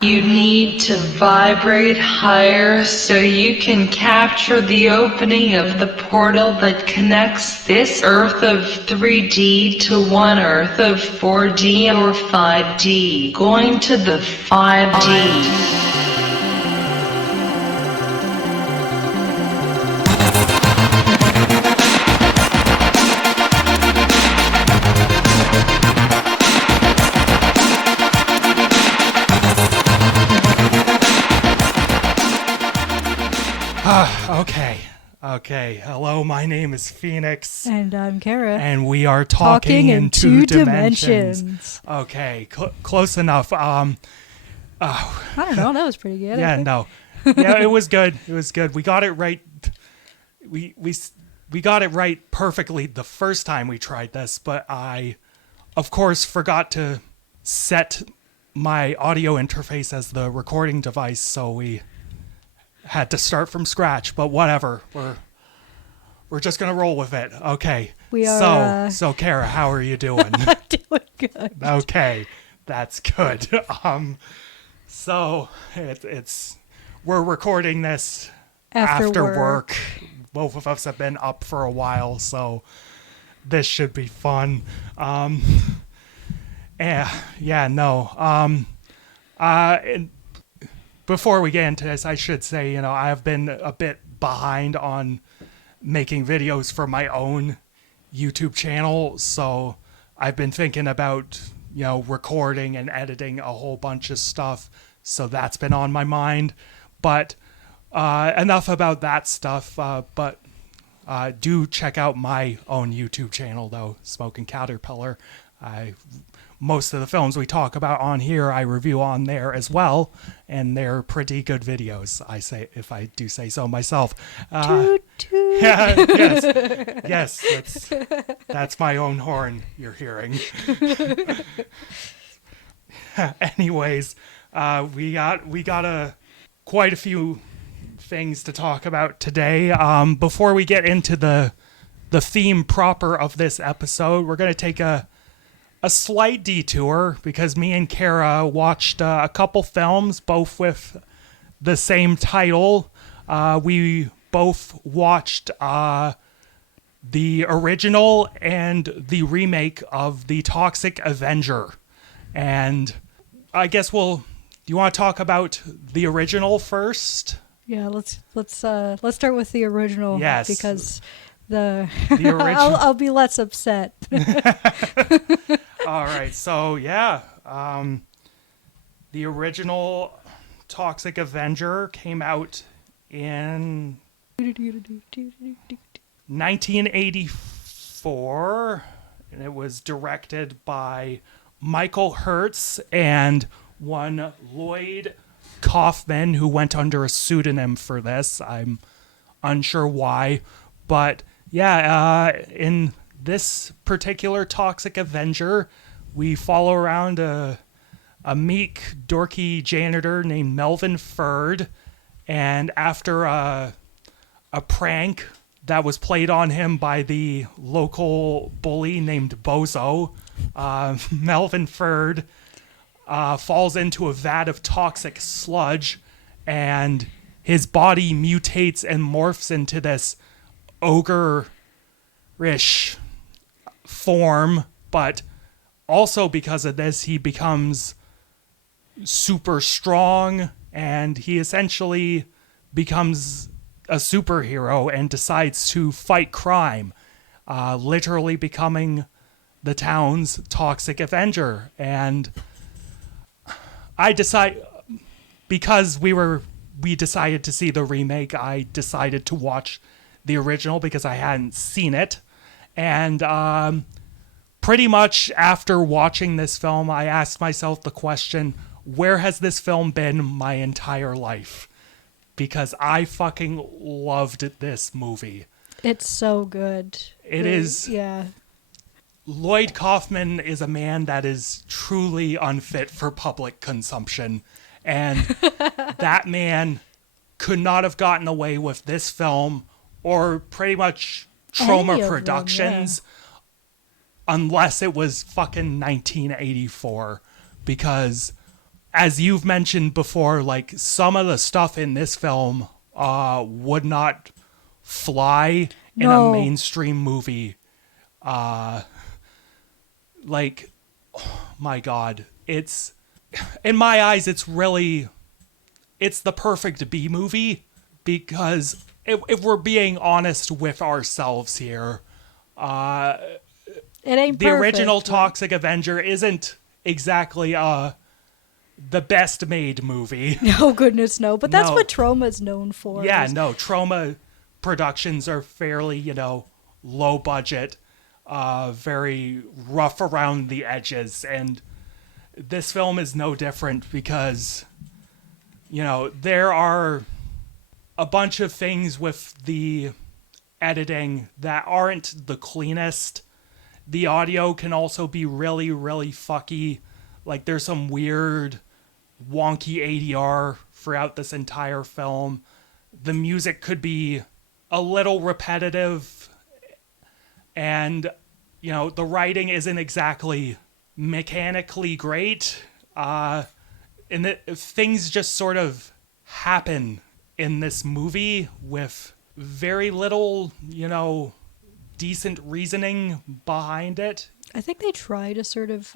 You need to vibrate higher so you can capture the opening of the portal that connects this Earth of 3D to one Earth of 4D or 5D. Going to the 5D. Okay. Hello, my name is Phoenix. And I'm Kara. And we are talking in two dimensions. dimensions. Okay, close enough. I don't know, that was pretty good. Yeah, no. Yeah, it was good. It was good. We got it right. We got it right perfectly the first time we tried this, but I, of course, forgot to set my audio interface as the recording device, so we had to start from scratch, but whatever. We're just gonna roll with it. Okay. We are. So Kara, how are you doing? Doing good. Okay, that's good. So it's we're recording this after work. Both of us have been up for a while, so this should be fun. And before we get into this, I should say, I have been a bit behind on making videos for my own YouTube channel, so I've been thinking about, recording and editing a whole bunch of stuff, so that's been on my mind. But enough about that stuff, but do check out my own YouTube channel, though, Smoking Caterpillar. Most of the films we talk about on here, I review on there as well, and they're pretty good videos, I say, if I do say so myself. Toot, toot. Yeah, yes, that's my own horn you're hearing. Anyways, we got quite a few things to talk about today. Before we get into the theme proper of this episode, we're going to take a slight detour because me and Kara watched a couple films, both with the same title. We both watched the original and the remake of the Toxic Avenger. And I guess do you want to talk about the original first? Yeah, let's start with the original. Yes. Because the original. I'll be less upset. All right, so yeah, the original Toxic Avenger came out in 1984, and it was directed by Michael Hertz and one Lloyd Kaufman, who went under a pseudonym for this. I'm unsure why, but yeah, in this particular Toxic Avenger, we follow around a meek, dorky janitor named Melvin Ferd, and after a prank that was played on him by the local bully named Bozo, Melvin Ferd falls into a vat of toxic sludge, and his body mutates and morphs into this ogre-ish form, but also because of this, he becomes super strong, and he essentially becomes a superhero and decides to fight crime, literally becoming the town's Toxic Avenger. And because we decided to see the remake, I decided to watch the original because I hadn't seen it. And pretty much after watching this film, I asked myself the question, where has this film been my entire life? Because I fucking loved this movie. It's so good. It is. Yeah. Lloyd Kaufman is a man that is truly unfit for public consumption. And that man could not have gotten away with this film or pretty much Trauma Productions unless it was fucking 1984. Because as you've mentioned before, like some of the stuff in this film would not fly in a No. mainstream movie. Like, oh my God, it's, in my eyes, it's the perfect B movie, because if we're being honest with ourselves here, It ain't the perfect, original but- Toxic Avenger isn't exactly the best made movie. Oh goodness, no. But that's No. what Trauma's known for. Yeah, is- no, Trauma productions are fairly, low budget, very rough around the edges, and this film is no different because, there are a bunch of things with the editing that aren't the cleanest. The audio can also be really, really fucky. Like, there's some weird, wonky ADR throughout this entire film. The music could be a little repetitive, and, the writing isn't exactly mechanically great. And things just sort of happen in this movie with very little, decent reasoning behind it. I think they try to sort of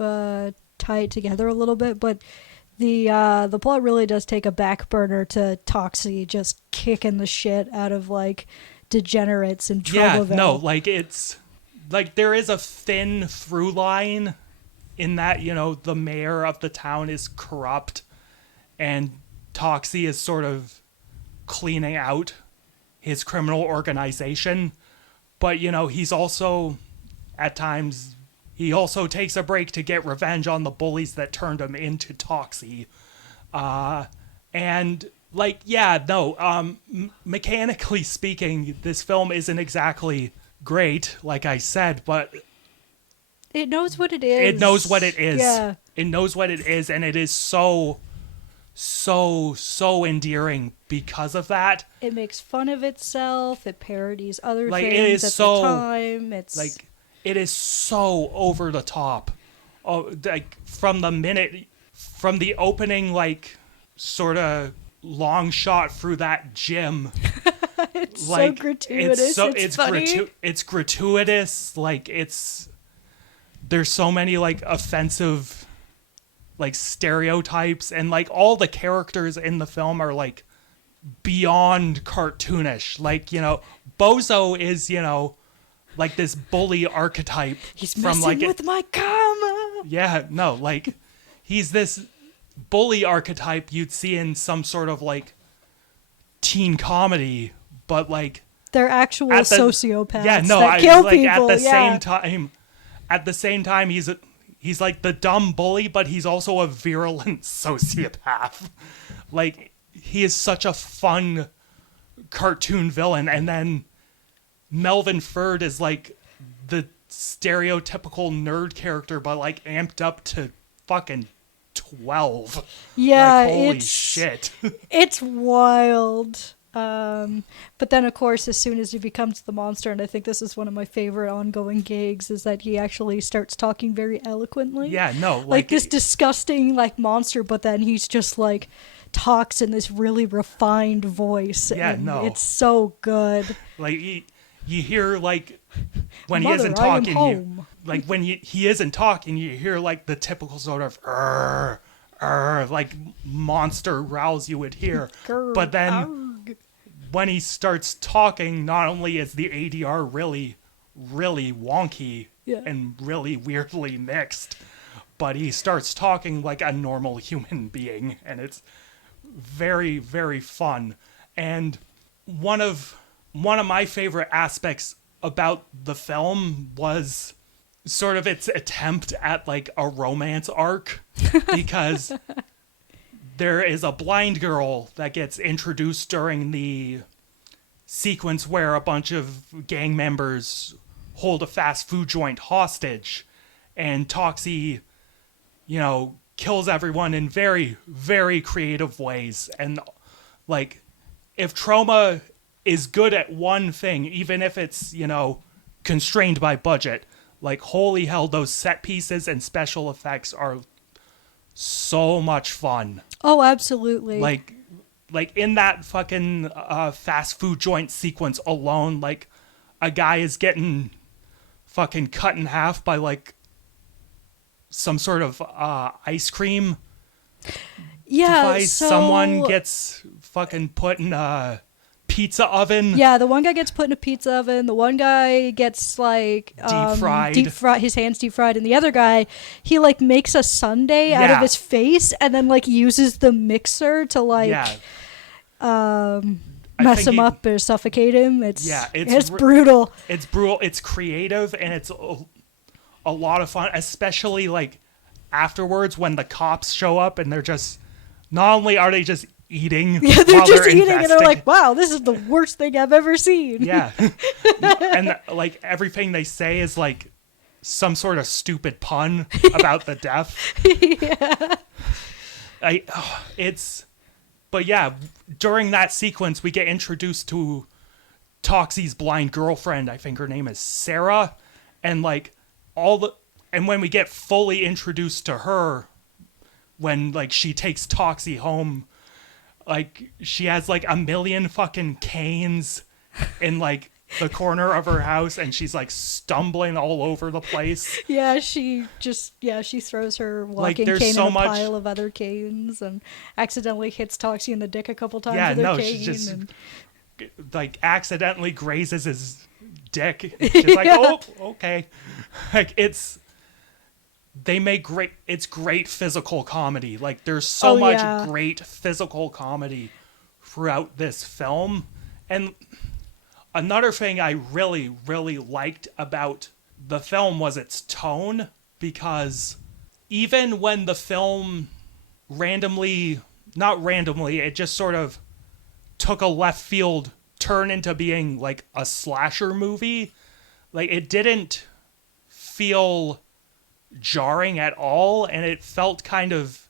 tie it together a little bit, but the plot really does take a back burner to Toxie just kicking the shit out of like degenerates in Troubleville. Yeah, no, like it's like there is a thin through line in that, the mayor of the town is corrupt and Toxie is sort of cleaning out his criminal organization. But, he's also, at times, he also takes a break to get revenge on the bullies that turned him into Toxie. And, like, yeah, no, mechanically speaking, this film isn't exactly great, like I said, but It knows what it is. it knows what it is. Yeah. It knows what it is, and it is so endearing because of that. It makes fun of itself. It parodies other Like, it things is at so, the time. It's Like, it is so over the top. Oh, like, from the opening, like, sort of long shot through that gym. it's Like, so gratuitous. It's funny. It's gratuitous. Like, there's so many, like, offensive, like, stereotypes, and, like, all the characters in the film are, like, beyond cartoonish. Like, Bozo is, like, this bully archetype. He's from, messing like, with my karma. Yeah, no, like, he's this bully archetype you'd see in some sort of, like, teen comedy, but, like, They're actual sociopaths that kill people. At the same time, he's like the dumb bully, but he's also a virulent sociopath. Like, he is such a fun cartoon villain. And then Melvin Ferd is like the stereotypical nerd character, but like amped up to fucking 12. Yeah, like, holy it's shit. It's wild. But then, of course, as soon as he becomes the monster, and I think this is one of my favorite ongoing gigs, is that he actually starts talking very eloquently. Yeah, no, like this disgusting like monster, but then he's just like talks in this really refined voice. Yeah, and no. it's so good. Like, you hear, like, when he Mother, isn't I am talking, home. like, when he isn't talking, you hear, like, the typical sort of, like, monster growls you would hear. Grr, But then, arg. when he starts talking, not only is the ADR really, really wonky Yeah. and really weirdly mixed, but he starts talking like a normal human being, and it's very, very fun. And one of my favorite aspects about the film was sort of its attempt at like a romance arc, because there is a blind girl that gets introduced during the sequence where a bunch of gang members hold a fast food joint hostage, and Toxie, kills everyone in very, very creative ways. And like, if Trauma is good at one thing, even if it's, constrained by budget, like, holy hell, those set pieces and special effects are so much fun. Oh, absolutely. Like in that fucking fast food joint sequence alone, like a guy is getting fucking cut in half by like some sort of ice cream yeah, device. so Someone gets fucking put in a pizza oven. yeah, the one guy gets put in a pizza oven. The one guy gets like Deep fried. his hands deep fried, and the other guy, he like makes a sundae out of Yeah. his face, and then like uses the mixer to like Yeah. mess think him he- up or suffocate him. It's Yeah, it's brutal. It's brutal. It's creative, and it's a lot of fun, especially like afterwards when the cops show up and they're just, not only are they just eating, Yeah, they're while just eating, and they're investing- like, "Wow, this is the worst thing I've ever seen." yeah, and like everything they say is like some sort of stupid pun about the death. Yeah. But yeah, during that sequence, we get introduced to Toxie's blind girlfriend. I think her name is Sarah. And like and when we get fully introduced to her, when like she takes Toxie home, like she has like a million fucking canes in like the corner of her house, and she's like stumbling all over the place. Yeah, she throws her walking there's cane so in a much- pile of other canes and accidentally hits Toxie in the dick a couple times Yeah, with her no, cane. she just and like accidentally grazes his dick. She's like, oh, okay. Like it's great physical comedy. Like there's so much yeah. great physical comedy throughout this film. And another thing I really, really liked about the film was its tone, because even when the film not randomly, it just sort of took a left field turn into being like a slasher movie, like it didn't feel jarring at all, and it felt kind of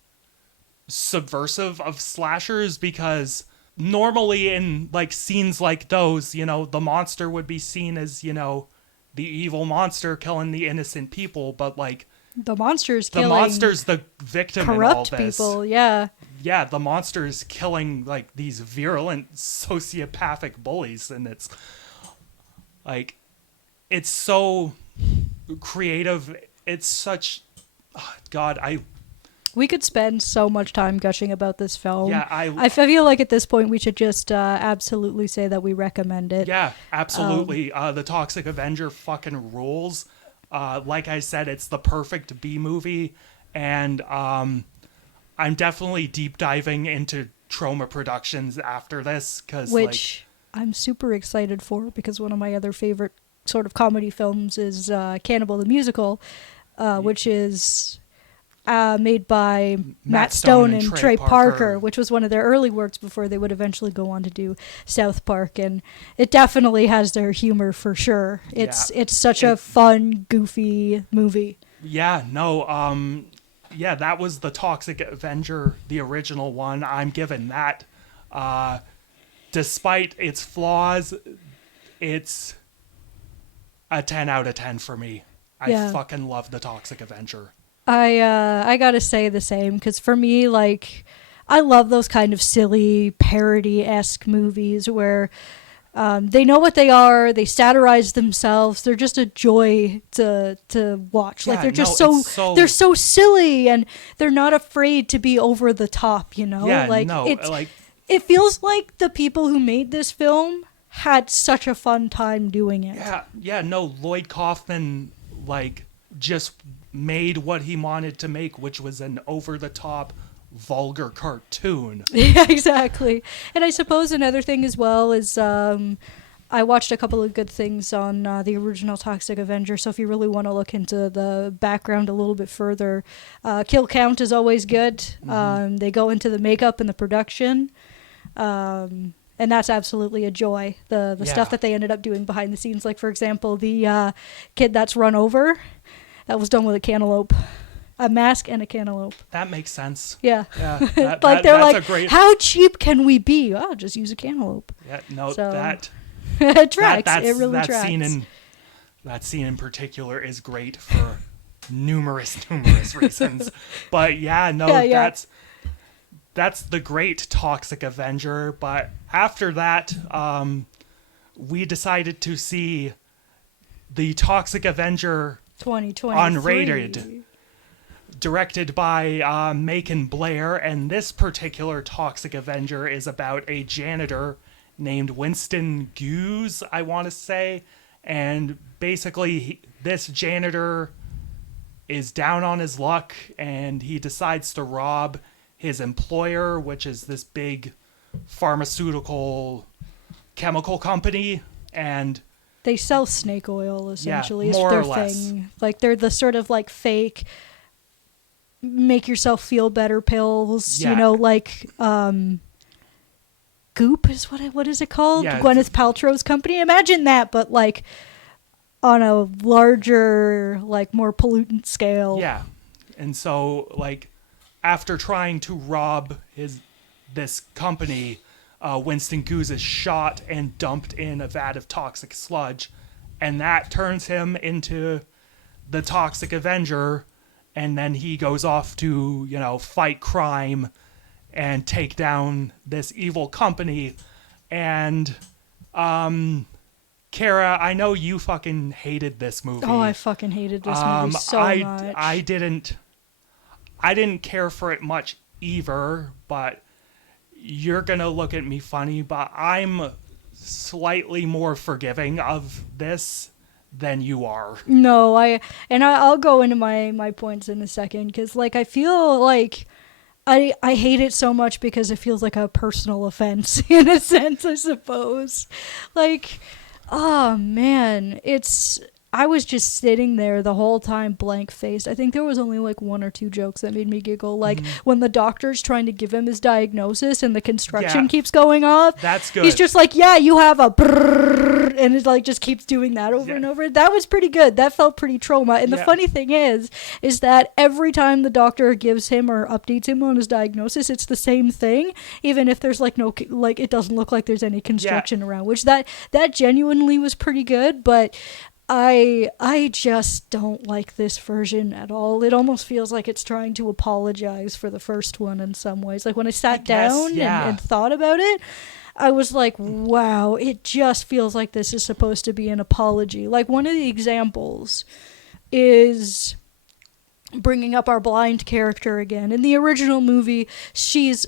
subversive of slashers, because normally in like scenes like those, you know, the monster would be seen as, you know, the evil monster killing the innocent people, but like the monster's the killing monster's the victim in all corrupt this. people. Yeah. Yeah, the monster is killing like these virulent sociopathic bullies, and it's like it's so creative. It's such We could spend so much time gushing about this film. Yeah, I feel like at this point we should just absolutely say that we recommend it. Yeah, absolutely. The Toxic Avenger fucking rules. Like I said, it's the perfect B movie, and I'm definitely deep diving into Troma Productions after this, Which I'm super excited for, because one of my other favorite sort of comedy films is Cannibal the Musical, which is made by Matt Stone and Trey Parker, which was one of their early works before they would eventually go on to do South Park, and it definitely has their humor for sure. It's such a fun, goofy movie. Yeah, no, yeah, that was the Toxic Avenger, the original one. I'm giving that. Despite its flaws, it's a 10 out of 10 for me. I fucking love the Toxic Avenger. I gotta say the same, because for me, like, I love those kind of silly parody-esque movies where they know what they are, they satirize themselves, they're just a joy to watch. Yeah, like, they're just they're so silly, and they're not afraid to be over the top, you know? Yeah, like, no, like... It feels like the people who made this film had such a fun time doing it. Yeah, no, Lloyd Kaufman, like, just made what he wanted to make, which was an over-the-top, vulgar cartoon. Yeah, exactly. And I suppose another thing as well is I watched a couple of good things on the original Toxic Avenger, so if you really want to look into the background a little bit further, Kill Count is always good. Mm-hmm. They go into the makeup and the production, and that's absolutely a joy. The stuff that they ended up doing behind the scenes, like, for example, the kid that's run over, that was done with a cantaloupe. A mask and a cantaloupe. That makes sense. Yeah. Like, they're that's like, how cheap can we be? Oh, just use a cantaloupe. Yeah, no, so, that... it tracks. It really tracks. That scene in particular is great for numerous reasons. But yeah, no, Yeah. that's the great Toxic Avenger. But after that, we decided to see the Toxic Avenger 2023. Unrated, directed by Macon Blair, and this particular Toxic Avenger is about a janitor named Winston Goose, I want to say, and basically this janitor is down on his luck, and he decides to rob his employer, which is this big pharmaceutical chemical company, and They sell snake oil, essentially, is more their or less. thing. Like, they're the sort of, like, fake make yourself feel better pills, Yeah. you know, like, Goop is what is it called? Yeah, Gwyneth Paltrow's company. Imagine that, but, like, on a larger, like, more pollutant scale. yeah. And so, like, after trying to rob this company, Winston Goose is shot and dumped in a vat of toxic sludge, and that turns him into the Toxic Avenger, and then he goes off to, you know, fight crime and take down this evil company. And Kara, I know you fucking hated this movie. Oh, I fucking hated this movie so much. I didn't care for it much either, but you're gonna look at me funny, but I'm slightly more forgiving of this than you are. No, I'll go into my points in a second, because, like, I feel like I hate it so much because it feels like a personal offense in a sense, I suppose. Like, oh man, I was just sitting there the whole time blank-faced. I think there was only like one or two jokes that made me giggle. Like when the doctor's trying to give him his diagnosis and the construction Yeah. keeps going off. That's good. He's just like, yeah, you have a brrrr, and it like just keeps doing that over Yeah. and over. That was pretty good. That felt pretty trauma. And the Yeah. funny thing is that every time the doctor gives him or updates him on his diagnosis, it's the same thing, even if there's like no, like it doesn't look like there's any construction around, which that genuinely was pretty good. But I just don't like this version at all. It almost feels like it's trying to apologize for the first one in some ways. Like when I sat down and thought about it, I was like, wow, it just feels like this is supposed to be an apology. Like one of the examples is bringing up our blind character again. In the original movie, she's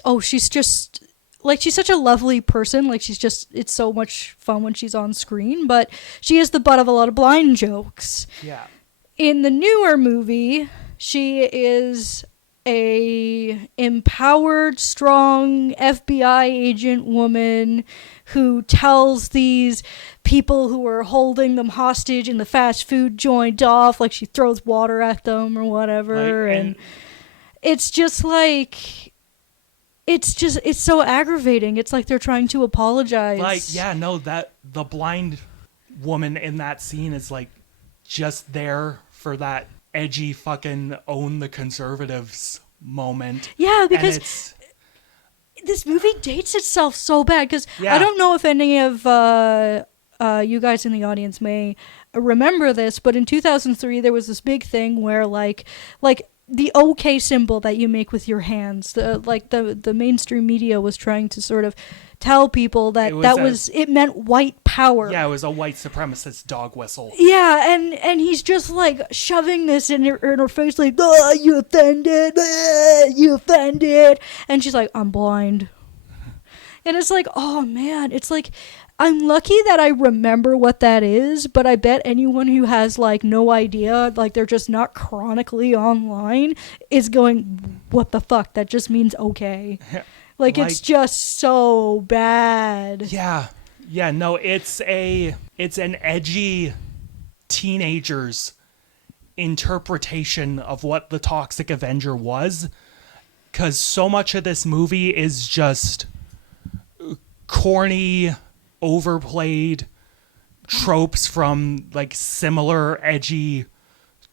just like, she's such a lovely person. Like, it's so much fun when she's on screen, but she is the butt of a lot of blind jokes. Yeah. In the newer movie, she is a empowered, strong FBI agent woman who tells these people who are holding them hostage in the fast food joint off, like she throws water at them or whatever. Like, and it's just like, it's so aggravating. It's like they're trying to apologize. Like, yeah, no, that the blind woman in that scene is like just there for that edgy fucking own the conservatives moment. Yeah, And because this movie dates itself so bad. Because Yeah. I don't know if any of you guys in the audience may remember this, but in 2003 there was this big thing where like the OK symbol that you make with your hands, the mainstream media was trying to sort of tell people that it meant white power. Yeah, it was a white supremacist dog whistle. Yeah, and he's just like shoving this in her face, like, oh, you offended, you offended. And she's like, I'm blind. And it's like, oh man, it's like, I'm lucky that I remember what that is, but I bet anyone who has like no idea, like they're just not chronically online, is going, what the fuck? That just means okay. Like it's just so bad. Yeah. Yeah, no, it's an edgy teenager's interpretation of what the Toxic Avenger was, because so much of this movie is just corny, overplayed tropes from like similar edgy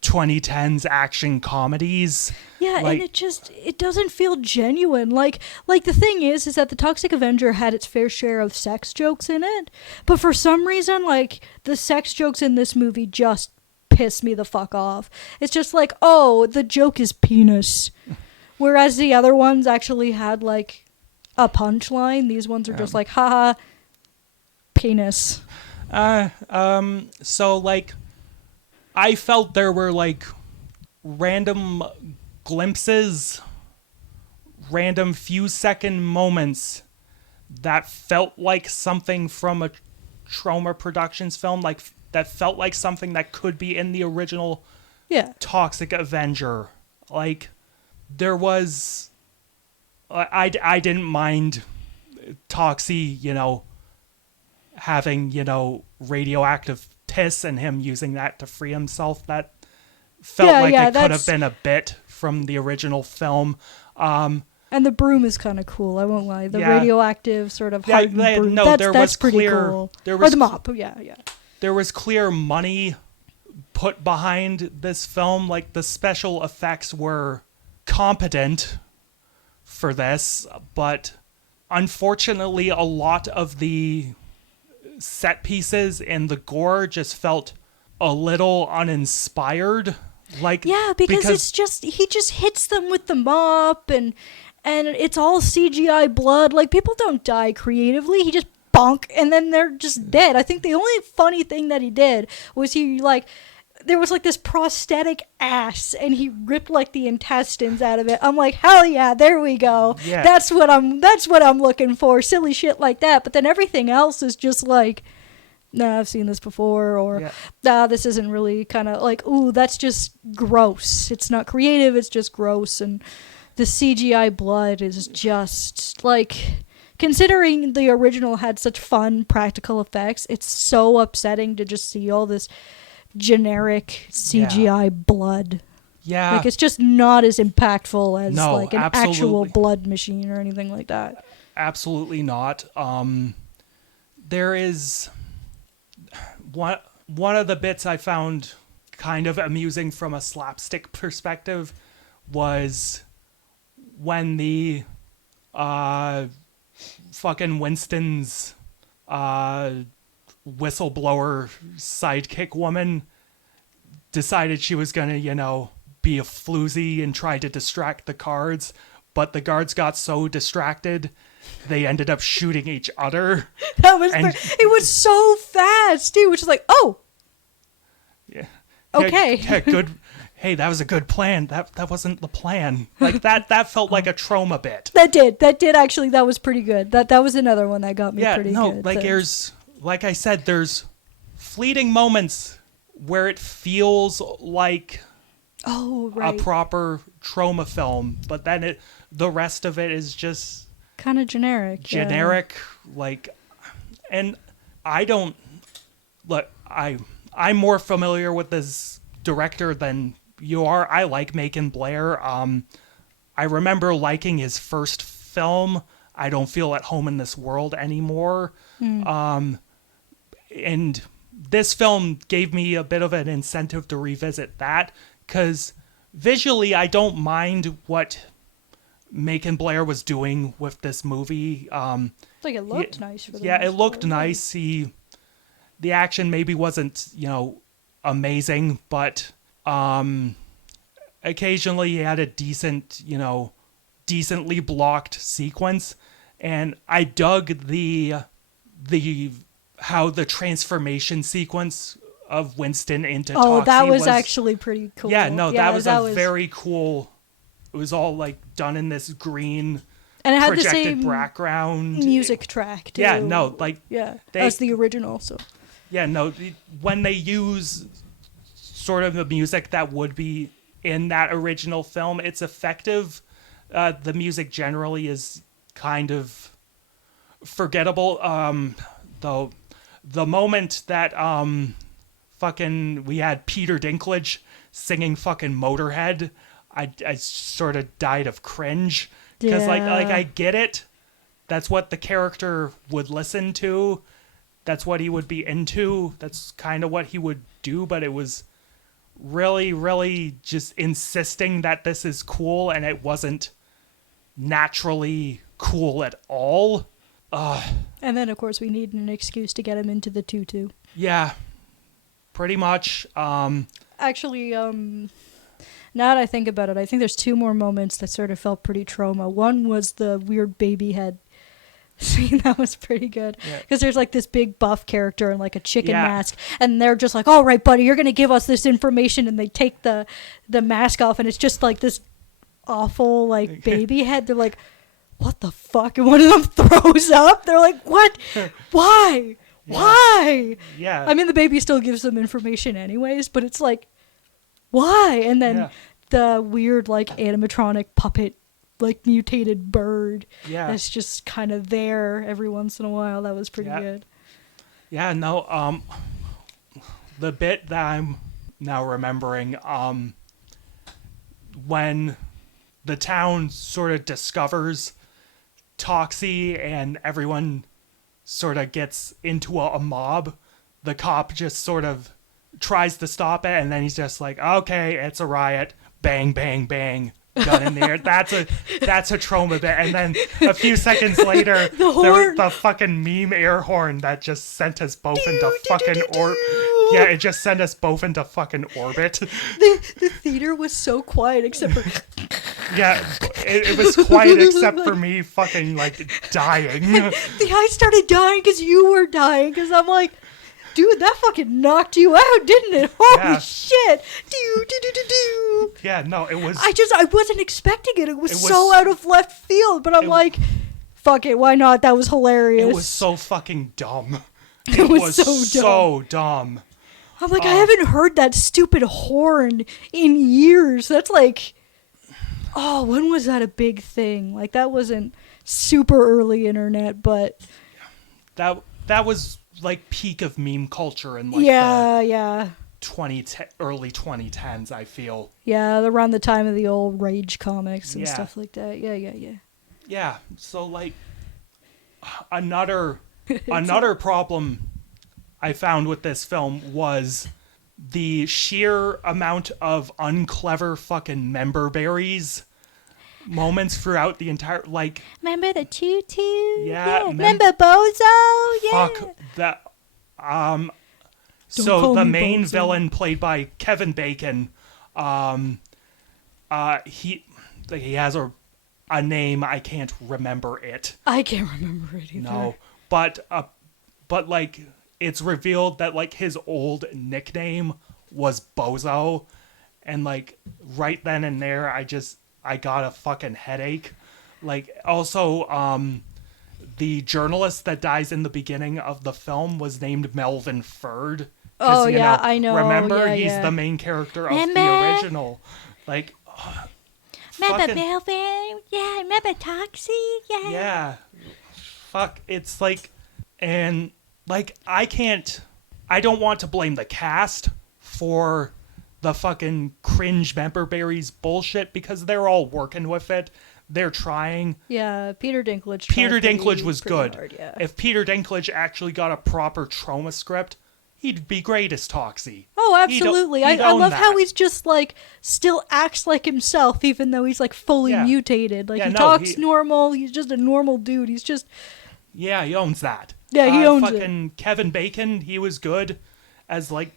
2010s action comedies. Yeah, like, and it doesn't feel genuine. Like the thing is that the Toxic Avenger had its fair share of sex jokes in it, but for some reason, like the sex jokes in this movie just piss me the fuck off. It's just like, oh, the joke is penis. Whereas the other ones actually had like a punchline. These ones are just like, haha, penis. So like, I felt there were like random glimpses, random few second moments that felt like something from a Troma Productions film, like that felt like something that could be in the original Toxic Avenger. Like, there was, I didn't mind Toxie, having, radioactive piss and him using that to free himself. That felt it could have been a bit from the original film. And the broom is kind of cool, I won't lie. The radioactive sort of hardened broom. No, that's pretty cool. Or the mop, yeah. There was clear money put behind this film. Like, the special effects were competent for this, but unfortunately a lot of the set pieces and the gore just felt a little uninspired. Like, because it's just, he just hits them with the mop and it's all CGI blood. Like, people don't die creatively. He just bonk and then they're just dead. I think the only funny thing that he did was there was like this prosthetic ass and he ripped like the intestines out of it. I'm like, hell yeah, there we go. Yeah. That's what I'm looking for. Silly shit like that. But then everything else is just like, nah, I've seen this before, or this isn't really kind of like, ooh, that's just gross. It's not creative, it's just gross. And the CGI blood is just like, considering the original had such fun practical effects, it's so upsetting to just see all this generic CGI blood. Yeah. Like, it's just not as impactful as like an actual blood machine or anything like that. Absolutely not. There is one of the bits I found kind of amusing from a slapstick perspective was when the fucking Winston's whistleblower sidekick woman decided she was gonna, be a floozy and try to distract the guards, but the guards got so distracted they ended up shooting each other. That was it was so fast. He was just like, oh, yeah, okay, good. Hey, that was a good plan. That wasn't the plan. Like, that felt like a Troma bit. That did actually. That was pretty good. That was another one that got me pretty good. Like, like I said, there's fleeting moments where it feels like a proper Troma film, but then the rest of it is just kind of generic. Like, and I don't look. I'm more familiar with this director than you are. I like Macon Blair. I remember liking his first film, I Don't Feel at Home in This World Anymore. And this film gave me a bit of an incentive to revisit that, because visually I don't mind what Macon Blair was doing with this movie. Like, it looked nice for the it looked nice. The action maybe wasn't, amazing, but occasionally he had a decent, decently blocked sequence, and I dug the how the transformation sequence of Winston into Toxie that was actually pretty cool. Yeah, no, that was very cool. It was all like done in this green and it had projected the same background music track too. Yeah, no, like as the original. So yeah, no, when they use sort of the music that would be in that original film, it's effective. The music generally is kind of forgettable. Though the moment that fucking we had Peter Dinklage singing fucking Motorhead, I sort of died of cringe, because like I get it. That's what the character would listen to. That's what he would be into. That's kind of what he would do, but it was really, really just insisting that this is cool, and it wasn't naturally cool at all. And then, of course, we need an excuse to get him into the tutu. Yeah, pretty much. Actually, now that I think about it, I think there's two more moments that sort of felt pretty trauma. One was the weird baby head scene. That was pretty good. Because there's like this big buff character in like a chicken mask, and they're just like, all right, buddy, you're going to give us this information. And they take the mask off, and it's just like this awful like baby head. They're like, what the fuck? And one of them throws up. They're like, what? Why? Why? Yeah. I mean, the baby still gives them information anyways, but it's like, why? And then the weird like animatronic puppet like mutated bird that's just kind of there every once in a while. That was pretty good. Yeah, no, the bit that I'm now remembering, when the town sort of discovers Toxie and everyone sort of gets into a mob, the cop just sort of tries to stop it, and then he's just like, okay, it's a riot, bang, bang, bang, gun in there. That's a trauma bit. And then a few seconds later, the fucking meme air horn that just sent us both into fucking yeah, it just sent us both into fucking orbit. The theater was so quiet except for yeah, it was quiet except for me fucking like dying. I started dying because you were dying, because I'm like, dude, that fucking knocked you out, didn't it? Holy shit. Yeah, no, it was... I wasn't expecting it. It was so out of left field, but I'm like, fuck it, why not? That was hilarious. It was so fucking dumb. It was so dumb. I'm like, I haven't heard that stupid horn in years. That's like... Oh, when was that a big thing? Like, that wasn't super early internet, but... That was... like peak of meme culture in like early 2010s, I feel. Yeah, around the time of the old Rage comics and stuff like that. Yeah, so like another problem I found with this film was the sheer amount of unclever fucking member berries moments throughout the entire, like, remember the tutu? Yeah. Remember Bozo? Yeah. Fuck that. So the main villain, played by Kevin Bacon, he has a name. I can't remember it. I can't remember it either. No, but like it's revealed that like his old nickname was Bozo, and like right then and there, I got a fucking headache. Like, also, the journalist that dies in the beginning of the film was named Melvin Ferd. Oh, yeah, I know. Remember? Yeah, He's the main character of the original. Like, remember Melvin? Yeah, remember Toxie? Yeah. Yeah. Fuck, it's like, and, like, I don't want to blame the cast for the fucking cringe member berries bullshit, because they're all working with it. They're trying. Yeah, Peter Dinklage. Peter Dinklage was good. Hard, yeah. If Peter Dinklage actually got a proper trauma script, he'd be great as Toxie. Oh, absolutely. I love how he's just like still acts like himself, even though he's like fully mutated. Like he talks normal. He's just a normal dude. He's just. Yeah, he owns that. Yeah, he owns fucking it. Kevin Bacon, he was good as like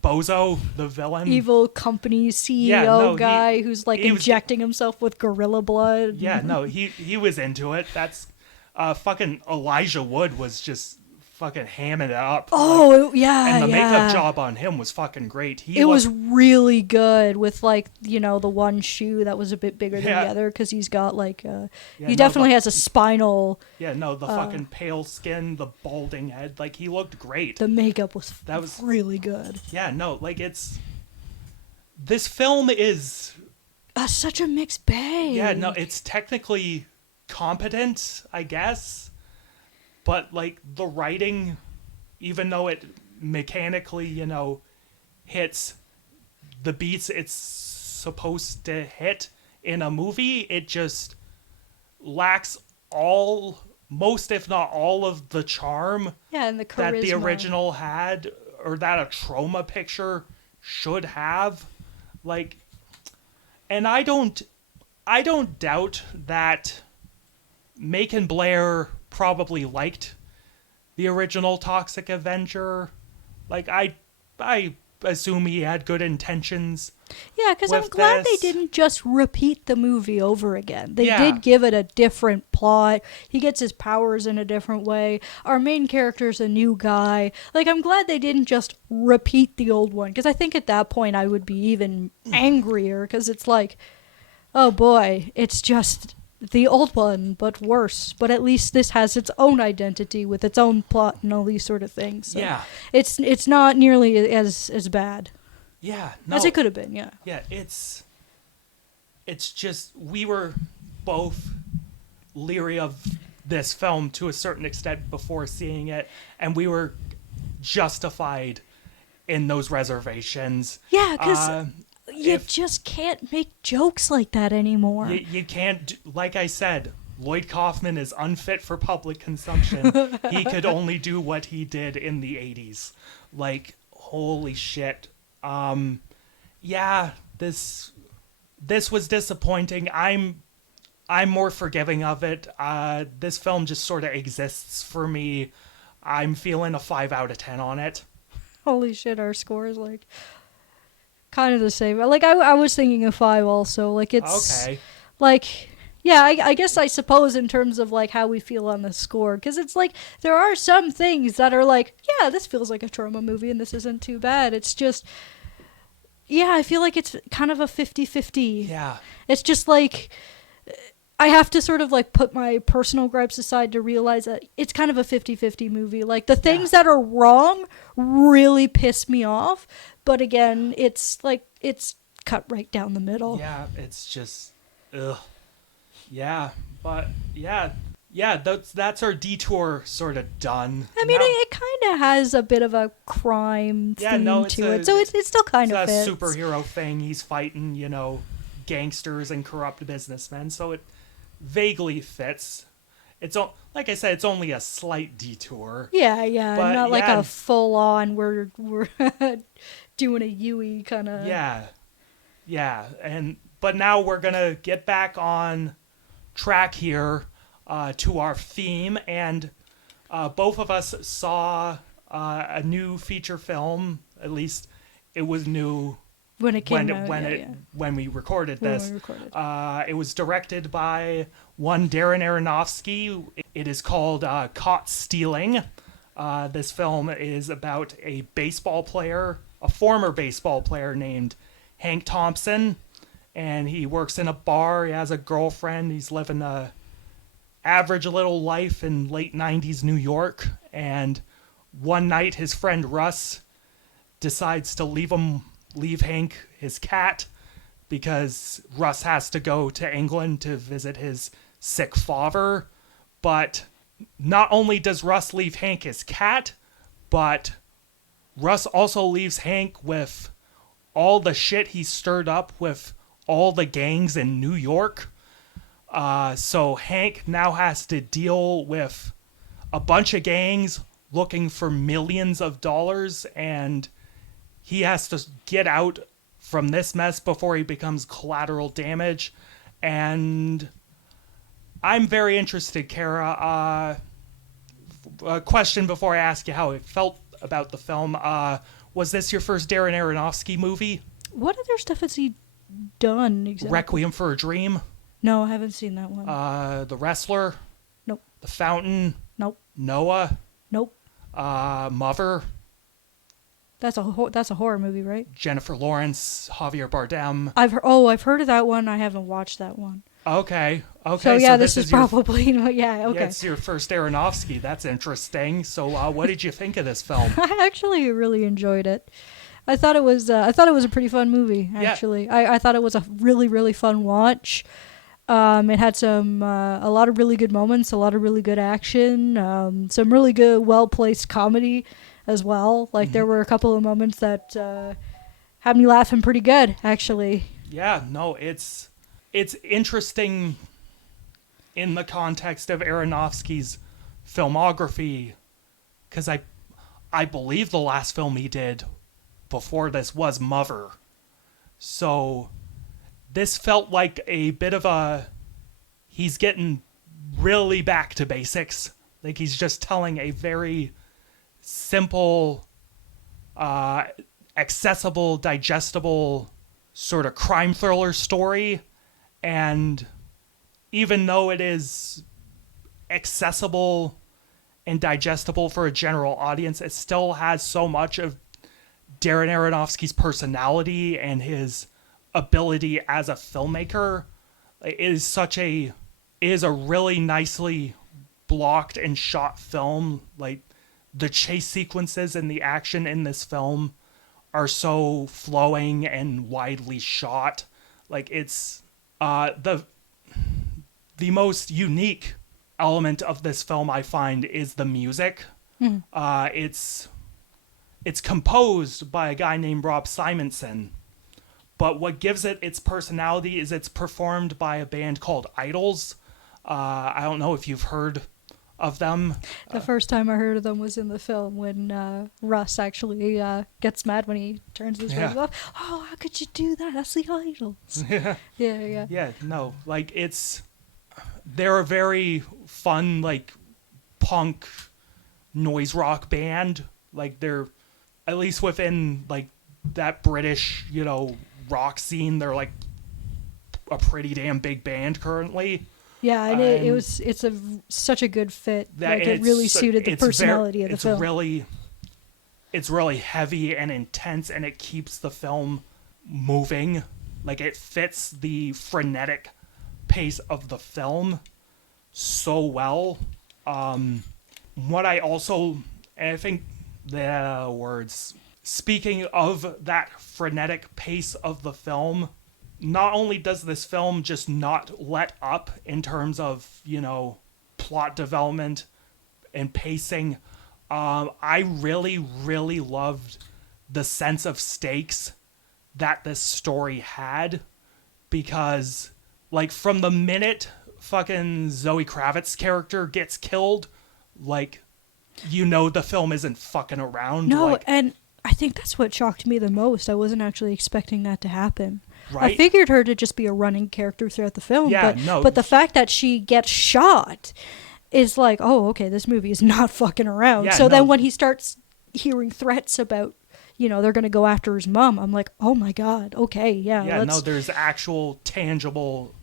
Bozo, the villain. Evil company CEO guy who's like injecting himself with gorilla blood. Yeah, no, he was into it. That's fucking Elijah Wood was just fucking hamming it up. Oh, yeah, and the makeup job on him was fucking great. It was really good with, like, you know, the one shoe that was a bit bigger than the other, because he's got, like, he definitely has a spinal... Yeah, no, the fucking pale skin, the balding head, like, he looked great. The makeup was really good. Yeah, no, like, this film is... such a mixed bag. Yeah, no, it's technically competent, I guess. But, like, the writing, even though it mechanically, you know, hits the beats it's supposed to hit in a movie, it just lacks most, if not all, of the charm and the charisma that the original had, or that a trauma picture should have. Like, and I don't doubt that Macon Blair probably liked the original Toxic Avenger. Like, I assume he had good intentions. Yeah, because I'm with glad this. they didn't just repeat the movie over again. They Yeah. did give it a different plot. He gets his powers in a different way. Our main character's a new guy. Like, I'm glad they didn't just repeat the old one, because I think at that point I would be even angrier, because it's like, oh boy, it's just the old one, but worse. But at least this has its own identity with its own plot and all these sort of things. So Yeah. it's not nearly as bad Yeah. No. as it could have been. Yeah. Yeah, it's just we were both leery of this film to a certain extent before seeing it, and we were justified in those reservations. Yeah, because you if- just can't make jokes like that anymore. You can't, like I said, Lloyd Kaufman is unfit for public consumption. He could only do what he did in the 80s. Like, holy shit. Yeah, this was disappointing. I'm more forgiving of it. This film just sort of exists for me. I'm feeling a 5 out of 10 on it. Holy shit, our score is like kind of the same. Like I was thinking of 5 also. Like it's Okay. like, yeah, I guess I suppose in terms of like how we feel on the score, because it's like there are some things that are like, yeah, this feels like a trauma movie and this isn't too bad. It's just, yeah, I feel like it's kind of a 50-50. Yeah. It's just like I have to sort of like put my personal gripes aside to realize that it's kind of a 50-50 movie. Like the things that are wrong really piss me off, but again, it's like it's cut right down the middle. Yeah, it's just, ugh. Yeah, but yeah, that's our detour sort of done. I mean, Now- it kind of has a bit of a crime theme to it, so it still kind of it's fits. a superhero thing. He's fighting, gangsters and corrupt businessmen, so it vaguely fits. Like I said, it's only a slight detour. Yeah, But, not like yeah. a full on we're doing a Yui kind of. Yeah, but now we're gonna get back on track here to our theme, and both of us saw a new feature film. At least it was new When it came out, when we recorded When this. we recorded. It was directed by one Darren Aronofsky. It is called Caught Stealing. This film is about a former baseball player named Hank Thompson, and he works in a bar. He has a girlfriend. He's living a average little life in late 90s New York, and one night his friend Russ decides to leave Hank his cat, because Russ has to go to England to visit his sick father. But not only does Russ leave Hank his cat, but Russ also leaves Hank with all the shit he stirred up with all the gangs in New York. So Hank now has to deal with a bunch of gangs looking for millions of dollars, and he has to get out from this mess before he becomes collateral damage. And I'm very interested, Kara. A question before I ask you how it felt about the film. Was this your first Darren Aronofsky movie? What other stuff has he done exactly? Requiem for a Dream? No, I haven't seen that one. The Wrestler? Nope. The Fountain? Nope. Noah? Nope. Mother? That's a horror movie, right? Jennifer Lawrence? Javier Bardem? I've heard of that one. I haven't watched that one. Okay. So yeah, this this is your probably okay. Yeah, it's your first Aronofsky. That's interesting. So, what did you think of this film? I actually really enjoyed it. I thought it was a pretty fun movie. Actually, Yeah. I thought it was a really really fun watch. It had a lot of really good moments, a lot of really good action, some really good well placed comedy as well. Like there were a couple of moments that had me laughing pretty good, actually. Yeah, no, it's interesting in the context of Aronofsky's filmography, because I believe the last film he did before this was Mother. So this felt like a bit of he's getting really back to basics. Like he's just telling a very simple accessible, digestible sort of crime thriller story. And even though it is accessible and digestible for a general audience, it still has so much of Darren Aronofsky's personality and his ability as a filmmaker. It is a really nicely blocked and shot film. Like, the chase sequences and the action in this film are so flowing and widely shot. Like, it's the most unique element of this film, I find, is the music. It's composed by a guy named Rob Simonson, but what gives it its personality is it's performed by a band called Idols. I don't know if you've heard of them. The first time I heard of them was in the film when Russ actually gets mad when he turns his radio off. Oh, how could you do that? That's the Idols. Yeah. Yeah, no, like, they're a very fun, like, punk noise rock band. Like, they're, at least within, like, that British, rock scene, they're, like, a pretty damn big band currently. Yeah, and it's such a good fit. Like, it really suited the personality of the film. It's really heavy and intense, and it keeps the film moving. Like, it fits the frenetic pace of the film so well. What I also, and I think the words, speaking of that frenetic pace of the film, not only does this film just not let up in terms of, plot development and pacing, I really, really loved the sense of stakes that this story had, because, like, from the minute fucking Zoe Kravitz's character gets killed, like, the film isn't fucking around. No, like, and I think that's what shocked me the most. I wasn't actually expecting that to happen. Right? I figured her to just be a running character throughout the film, Yeah, but, no. but the fact that she gets shot is like, oh, okay, this movie is not fucking around. Yeah, So no. then when he starts hearing threats about, they're going to go after his mom, I'm like, oh my God, okay, yeah. Yeah, no, there's actual tangible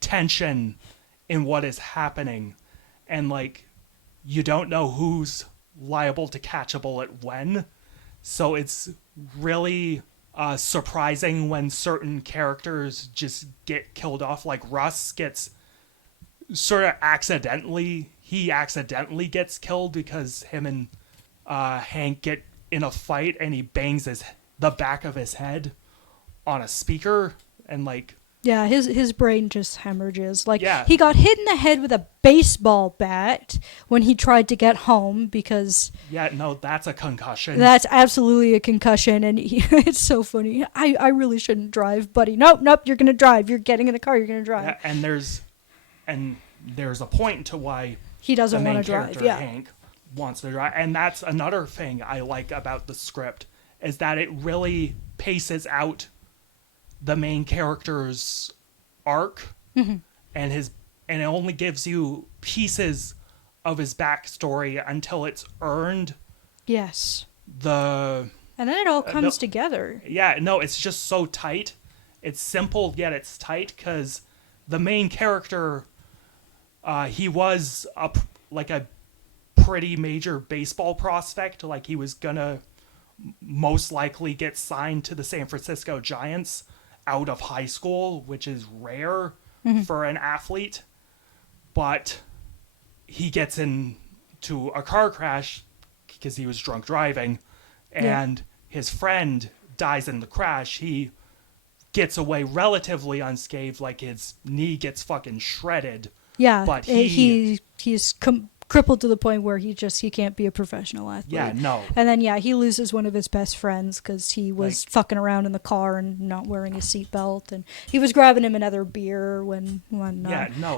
tension in what is happening. And, like, you don't know who's liable to catch a bullet when. So it's really surprising when certain characters just get killed off. Like, Russ gets sort of accidentally gets killed because him and Hank get in a fight and he bangs the back of his head on a speaker, and, like, yeah, his brain just hemorrhages. Like, Yeah. he got hit in the head with a baseball bat when he tried to get home because... Yeah, no, that's a concussion. That's absolutely a concussion, and it's so funny. I really shouldn't drive, buddy. Nope, you're going to drive. You're getting in the car, you're going to drive. Yeah, and there's a point to why He doesn't the main want to drive, character, yeah. Hank, wants to drive. And that's another thing I like about the script, is that it really paces out the main character's arc, and it only gives you pieces of his backstory until it's earned. Yes. And then it all comes together. Yeah, no, it's just so tight. It's simple, yet it's tight, because the main character, he was a pretty major baseball prospect. Like, he was gonna most likely get signed to the San Francisco Giants out of high school, which is rare for an athlete. But he gets into a car crash because he was drunk driving, and his friend dies in the crash. He gets away relatively unscathed, like his knee gets fucking shredded. Yeah, but he's crippled to the point where he can't be a professional athlete. Yeah, no. And then, he loses one of his best friends because he was fucking around in the car and not wearing his seatbelt, and he was grabbing him another beer when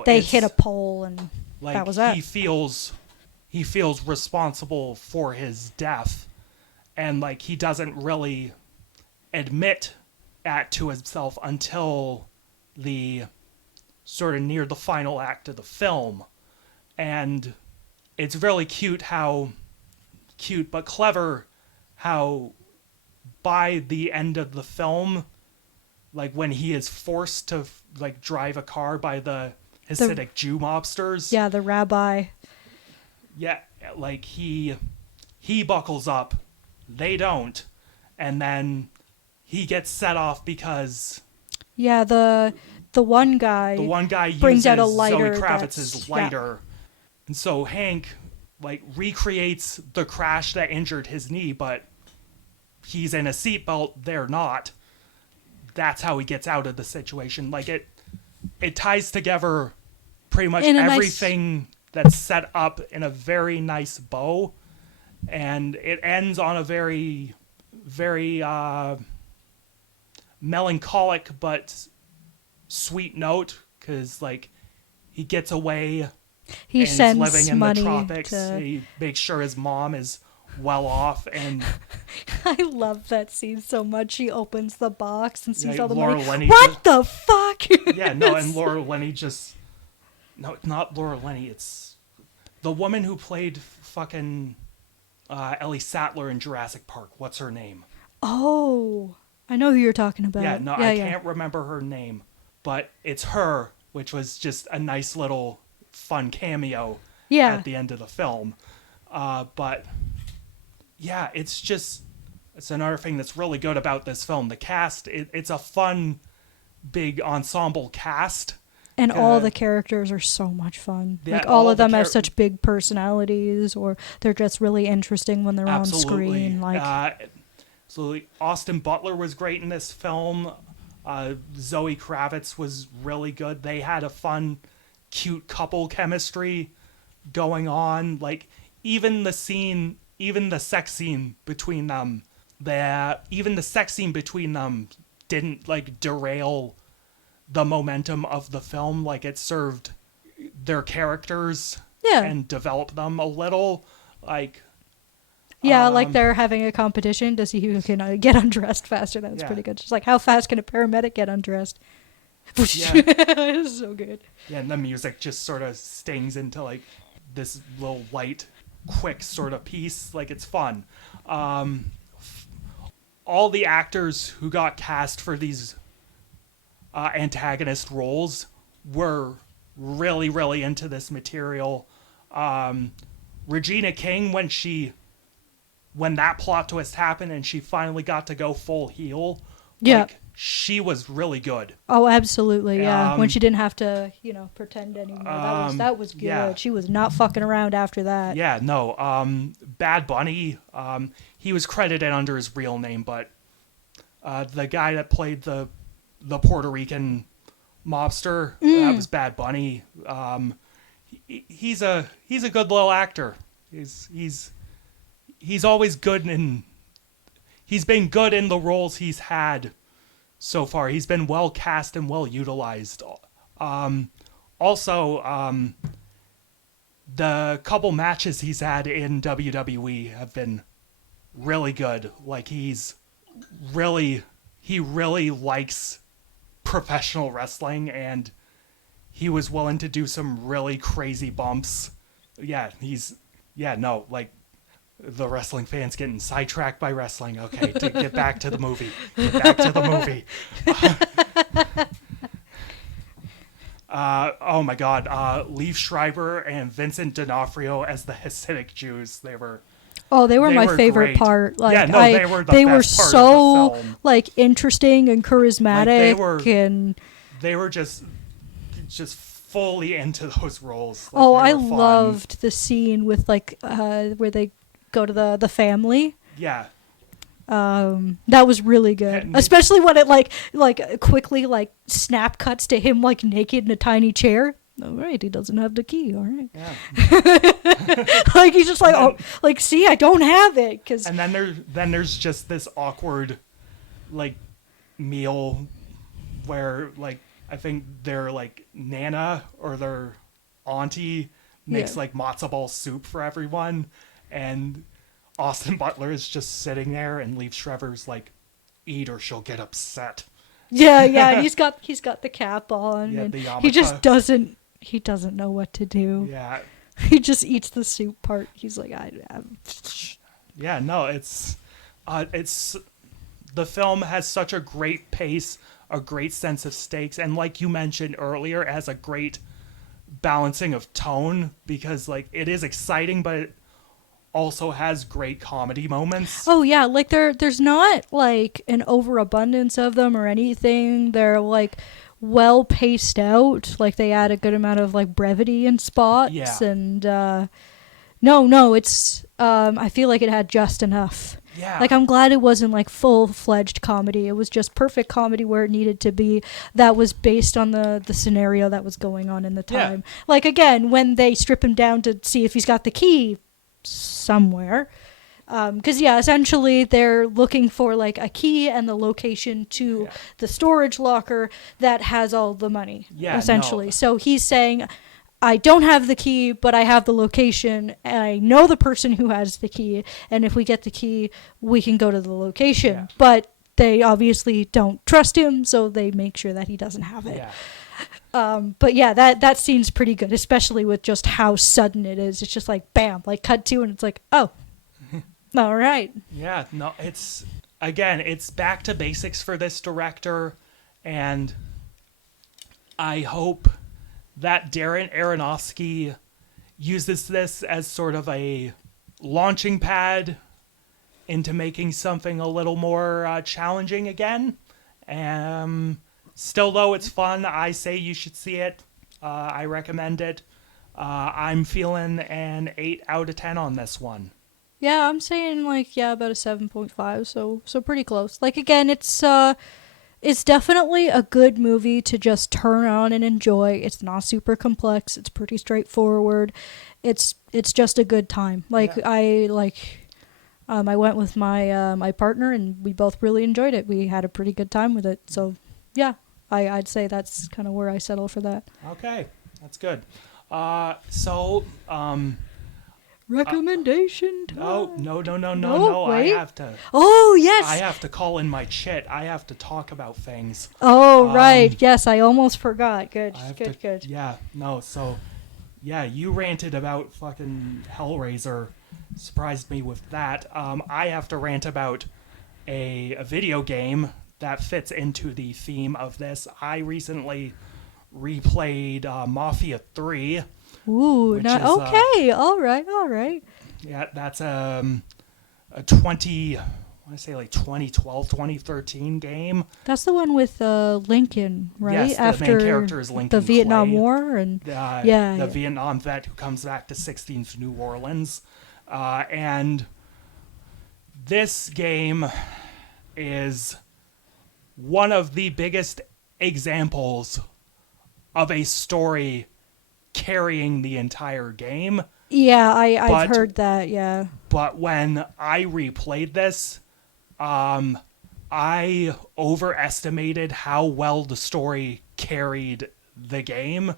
they hit a pole, and like, that was that. He feels responsible for his death, and, like, he doesn't really admit that to himself until the sort of near the final act of the film. And it's really cute but clever how by the end of the film, like when he is forced to like drive a car by the Hasidic Jew mobsters. Yeah, the rabbi. Yeah, like he buckles up, they don't, and then he gets set off because Yeah, the one guy uses brings out a lighter. Zoe Kravitz's lighter, and so Hank like recreates the crash that injured his knee, but he's in a seatbelt, they're not. That's how he gets out of the situation. Like it ties together pretty much everything that's set up in a very nice bow, and it ends on a very, very melancholic but sweet note, because like he gets away. He and sends he's living in money the tropics. to... He makes sure his mom is well off, and I love that scene so much. She opens the box and sees all the Laura money. Linney What the fuck? yeah, no, and Laura Linney just... No, it's not Laura Linney. It's the woman who played fucking Ellie Sattler in Jurassic Park. What's her name? Oh, I know who you're talking about. Yeah, no, I can't remember her name, but it's her, which was just a nice little fun cameo at the end of the film. But yeah, it's another thing that's really good about this film. The cast, it's a fun, big ensemble cast. And all the characters are so much fun. Yeah, like all of them have such big personalities, or they're just really interesting when they're on screen. Like, absolutely. Austin Butler was great in this film. Zoe Kravitz was really good. They had a fun, cute couple chemistry going on. Like even the sex scene between them, didn't like derail the momentum of the film. Like it served their characters and developed them a little. Like like they're having a competition to see who can get undressed faster. That's pretty good. Just like, how fast can a paramedic get undressed? It's so good. Yeah, and the music just sort of stings into like this little light, quick sort of piece. Like it's fun. All the actors who got cast for these antagonist roles were really, really into this material. Regina King, when that plot twist happened and she finally got to go full heel, like, she was really good. Oh, absolutely, yeah. When she didn't have to, pretend anymore. That was good. Yeah. She was not fucking around after that. Yeah, no. Bad Bunny, he was credited under his real name, but the guy that played the Puerto Rican mobster, that was Bad Bunny. He's a good little actor. He's always good, and he's been good in the roles he's had so far. He's been well cast and well utilized. Also, the couple matches he's had in WWE have been really good. Like he really likes professional wrestling, and he was willing to do some really crazy bumps. Like the wrestling fans getting sidetracked by wrestling. Okay, to get back to the movie. Oh my God, Liev Schreiber and Vincent D'Onofrio as the Hasidic Jews. They were my favorite part. Like, they were the best part so of the film. like interesting and charismatic, they were just fully into those roles. Like, I loved the scene with like where they go to the family. Yeah. That was really good, especially when it like quickly like snap cuts to him like naked in a tiny chair. All right, he doesn't have the key. All right. Yeah. Like he's just like, see, I don't have it. And then there's just this awkward, like, meal where like I think their like nana or their auntie makes like matzo ball soup for everyone, and Austin Butler is just sitting there, and Liev Schreiber's like, eat or she'll get upset. Yeah, and he's got the cap on, and he just doesn't know what to do. Yeah. He just eats the soup part. He's like, Yeah, no, it's It's the film has such a great pace, a great sense of stakes, and like you mentioned earlier, it has a great balancing of tone because like it is exciting, but it also has great comedy moments. Oh yeah, like there's not like an overabundance of them or anything. They're like well paced out. Like they add a good amount of like brevity in spots Yeah. and no, it's I feel like it had just enough. Yeah. Like I'm glad it wasn't like full-fledged comedy. It was just perfect comedy where it needed to be that was based on the scenario that was going on in the Yeah. time. Like again, when they strip him down to see if he's got the key somewhere. Because essentially they're looking for like a key and the location to Yeah. the storage locker that has all the money. Yeah, essentially. no. So he's saying, I don't have the key, but I have the location, and I know the person who has the key. And if we get the key, we can go to the location. Yeah. But they obviously don't trust him, so they make sure that he doesn't have it. Yeah. But yeah, that scene's pretty good, especially with just how sudden it is. It's just like bam, like cut to, and it's like, oh, all right. Yeah, no, it's back to basics for this director, and I hope that Darren Aronofsky uses this as sort of a launching pad into making something a little more challenging again. Still, though, it's fun. I say you should see it. I recommend it. I'm feeling an 8 out of 10 on this one. Yeah, I'm saying like about a 7.5, so pretty close. Like again, it's definitely a good movie to just turn on and enjoy. It's not super complex. It's pretty straightforward. It's just a good time. Like Yeah. I went with my my partner and we both really enjoyed it. We had a pretty good time with it. So yeah, I'd say that's kind of where I settle for that. Okay, that's good. Recommendation time. No. Wait. I have to. Oh yes. I have to call in my chit. I have to talk about things. Oh right. Yes, I almost forgot. Good. I have Good. Yeah, no, so, yeah, you ranted about fucking Hellraiser. Surprised me with that. I have to rant about a video game that fits into the theme of this. I recently replayed Mafia 3. Ooh, Which not is, okay. All right. Yeah, that's a 20... I want to say like 2012, 2013 game. That's the one with Lincoln, right? Yes, the After main character is Lincoln the Vietnam Clay. War, and The Vietnam vet who comes back to 16th New Orleans. And this game is one of the biggest examples of a story carrying the entire game. yeah, I've But- heard that. Yeah, But when I replayed this, I overestimated how well the story carried the game,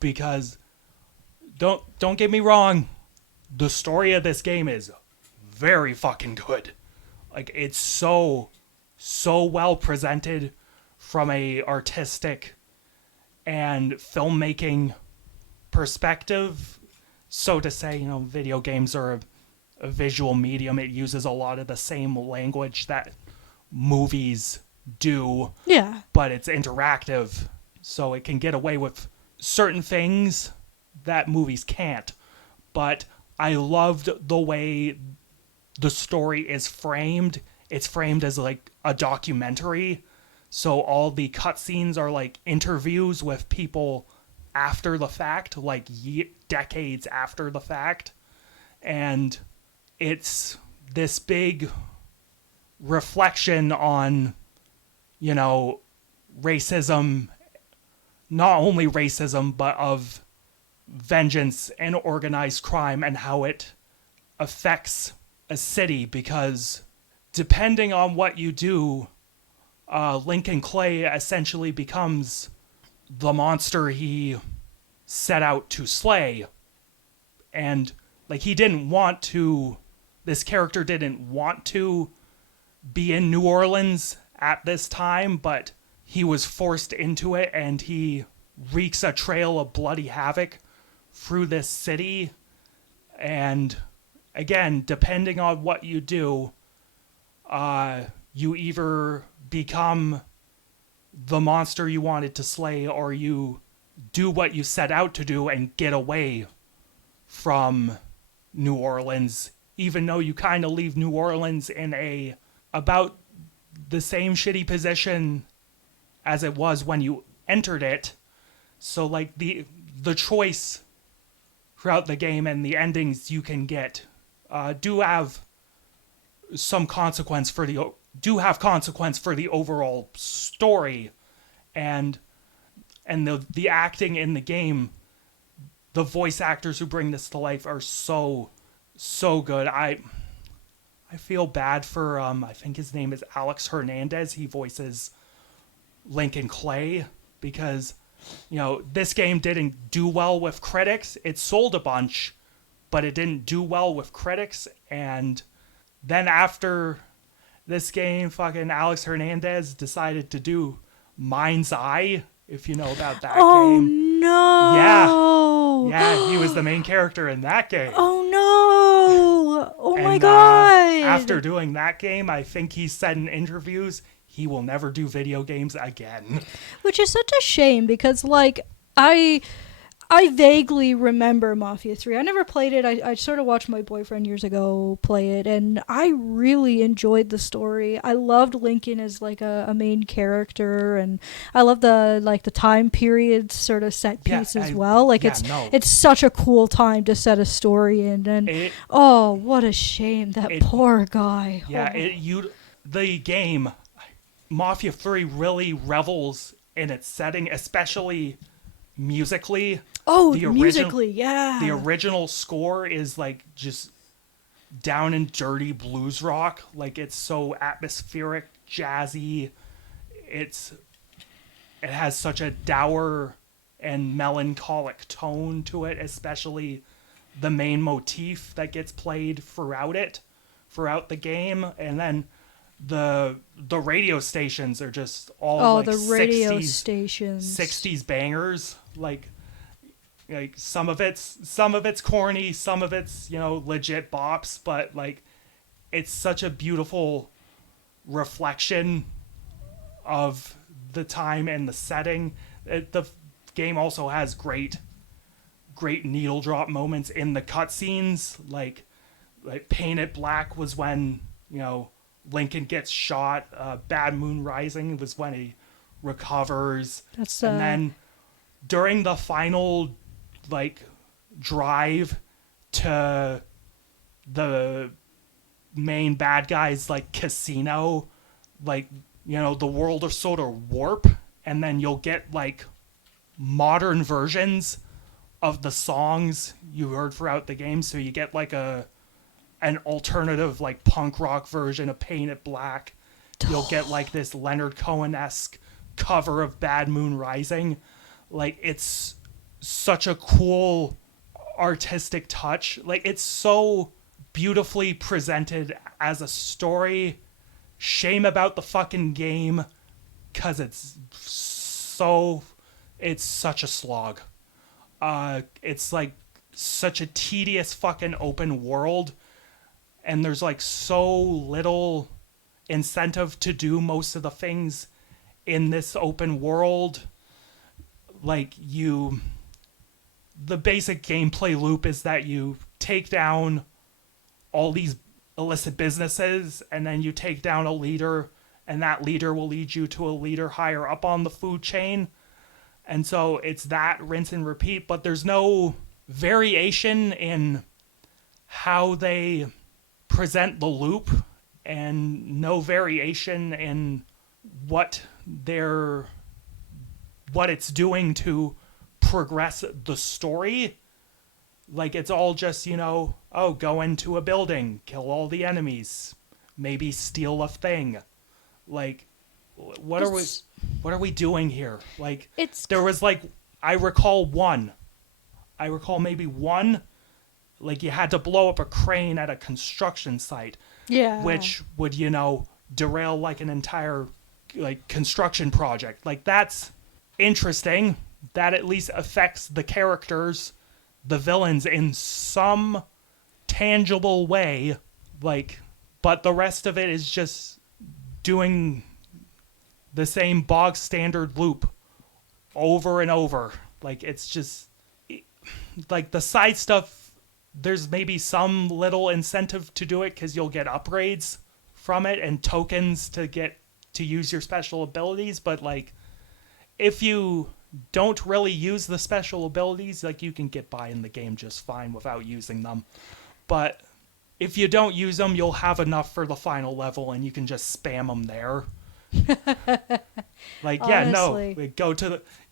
because don't get me wrong, the story of this game is very fucking good. Like, it's so well presented from a artistic and filmmaking perspective. So to say, video games are a visual medium. It uses a lot of the same language that movies do, yeah, but it's interactive, so it can get away with certain things that movies can't. But I loved the way the story is framed. It's framed as like a documentary, so all the cutscenes are like interviews with people after the fact, like decades after the fact. And it's this big reflection on, racism, not only racism, but of vengeance and organized crime and how it affects a city, because depending on what you do, Lincoln Clay essentially becomes the monster he set out to slay. And like, this character didn't want to be in New Orleans at this time, but he was forced into it, and he wreaks a trail of bloody havoc through this city. And again, depending on what you do, you either become the monster you wanted to slay, or you do what you set out to do and get away from New Orleans, even though you kind of leave New Orleans in a about the same shitty position as it was when you entered it. So like the choice throughout the game and the endings you can get do have consequence for the overall story, and the acting in the game, the voice actors who bring this to life are so good. I feel bad for I think his name is Alex Hernandez. He voices Lincoln Clay, because this game didn't do well with critics. It sold a bunch, but it didn't do well with critics. And then after this game, fucking Alex Hernandez decided to do Mind's Eye, if you know about that game. No! Yeah, he was the main character in that game. Oh no! Oh my And, god! after doing that game, I think he said in interviews he will never do video games again. Which is such a shame, because like I vaguely remember Mafia 3. I never played it. I sort of watched my boyfriend years ago play it, and I really enjoyed the story. I loved Lincoln as like a main character, and I love the time period sort of set piece as well. Like it's such a cool time to set a story in, and oh, what a shame, that poor guy. Yeah, the game Mafia 3 really revels in its setting, especially musically. Oh, musically, yeah. The original score is like just down and dirty blues rock. Like, it's so atmospheric, jazzy. It has such a dour and melancholic tone to it, especially the main motif that gets played throughout the game. And then the radio stations are just all like the radio 60s, stations, 60s bangers. Like some of it's corny, some of it's legit bops, but like it's such a beautiful reflection of the time and the setting. The game also has great needle drop moments in the cutscenes. Like Paint It Black was when Lincoln gets shot. Bad Moon Rising was when he recovers. And then during the final drive to the main bad guy's casino, the world will sort of warp, and then you'll get modern versions of the songs you heard throughout the game. So you get an alternative punk rock version of Paint It Black. You'll get this Leonard Cohen-esque cover of Bad Moon Rising. It's such a cool artistic touch. It's so beautifully presented as a story. Shame about the fucking game, because it's such a slog. It's such a tedious fucking open world, and there's so little incentive to do most of the things in this open world. The basic gameplay loop is that you take down all these illicit businesses, and then you take down a leader, and that leader will lead you to a leader higher up on the food chain. And so it's that rinse and repeat, but there's no variation in how they present the loop, and no variation in what it's doing to progress the story. It's all just, go into a building, kill all the enemies, maybe steal a thing. What are we doing here? There was I recall maybe one, you had to blow up a crane at a construction site. Yeah. Which would, derail an entire construction project. That's interesting. That at least affects the characters, the villains, in some tangible way. but the rest of it is just doing the same bog standard loop over and over. Like, it's just like the side stuff, there's maybe some little incentive to do it because you'll get upgrades from it and tokens to use your special abilities, but like if you don't really use the special abilities, like you can get by in the game just fine without using them. But if you don't use them, you'll have enough for the final level and you can just spam them there. Like, yeah, Honestly. no,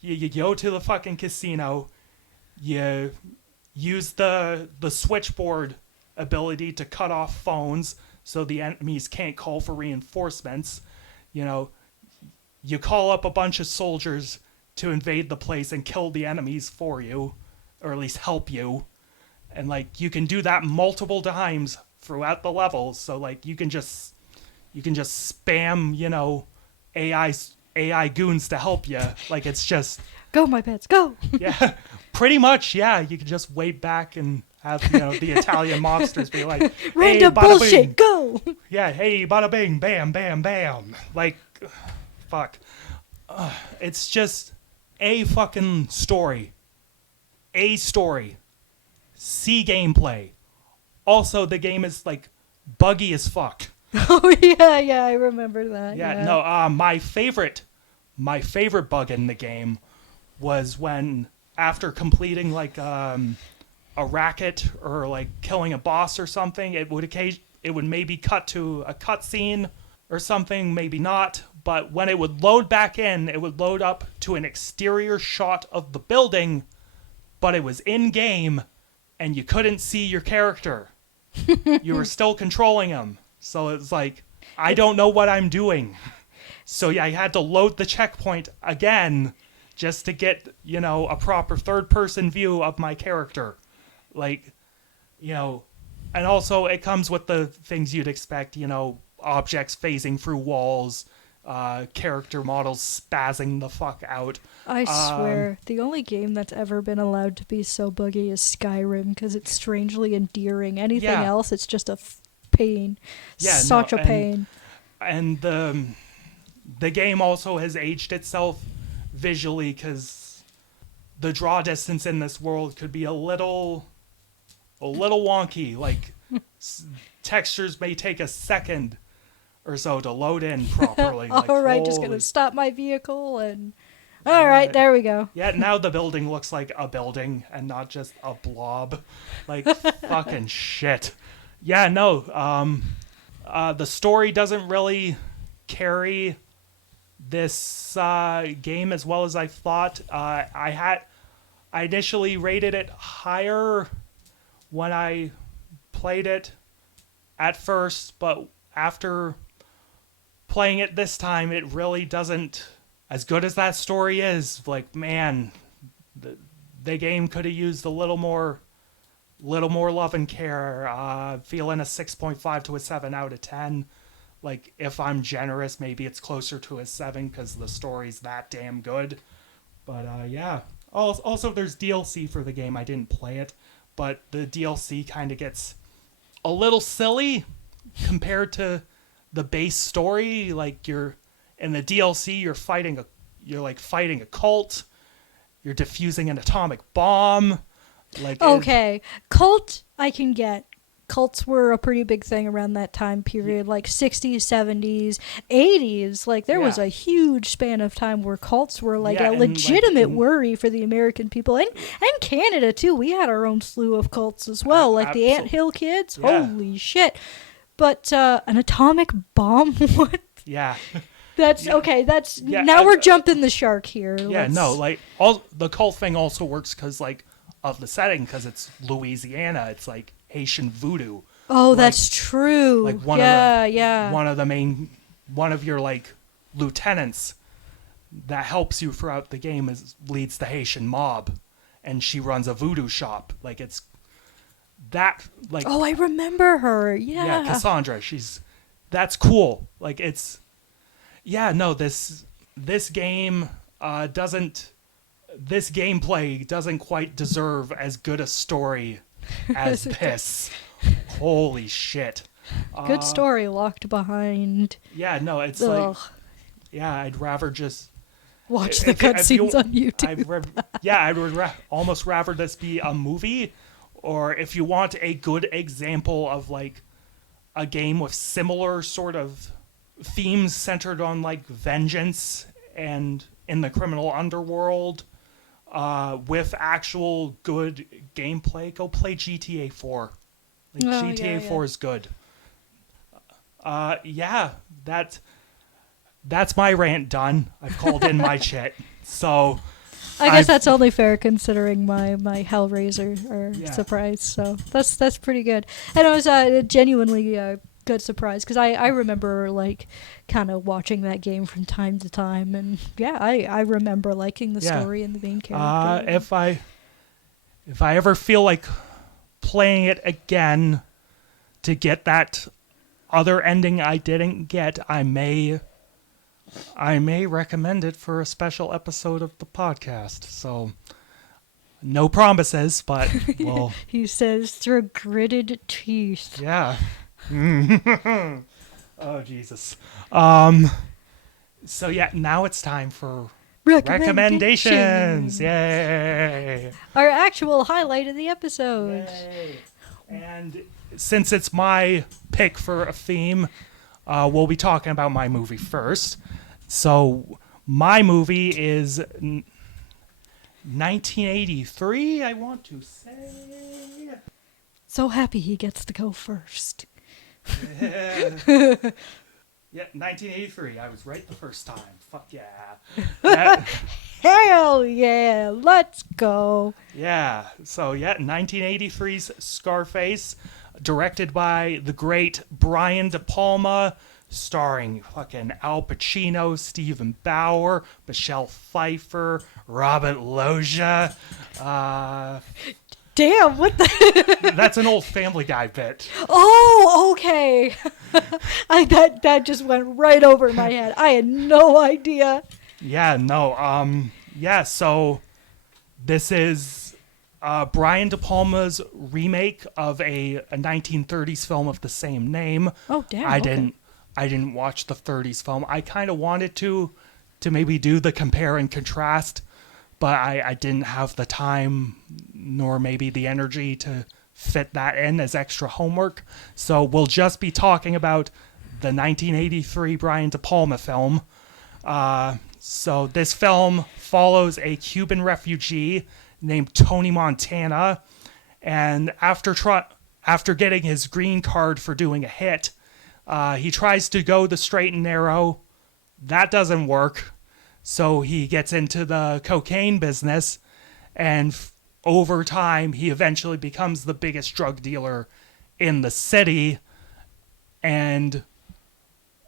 you go to the fucking casino, you use the switchboard ability to cut off phones so the enemies can't call for reinforcements. You know, you call up a bunch of soldiers to invade the place and kill the enemies for you, or at least help you. And like you can do that multiple times throughout the levels, so like you can just spam, you know, AI goons to help you. Like it's just Go, my pets, go! yeah, pretty much, yeah. You can just wait back and have, you know, the Italian mobsters be like, hey, Random bada bullshit, bing. go! Yeah, hey, bada bing, bam, bam, bam. Like, fuck. It's just a fucking story. A story. C gameplay. Also, the game is, like, buggy as fuck. Oh, yeah, I remember that. Yeah, no, my favorite bug in the game was when, after completing, like, a racket or, like, killing a boss or something, it would maybe cut to a cutscene or something, maybe not, but when it would load back in, it would load up to an exterior shot of the building, but it was in-game, and you couldn't see your character. You were still controlling him. So it's like, I don't know what I'm doing. So yeah, I had to load the checkpoint again just to get, you know, a proper third-person view of my character. Like, you know, and also it comes with the things you'd expect, you know, objects phasing through walls, character models spazzing the fuck out. I swear, the only game that's ever been allowed to be so buggy is Skyrim because it's strangely endearing. Anything Yeah. else, it's just a pain. Yeah, Such no, a pain. And the game also has aged itself visually because the draw distance in this world could be a little wonky. Like textures may take a second or so to load in properly. Like, All right, just holy- gonna stop my vehicle and. All right, there we go. Yeah, now the building looks like a building and not just a blob. Like, fucking shit. Yeah, no, the story doesn't really carry this game as well as I thought. I initially rated it higher when I played it at first, but after playing it this time, it really doesn't. As good as that story is, like, man, the game could have used a little more love and care. Feeling a 6.5 to a 7 out of 10. Like, if I'm generous, maybe it's closer to a 7 because the story's that damn good. But yeah. Also, there's DLC for the game. I didn't play it, but the DLC kind of gets a little silly compared to the base story. Like, in the DLC, you're fighting a cult. You're defusing an atomic bomb. Like, Okay, cult I can get. Cults were a pretty big thing around that time period, like 60s, 70s, 80s. Like, there was Yeah. a huge span of time where cults were like Yeah, a and, legitimate like, worry for the American people. And Canada, too. We had our own slew of cults as well, like the Anthill Kids. Yeah. Holy shit. But an atomic bomb? What? yeah. That's okay. That's Yeah, now we're jumping the shark here. Yeah, Let's- no, like, all the cult thing also works because, like, of the setting, because it's Louisiana. It's like Haitian voodoo. Oh, like- that's true. Like one of your like lieutenants that helps you throughout the game leads the Haitian mob, and she runs a voodoo shop. Like, it's that, like, Oh, I remember her. yeah, Cassandra. That's cool. Like, it's, yeah, no, this game this gameplay doesn't quite deserve as good a story as this. Holy shit. Good story locked behind. Yeah, no, it's Ugh. like, yeah, I'd rather just Watch the if you- cutscenes on YouTube. I would almost rather this be a movie, or if you want a good example of like a game with similar sort of themes centered on like vengeance and in the criminal underworld, with actual good gameplay, go play GTA 4. Like Oh, GTA yeah, 4 yeah. is good. Yeah, that's my rant done. I've called in my shit. So I guess I've- that's only fair considering my Hellraiser or Yeah. surprise. So that's pretty good, and it was a genuinely good surprise because I remember like kind of watching that game from time to time, and yeah, I remember liking the Yeah. story and the main character. if I ever feel like playing it again to get that other ending I didn't get, I may recommend it for a special episode of the podcast. So no promises, but well, He says through gritted teeth. yeah. Oh Jesus. So yeah, now it's time for recommendations. Yay! Our actual highlight of the episode. Yay. And since it's my pick for a theme, we'll be talking about my movie first. So my movie is 1983, I want to say. So happy he gets to go first. Yeah, 1983. I was right the first time. Fuck yeah. That- Hell yeah, let's go. Yeah. So yeah, 1983's Scarface, directed by the great Brian De Palma, starring fucking Al Pacino, Stephen Bauer, Michelle Pfeiffer, Robert Loggia. Damn, what the? That's an old Family Guy bit. Oh, okay. That just went right over my head. I had no idea. Yeah. No. Yeah. So this is Brian De Palma's remake of a 1930s film of the same name. Oh, damn. I okay. didn't watch the 30s film. I kind of wanted to maybe do the compare and contrast, but I didn't have the time nor maybe the energy to fit that in as extra homework. So we'll just be talking about the 1983 Brian De Palma film. So this film follows a Cuban refugee named Tony Montana, and after getting his green card for doing a hit, he tries to go the straight and narrow. That doesn't work. So he gets into the cocaine business, and over time, he eventually becomes the biggest drug dealer in the city. And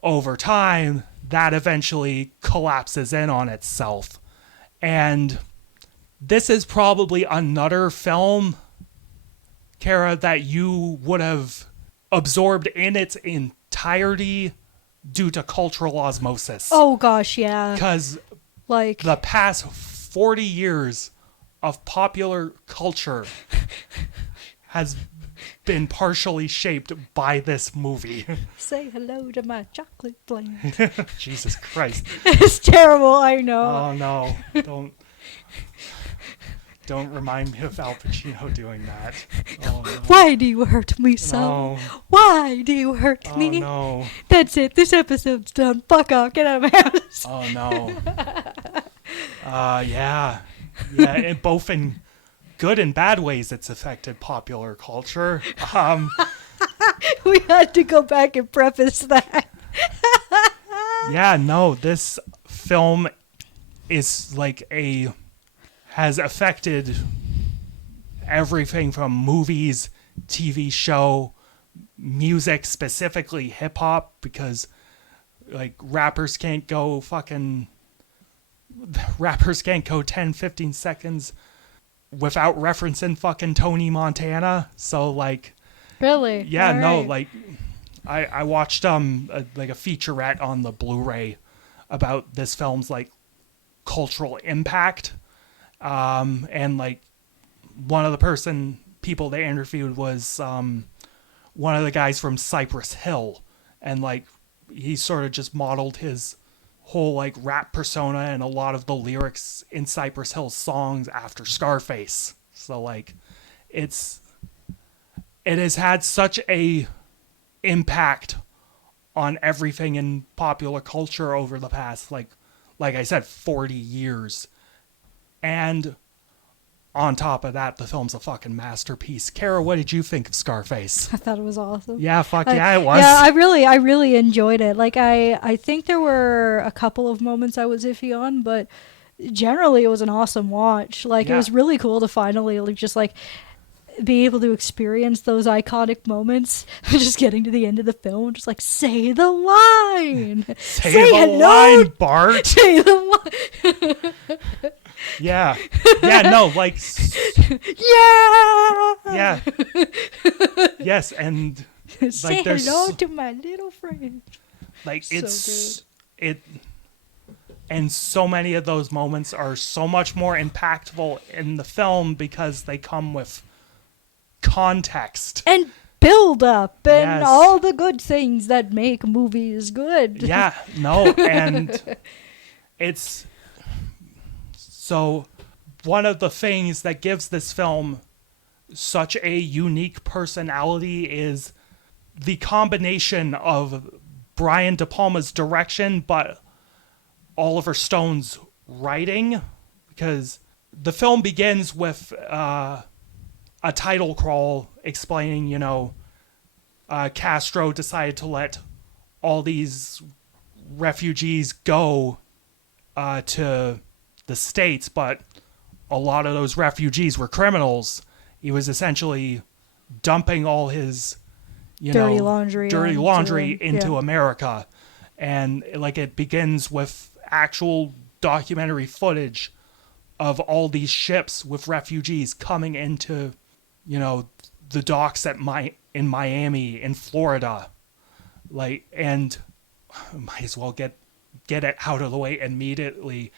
over time, that eventually collapses in on itself. And this is probably another film, Kara, that you would have absorbed in its entirety due to cultural osmosis. Oh, gosh, yeah. Because Like, the past 40 years of popular culture has been partially shaped by this movie. say hello to my chocolate flame. Jesus Christ. It's terrible, I know. Oh no. Don't remind me of Al Pacino doing that. Oh no. Why do you hurt me so? No. Why do you hurt Oh me? no. That's it. This episode's done. Fuck off. Get out of my house. Oh no. Yeah. Yeah, and both in good and bad ways it's affected popular culture. We had to go back and preface that. Yeah, no, this film is like has affected everything from movies, TV show, music, specifically hip hop, because like rappers can't go 10, 15 seconds without referencing fucking Tony Montana. So like, Really? yeah, All no, right. like I watched a featurette on the Blu-ray about this film's like cultural impact, and like one of the people they interviewed was one of the guys from Cypress Hill, and like he sort of just modeled his whole like rap persona and a lot of the lyrics in Cypress Hill's songs after Scarface. So like it has had such a impact on everything in popular culture over the past like I said 40 years. And on top of that, the film's a fucking masterpiece. Kara, what did you think of Scarface? I thought it was awesome. Yeah, fuck yeah, it was. Yeah, I really enjoyed it. Like I think there were a couple of moments I was iffy on, but generally it was an awesome watch. Like it was really cool to finally like just like be able to experience those iconic moments. Just getting to the end of the film, just like say the line, say the hello, line, Bart. Say the line. Yeah. Yeah, no, like yeah. Yes, and say like hello to my little friend. Like so it's good. And so many of those moments are so much more impactful in the film because they come with context and build up and all the good things that make movies good. Yeah, no, and it's so one of the things that gives this film such a unique personality is the combination of Brian De Palma's direction, but Oliver Stone's writing, because the film begins with a title crawl explaining, you know, Castro decided to let all these refugees go to the States, but a lot of those refugees were criminals. He was essentially dumping all his, dirty laundry into America. And like it begins with actual documentary footage of all these ships with refugees coming into, you know, the docks in Miami, in Florida. Like, and might as well get it out of the way immediately.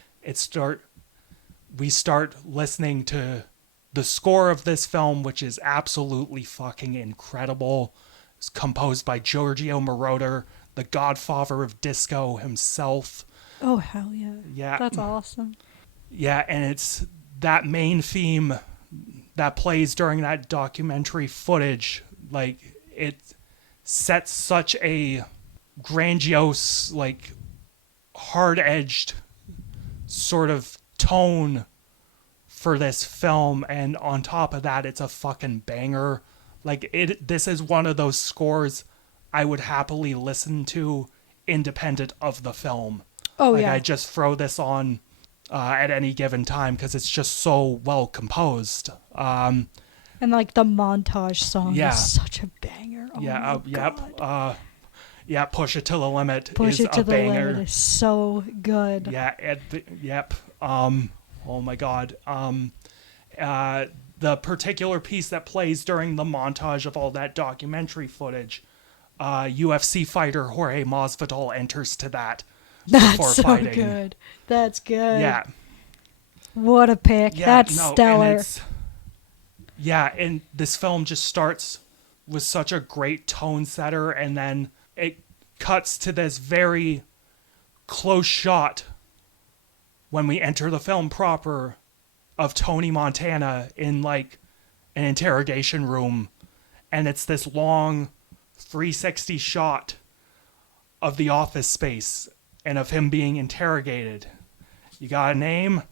We start listening to the score of this film, which is absolutely fucking incredible. It's composed by Giorgio Moroder, the godfather of disco himself. Oh, hell yeah. Yeah. That's awesome. Yeah, and it's that main theme that plays during that documentary footage. Like, it sets such a grandiose, like, hard-edged sort of tone for this film, and on top of that, it's a fucking banger. Like, this is one of those scores I would happily listen to independent of the film. Oh, like, yeah. I just throw this on at any given time because it's just so well composed. And like the montage song is such a banger. Oh my God. Yeah, Push It to the Limit Push is It to a the banger. Limit is so good. Yeah, oh my God. The particular piece that plays during the montage of all that documentary footage, UFC fighter Jorge Masvidal enters to that. That's so fighting. Good. That's good. Yeah. What a pick. Yeah, That's stellar. And this film just starts with such a great tone setter, and then it cuts to this very close shot when we enter the film proper of Tony Montana in like an interrogation room, and it's this long 360 shot of the office space and of him being interrogated. You got a name?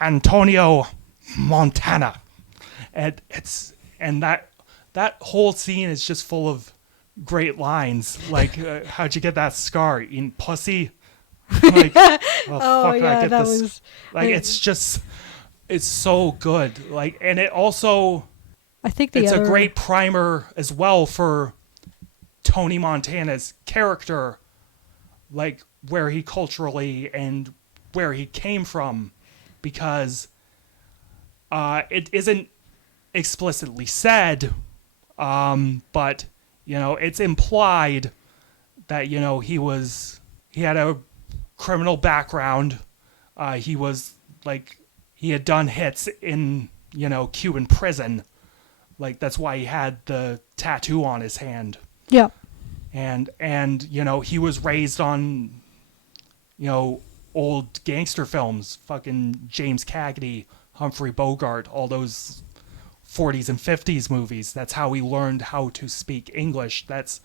Antonio Montana. And that whole scene is just full of great lines. Like, how'd you get that scar? Eating pussy? Like, was like, it's so good. Like, and it also, I think it's a great primer as well for Tony Montana's character, like where he culturally and where he came from, because it isn't explicitly said, but you know, it's implied that, you know, he had a criminal background. He was like, he had done hits in, you know, Cuban prison. Like, that's why he had the tattoo on his hand. Yeah. And you know, he was raised on, you know, old gangster films, fucking James Cagney, Humphrey Bogart, all those 40s and 50s movies. That's how he learned how to speak English. That's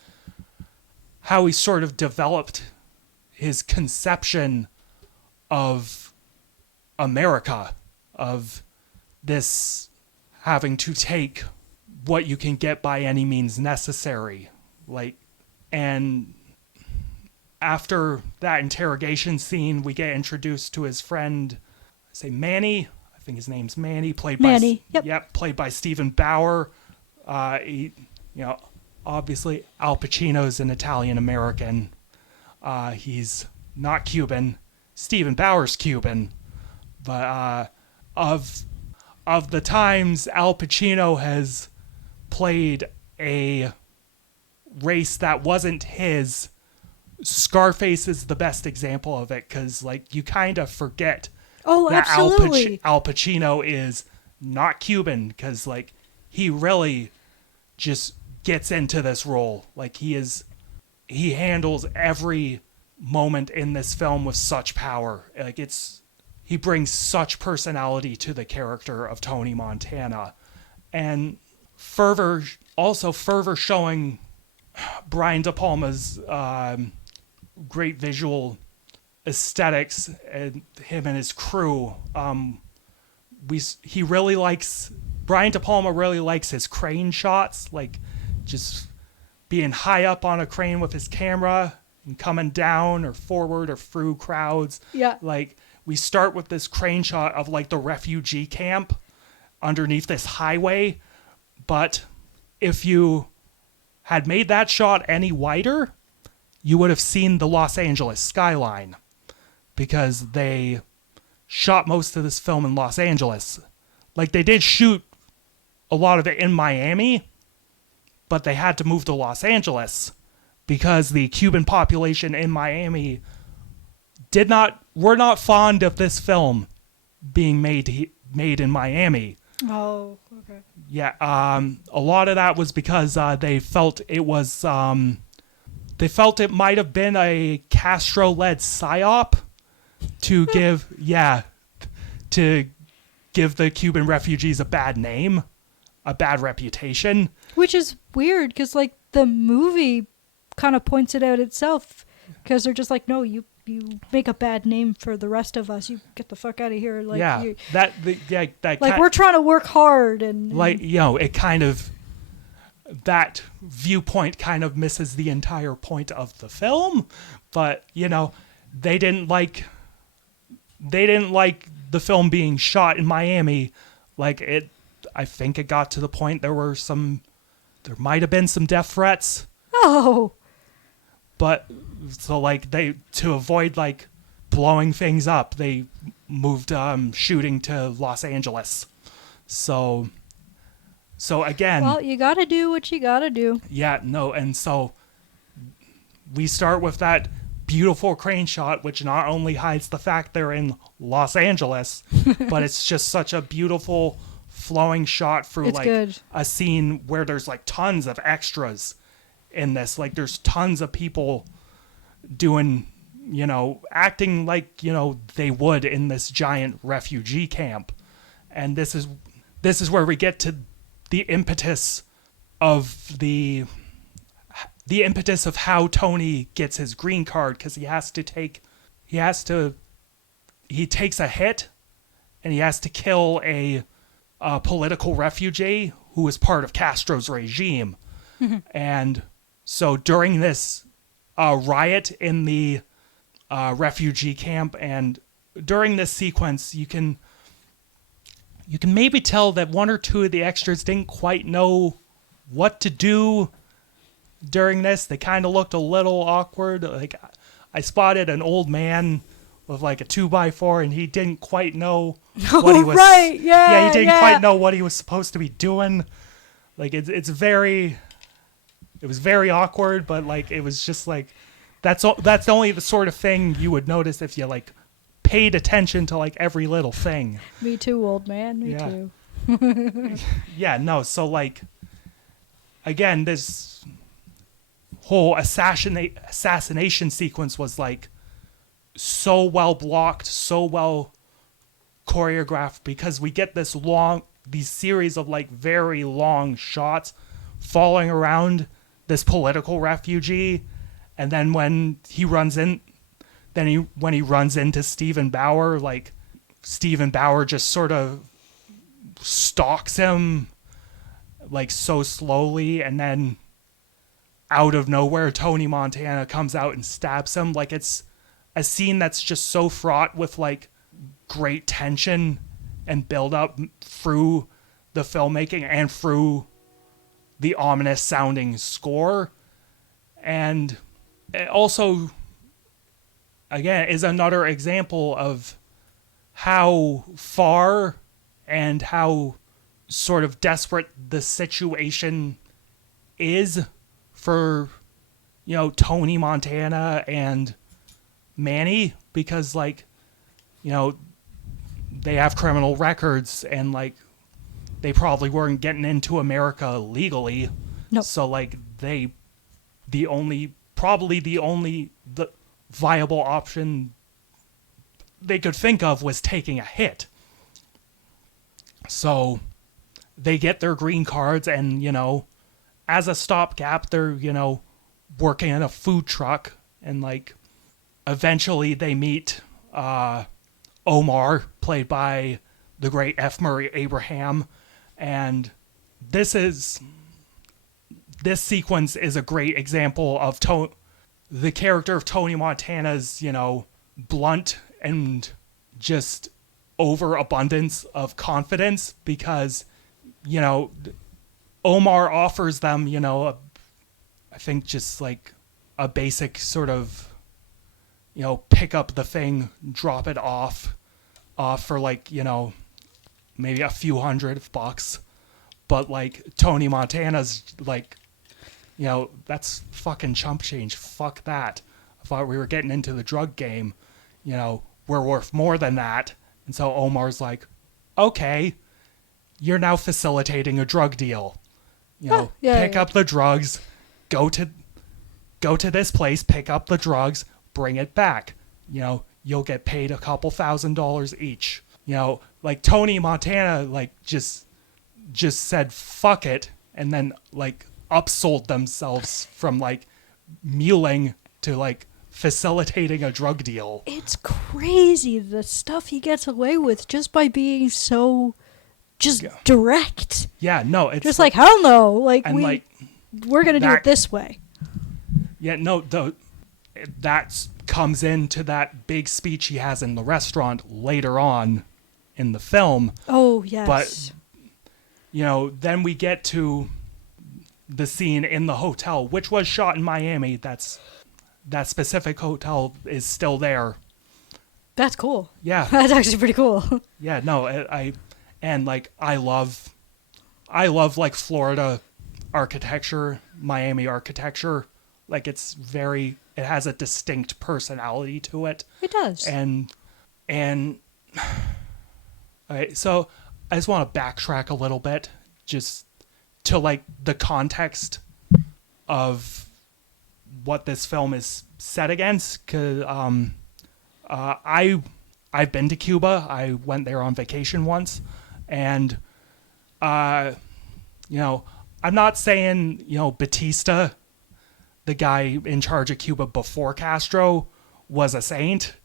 how he sort of developed his conception of America, of this having to take what you can get by any means necessary. Like, and after that interrogation scene, we get introduced to his friend, Manny. I think his name's Manny, played Manny, by yep. played by Stephen Bauer. He, you know, obviously Al Pacino's an Italian American. He's not Cuban. Stephen Bauer's Cuban, but of the times Al Pacino has played a race that wasn't his, Scarface is the best example of it, because like you kind of forget that absolutely. Al Pacino is not Cuban, because like he really just gets into this role. Like he handles every moment in this film with such power. Like he brings such personality to the character of Tony Montana, and further showing Brian De Palma's great visual aesthetics, and him and his crew. Brian De Palma really likes his crane shots, like just being high up on a crane with his camera and coming down or forward or through crowds. Yeah. Like, we start with this crane shot of like the refugee camp underneath this highway, but if you had made that shot any wider, you would have seen the Los Angeles skyline, because they shot most of this film in Los Angeles. Like, they did shoot a lot of it in Miami, but they had to move to Los Angeles because the Cuban population in Miami were not fond of this film being made in Miami. Oh, okay. Yeah, a lot of that was because they felt it might have been a Castro-led psyop to give the Cuban refugees a bad name, a bad reputation. Which is weird, because like the movie kind of points it out itself, because they're just like, no, you make a bad name for the rest of us. You get the fuck out of here. Like, We're trying to work hard, and like, you know, it kind of, that viewpoint kind of misses the entire point of the film. But you know, they didn't like the film being shot in Miami. Like, I think it got to the point there might have been some death threats. Oh. But so like to avoid like blowing things up, they moved shooting to Los Angeles. So again, well, you gotta do what you gotta do. Yeah, no, and so we start with that beautiful crane shot, which not only hides the fact they're in Los Angeles, but it's just such a beautiful flowing shot through a scene where there's like tons of extras in this. Like, there's tons of people doing, you know, acting like, you know, they would in this giant refugee camp. And this is where we get to the impetus of how Tony gets his green card, because he takes a hit and he has to kill a political refugee who was part of Castro's regime. And so during this riot in the refugee camp, and during this sequence, you can maybe tell that one or two of the extras didn't quite know what to do during this. They kind of looked a little awkward. Like, I spotted an old man with like a 2x4, and he didn't quite know what he was. Right, yeah, he didn't quite know what he was supposed to be doing. Like, it was very awkward, but like, it was just like, that's only the sort of thing you would notice if you like paid attention to like every little thing. Me too, old man. Me too. Yeah, no, so like again, this whole assassination sequence was like so well blocked, so well choreographed, because we get these series of like very long shots following around this political refugee, and then when he runs into Stephen Bauer, like Stephen Bauer just sort of stalks him like so slowly, and then out of nowhere Tony Montana comes out and stabs him. Like, it's a scene that's just so fraught with like great tension and build up through the filmmaking and through the ominous sounding score. And it also, again, is another example of how far and how sort of desperate the situation is for, Tony Montana and Manny, because like, they have criminal records, and like they probably weren't getting into America legally. Nope. So like the viable option they could think of was taking a hit. So they get their green cards, and as a stopgap they're working in a food truck, and like eventually they meet Omar, played by the great F. Murray Abraham, and this sequence is a great example of the character of Tony Montana's, blunt and just overabundance of confidence, because, Omar offers them, I think just like a basic sort of, pick up the thing, drop it off for like, maybe a few $100. But like Tony Montana's like, that's fucking chump change. Fuck that. I thought we were getting into the drug game. We're worth more than that. And so Omar's like, okay, you're now facilitating a drug deal. Pick up the drugs, go to this place, pick up the drugs, bring it back. You'll get paid a couple $1,000s each. Like Tony Montana, like just said fuck it, and then like upsold themselves from like muling to like facilitating a drug deal. It's crazy the stuff he gets away with just by being so direct. Yeah, no, it's just like hell no, like we're gonna do that, it this way. Yeah, no, that comes into that big speech he has in the restaurant later on in the film. Oh yes. But then we get to the scene in the hotel, which was shot in Miami. That specific hotel is still there. That's cool. Yeah. That's actually pretty cool. Yeah, no, I love like Florida architecture, Miami architecture. Like it has a distinct personality to it. It does. And okay, so I just want to backtrack a little bit just to like the context of what this film is set against, because I've been to Cuba. I went there on vacation once, and I'm not saying Batista, the guy in charge of Cuba before Castro, was a saint,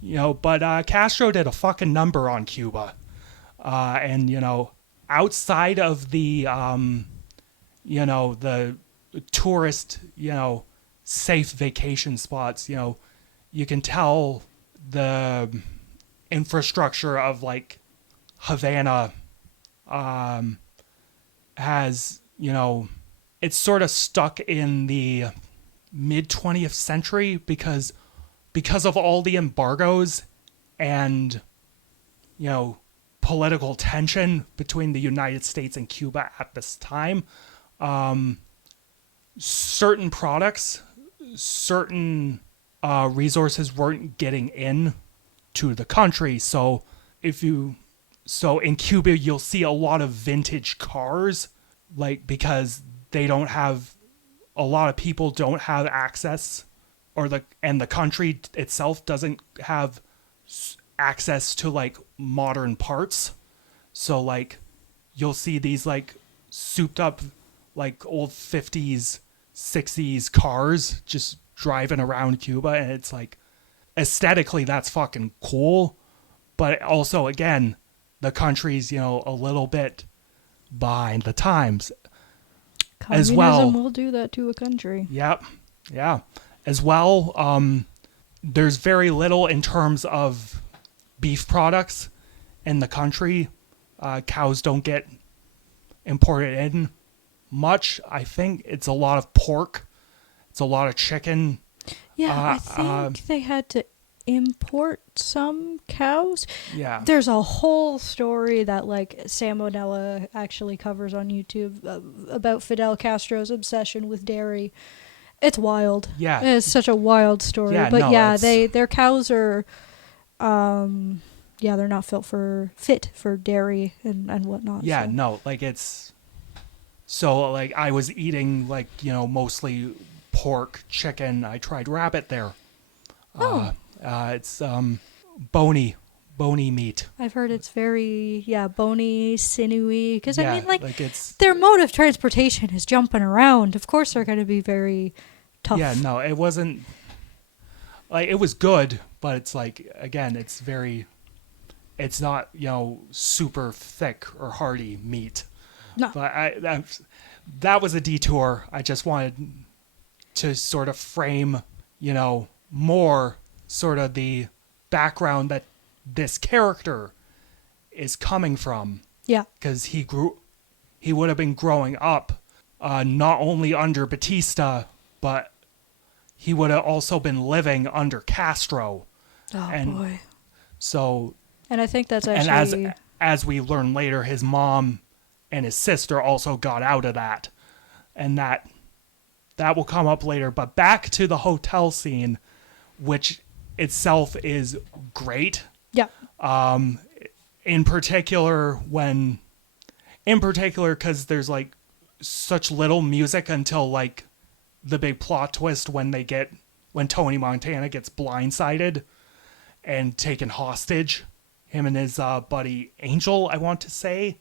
but Castro did a fucking number on Cuba, and outside of the the tourist safe vacation spots, you can tell the infrastructure of like Havana has, it's sort of stuck in the mid 20th century because of all the embargoes and political tension between the United States and Cuba at this time. Certain products, certain resources weren't getting in to the country. So if you so in Cuba you'll see a lot of vintage cars, like because they don't have a lot of people don't have access, or the country itself doesn't have access to like modern parts. So like you'll see these like souped up like old 50s 60s cars just driving around Cuba, and it's like aesthetically that's fucking cool, but also again the country's a little bit behind the times as well. Communism will do that to a country. Yep. Yeah. As well, there's very little in terms of beef products in the country. Cows don't get imported in much. I think it's a lot of pork. It's a lot of chicken. Yeah, I think they had to import some cows. Yeah. There's a whole story that like Sam O'Nella actually covers on YouTube about Fidel Castro's obsession with dairy. It's wild. Yeah. It's such a wild story. Yeah, But no, yeah, it's- their cows are they're not fit for dairy and whatnot. Yeah, so. no, like it's so like I was eating like, mostly pork, chicken. I tried rabbit there. Oh. It's bony meat. I've heard it's very bony, sinewy. Because Yeah, I mean, like it's their mode of transportation is jumping around. Of course, they're going to be very tough. yeah, no, it wasn't like it was good, but it's like again, it's not super thick or hearty meat. No. But that was a detour. I just wanted to sort of frame more sort of the background that this character is coming from, Yeah. because he would have been growing up not only under Batista, but he would have also been living under Castro. Oh And boy. So, And I think that's and actually as we learn later, his mom and his sister also got out of that, and that will come up later. But back to the hotel scene, which itself is great. yeah. In particular, because there's like such little music until like the big plot twist when Tony Montana gets blindsided and taken hostage, him and his buddy Angel, I want to say.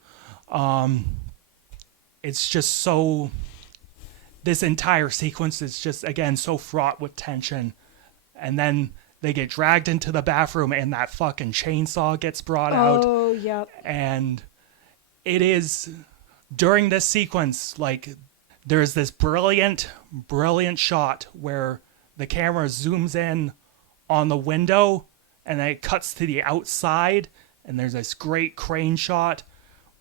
It's just so, this entire sequence is just again so fraught with tension, and then they get dragged into the bathroom and that fucking chainsaw gets brought out. Oh, yeah. And it is during this sequence, like there's this brilliant shot where the camera zooms in on the window and then it cuts to the outside, and there's this great crane shot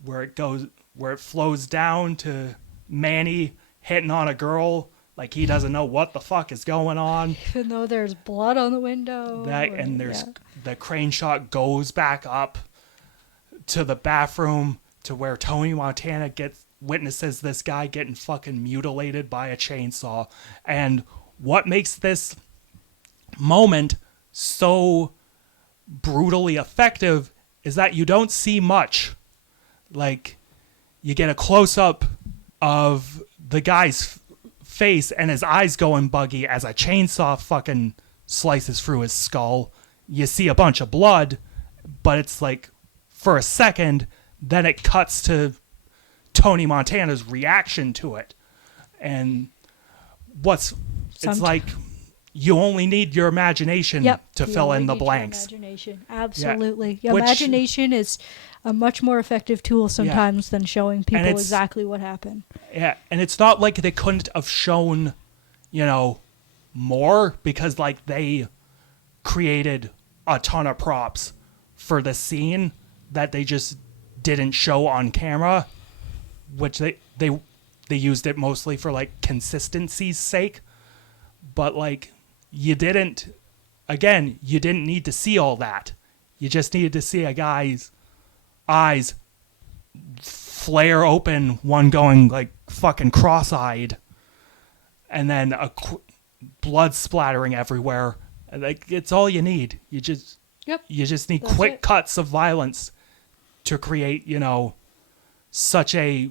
where it flows down to Manny hitting on a girl like he doesn't know what the fuck is going on. Even though there's blood on the window. And there's the crane shot goes back up to the bathroom to where Tony Montana witnesses this guy getting fucking mutilated by a chainsaw. And what makes this moment so brutally effective is that you don't see much. Like, you get a close-up of the guy's face and his eyes going buggy as a chainsaw fucking slices through his skull. You see a bunch of blood, but it's like for a second, then it cuts to Tony Montana's reaction to it. And it's like you only need your imagination to fill in the blanks. Imagination. Absolutely. Yeah. Imagination is a much more effective tool sometimes than showing people exactly what happened. Yeah, and it's not like they couldn't have shown, more, because like they created a ton of props for the scene that they just didn't show on camera, which they used it mostly for like consistency's sake. But like you didn't need to see all that. You just needed to see a guy's eyes flare open, one going like fucking cross-eyed, and then blood splattering everywhere. Like, it's all you need. You just need quick cuts of violence to create, such a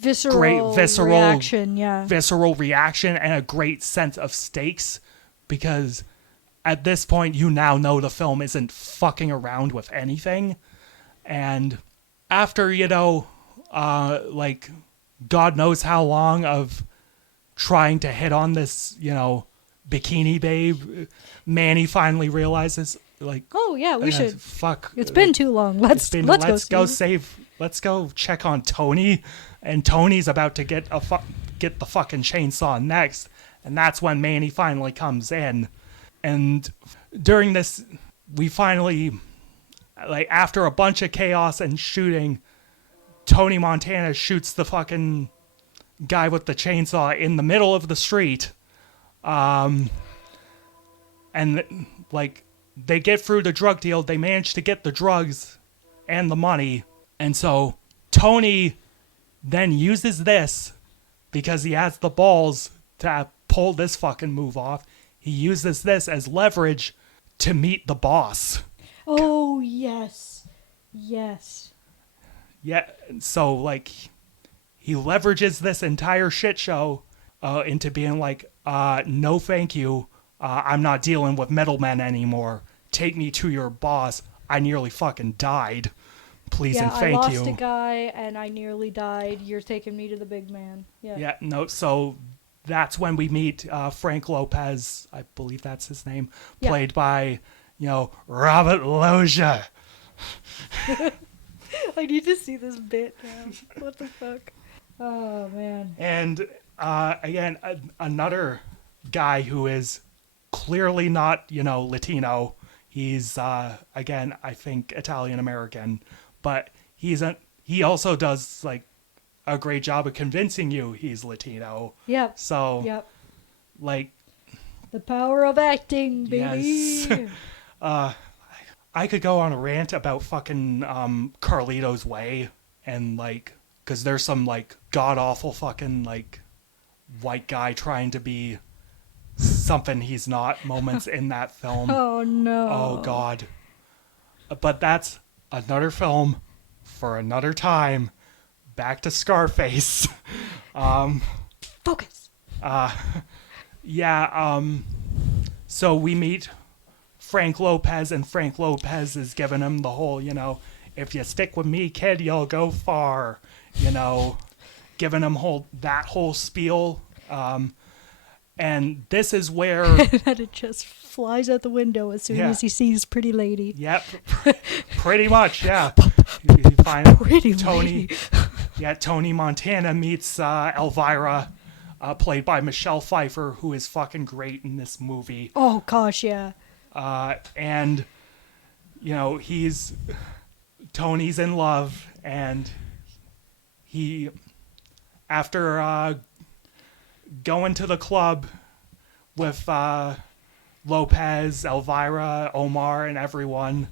Visceral great reaction, yeah. visceral reaction and a great sense of stakes, because at this point you now know the film isn't fucking around with anything. And after, like God knows how long of trying to hit on this, bikini babe, Manny finally realizes, like, Oh yeah, we should. fuck. It's been too long. Let's go Let's go check on Tony, and Tony's about to get the fucking chainsaw next, and that's when Manny finally comes in. And during this, we finally, like, after a bunch of chaos and shooting, Tony Montana shoots the fucking guy with the chainsaw in the middle of the street. And like, they get through the drug deal. They manage to get the drugs and the money. And so Tony then uses this, because he has the balls to pull this fucking move off. He uses this as leverage to meet the boss. Oh, yes. Yes. Yeah, so, like, he leverages this entire shit show into being like, no thank you, I'm not dealing with middlemen anymore. Take me to your boss. I nearly fucking died. Please and thank you. I lost a guy and I nearly died. You're taking me to the big man. Yeah. Yeah, no, so that's when we meet Frank Lopez, I believe that's his name, played by, Robert Loggia. I need to see this bit now. What the fuck? Oh, man. And, again, another guy who is clearly not, Latino. He's, again, I think Italian-American. But he also does, like, a great job of convincing you he's Latino. Yep. So, like... The power of acting, baby! Yes. I could go on a rant about fucking Carlito's Way, and, like, because there's some, like, god-awful fucking, like, white guy trying to be something he's not moments in that film. Oh, no. Oh, God. But that's another film for another time. Back to Scarface. Focus! So we meet Frank Lopez, and Frank Lopez is giving him the whole, if you stick with me, kid, you'll go far. Giving him that whole spiel. And this is where... And it just flies out the window as soon as he sees Pretty Lady. Yep, pretty much, yeah. You find Pretty Tony. Lady. Yeah, Tony Montana meets Elvira, played by Michelle Pfeiffer, who is fucking great in this movie. Oh, gosh, yeah. And, Tony's in love, and he, after going to the club with Lopez, Elvira, Omar, and everyone,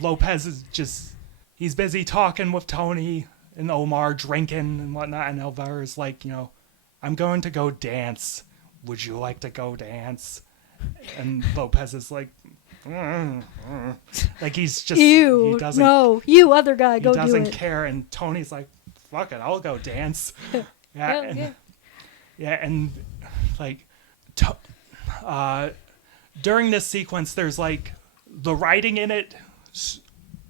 Lopez is he's busy talking with Tony and Omar, drinking and whatnot, and Elvira's like, I'm going to go dance. Would you like to go dance? And Lopez is like, like he's just... Ew, he doesn't, no, you other guy, go do it. He doesn't care, and Tony's like, fuck it, I'll go dance. And like, during this sequence, there's like, the writing in it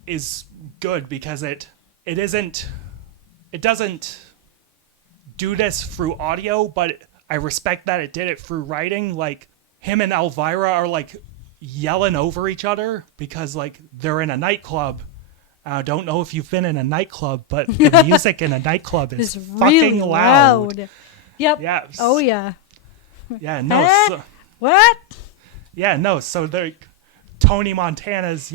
is good because it doesn't do this through audio, but I respect that it did it through writing. Like, him and Elvira are like yelling over each other because like they're in a nightclub. I don't know if you've been in a nightclub, but the music in a nightclub is it's fucking really loud. Yep. Yeah. Oh yeah. Yeah. No. So, What? yeah. No. So Tony Montana's,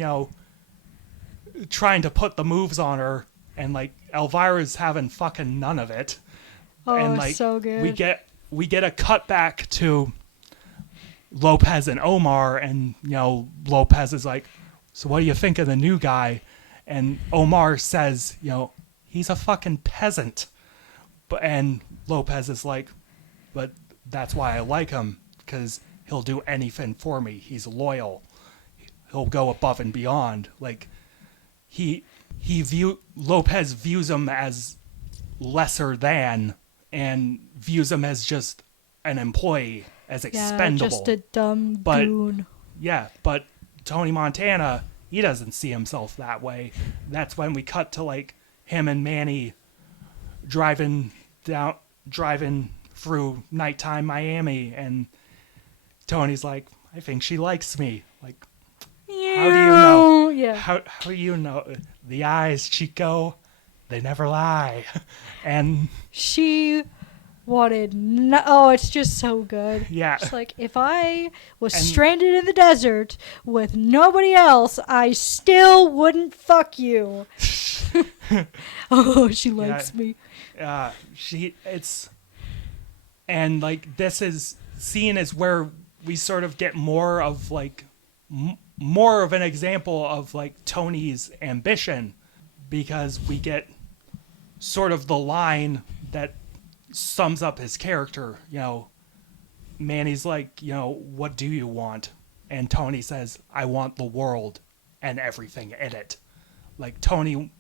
trying to put the moves on her, and like Elvira's having fucking none of it. Oh, and like so good. we get a cut back to Lopez and Omar, and Lopez is like, so what do you think of the new guy? And Omar says, he's a fucking peasant. And Lopez is like, but that's why I like him, because he'll do anything for me. He's loyal. He'll go above and beyond. Like, Lopez views him as lesser than, and views him as just an employee, as expendable. Just a dumb goon. Yeah, but Tony Montana, he doesn't see himself that way. That's when we cut to, like, him and Manny driving through nighttime Miami, and Tony's like, I think she likes me. Like, how do you know? Yeah. How do you know? The eyes, Chico, they never lie. And she wanted oh, it's just so good. Yeah. It's like, if I was stranded in the desert with nobody else, I still wouldn't fuck you. Oh, she likes me. And like, this is scene is where we sort of get more of like more of an example of like Tony's ambition, because we get sort of the line that sums up his character. You know, Manny's like, you know, what do you want? And Tony says, I want the world and everything in it. Like, Tony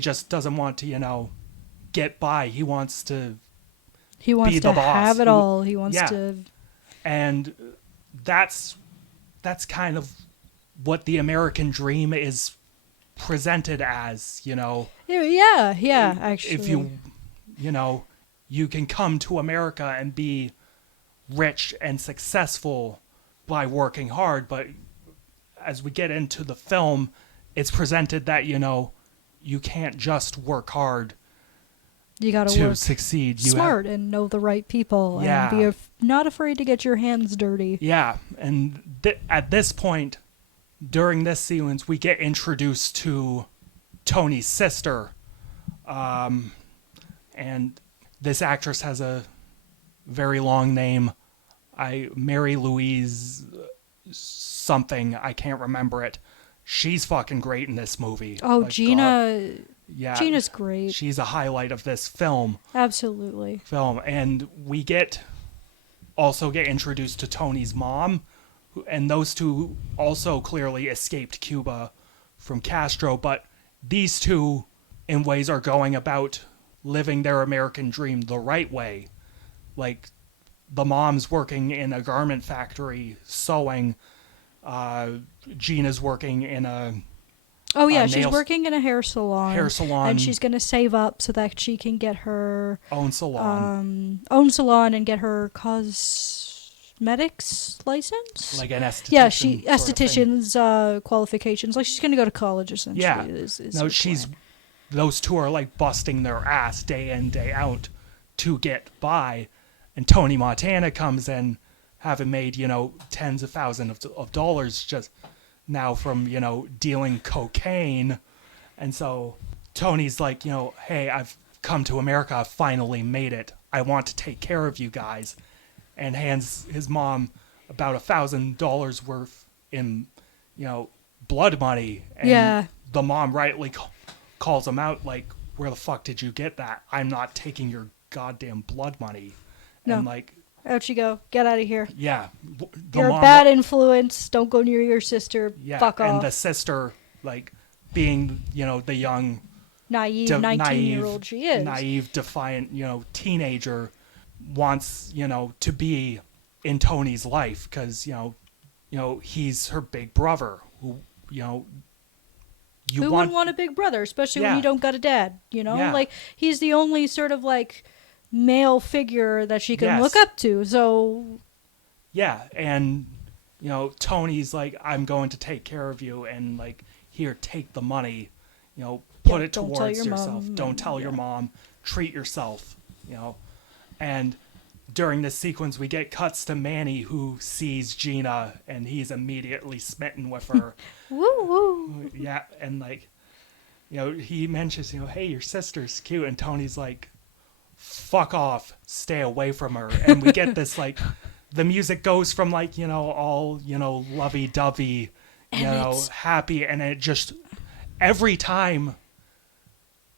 just doesn't want to, you know, get by. He wants to be the boss. Have it all. He wants to. And that's kind of what the American dream is presented as, you know. Yeah, actually. If you know, you can come to America and be rich and successful by working hard, but as we get into the film, it's presented that, you know, you can't just work hard. You gotta work succeed. Smart and know the right people, and be not afraid to get your hands dirty. Yeah, and at this point, during this sequence, we get introduced to Tony's sister, and this actress has a very long name. Mary Louise something, I can't remember it. She's fucking great in this movie. Oh, like, Gina. Yeah, Gina's great. She's a highlight of this film. Absolutely. And we also get introduced to Tony's mom, and those two also clearly escaped Cuba from Castro, but these two, in ways, are going about living their American dream the right way. Like, the mom's working in a garment factory sewing. Gina's working in a she's working in a hair salon, and she's going to save up so that she can get her own salon, and get her cosmetics license, like an esthetician. Yeah, esthetician's qualifications. Like, she's going to go to college essentially. Yeah, is those two are like busting their ass day in, day out to get by, and Tony Montana comes in, having made, you know, tens of thousands of dollars just now from, you know, dealing cocaine. And so Tony's like, you know, hey, I've come to America. I've finally made it. I want to take care of you guys. And hands his mom about $1,000 worth in, you know, blood money. And the mom rightly calls him out, like, where the fuck did you get that? I'm not taking your goddamn blood money. No. And like, out you go. Get out of here. Yeah. You're a bad influence. Don't go near your sister. Yeah. Fuck off. And the sister, like, being, you know, the young, naive 19-year-old she is. Naive, defiant, you know, teenager, wants, you know, to be in Tony's life because, you know, he's her big brother who, you know, who wouldn't want a big brother, especially when you don't got a dad, you know? Like, he's the only sort of, like, male figure that she can look up to, so... Yeah, and, you know, Tony's like, I'm going to take care of you, and, like, here, take the money, you know, put it towards yourself. Don't tell your mom. Treat yourself, you know. And during this sequence, we get cuts to Manny, who sees Gina, and he's immediately smitten with her. Woo woo. Yeah, and, like, you know, he mentions, you know, hey, your sister's cute, and Tony's like, fuck off, stay away from her. And we get this, like, the music goes from, like, you know, all, you know, lovey-dovey, you know, happy, and it just, every time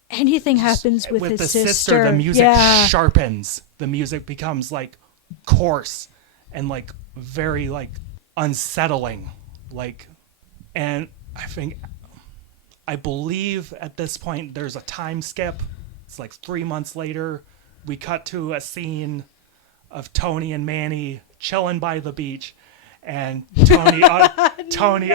anything happens with his the sister, the music sharpens. The music becomes, like, coarse and, like, very like unsettling, and I believe at this point there's a time skip. It's like 3 months later. We cut to a scene of Tony and Manny chilling by the beach, and Tony Tony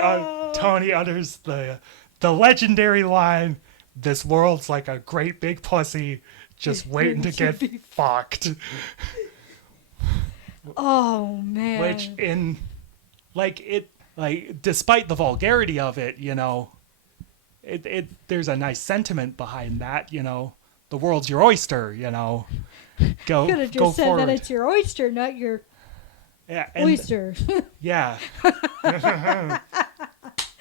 utters the legendary line, "This world's like a great big pussy, just waiting to get fucked." Oh man. Which despite the vulgarity of it, there's a nice sentiment behind that, the world's your oyster, Go You could have go just said forward. that it's your oyster, not your Yeah, and, oyster. yeah.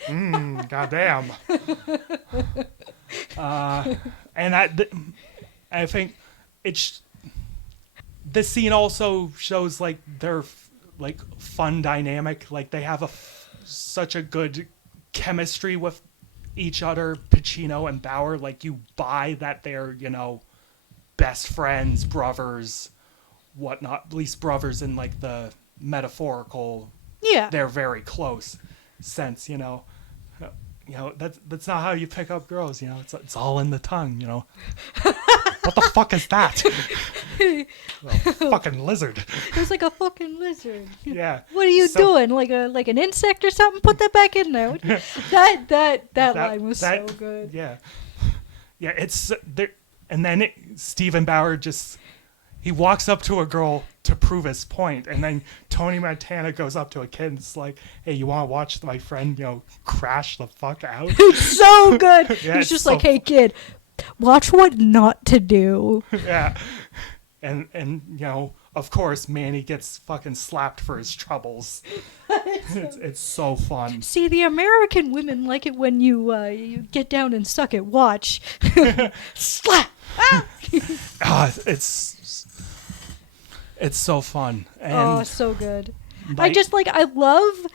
Goddamn. And I think this scene also shows like their like fun dynamic. Like they have such a good chemistry with each other, Pacino and Bauer. Like you buy that they're best friends, brothers, whatnot. At least brothers in like the metaphorical. Yeah. They're very close sense. That's not how you pick up girls. It's all in the tongue. What the fuck is that? Fucking lizard. It's like a fucking lizard. Yeah. What are you doing? Like an insect or something? Put that back in there. That line was so good. Yeah. Yeah, it's there. And then Stephen Bauer he walks up to a girl to prove his point, and then Tony Montana goes up to a kid and is like, "Hey, you want to watch my friend, crash the fuck out?" It's so good. Yeah, He's just like, "Hey kid, watch what not to do." Yeah. And of course, Manny gets fucking slapped for his troubles. It's so fun. See, the American women like it when you get down and suck it. Watch. Slap. It's so fun. And So good. I love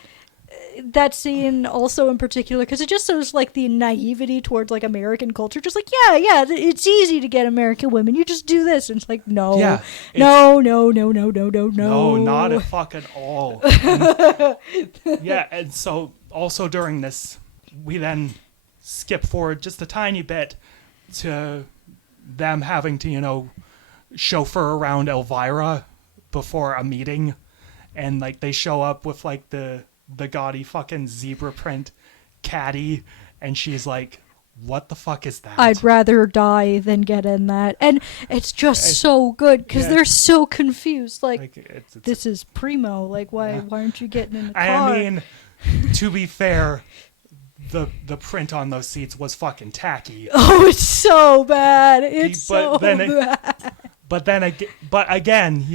that scene also in particular because it just shows like the naivety towards like American culture. Just like, yeah, it's easy to get American women. You just do this. And it's like, no, Yeah, no, not at fucking all. Yeah, and so also during this, we then skip forward just a tiny bit to them having to, chauffeur around Elvira before a meeting, and like they show up with like the gaudy fucking zebra print caddy, and she's like, "What the fuck is that?" I'd rather die than get in that. And it's just so good because they're so confused. Like it's this is primo. Like, why aren't you getting in the car? I mean, to be fair, the print on those seats was fucking tacky. Oh, it's so bad. It's bad. But again,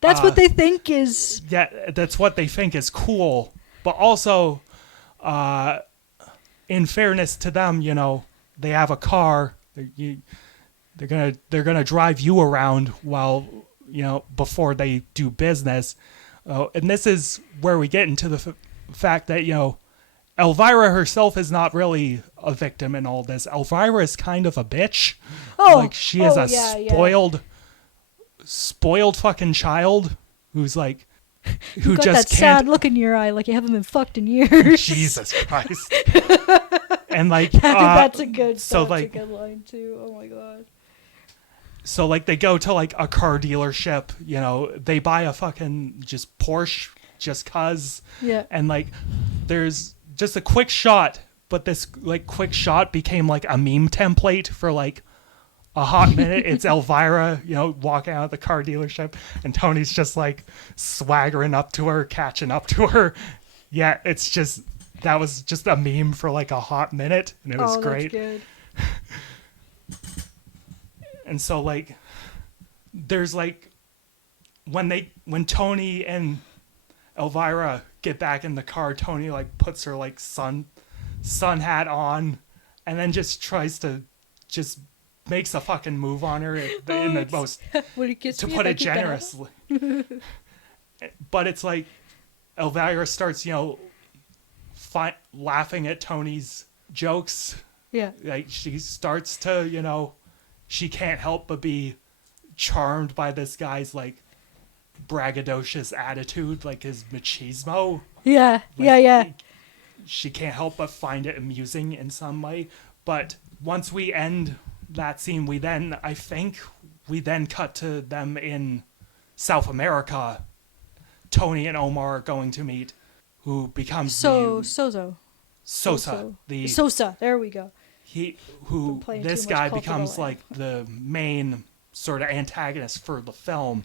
That's what they think is. Yeah, that's what they think is cool. But also, in fairness to them, they have a car. They're gonna drive you around while before they do business. And this is where we get into the fact that Elvira herself is not really a victim in all this. Elvira is kind of a bitch. Like she is spoiled fucking child who's like who got just that can't sad look in your eye, like you haven't been fucked in years. Jesus Christ. And like that's a good line too. Oh my god. So like they go to like a car dealership, they buy a fucking just Porsche just cuz. Yeah. And like there's just a quick shot, but this like quick shot became like a meme template for like a hot minute. It's Elvira, walking out of the car dealership, and Tony's just like swaggering up to her, catching up to her. Yeah, that was just a meme for like a hot minute, and it was great. That's good. And so like there's like when Tony and Elvira get back in the car, Tony like puts her like sun hat on, and then just tries to just makes a fucking move on her in the most to put it generously. But it's like Elvira starts laughing at Tony's jokes. Yeah. Like she starts to she can't help but be charmed by this guy's like braggadocious attitude, like his machismo. Yeah, Like, yeah. She can't help but find it amusing in some way. But once we end that scene, I think we then cut to them in South America. Tony and Omar are going to meet, who becomes Sosa. Sosa. There we go. This guy becomes like the main sort of antagonist for the film,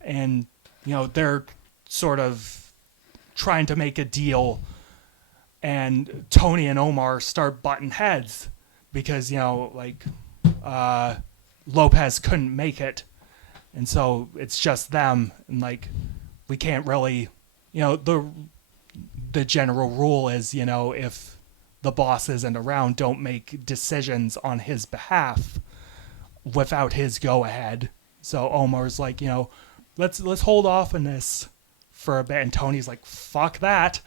and they're sort of trying to make a deal, and Tony and Omar start butting heads because Lopez couldn't make it, and so it's just them, and like we can't really, the general rule is, if the boss isn't around, don't make decisions on his behalf without his go-ahead. So Omar's like, let's hold off on this for a bit. And Tony's like, fuck that.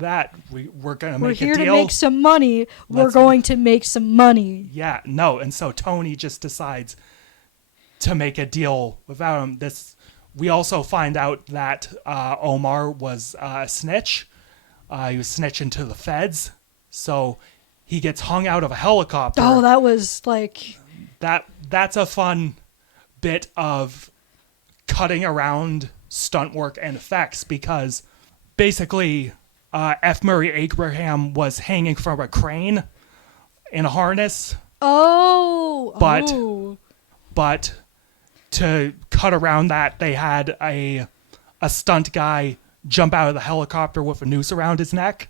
We're going to make a deal. We're here to make some money. We're going to make some money. Yeah, no. And so Tony just decides to make a deal without him. We also find out that Omar was a snitch. He was snitching to the feds. So he gets hung out of a helicopter. Oh, that was like... That's a fun bit of cutting around stunt work and effects, because basically F. Murray Abraham was hanging from a crane in a harness. But to cut around that, they had a stunt guy jump out of the helicopter with a noose around his neck.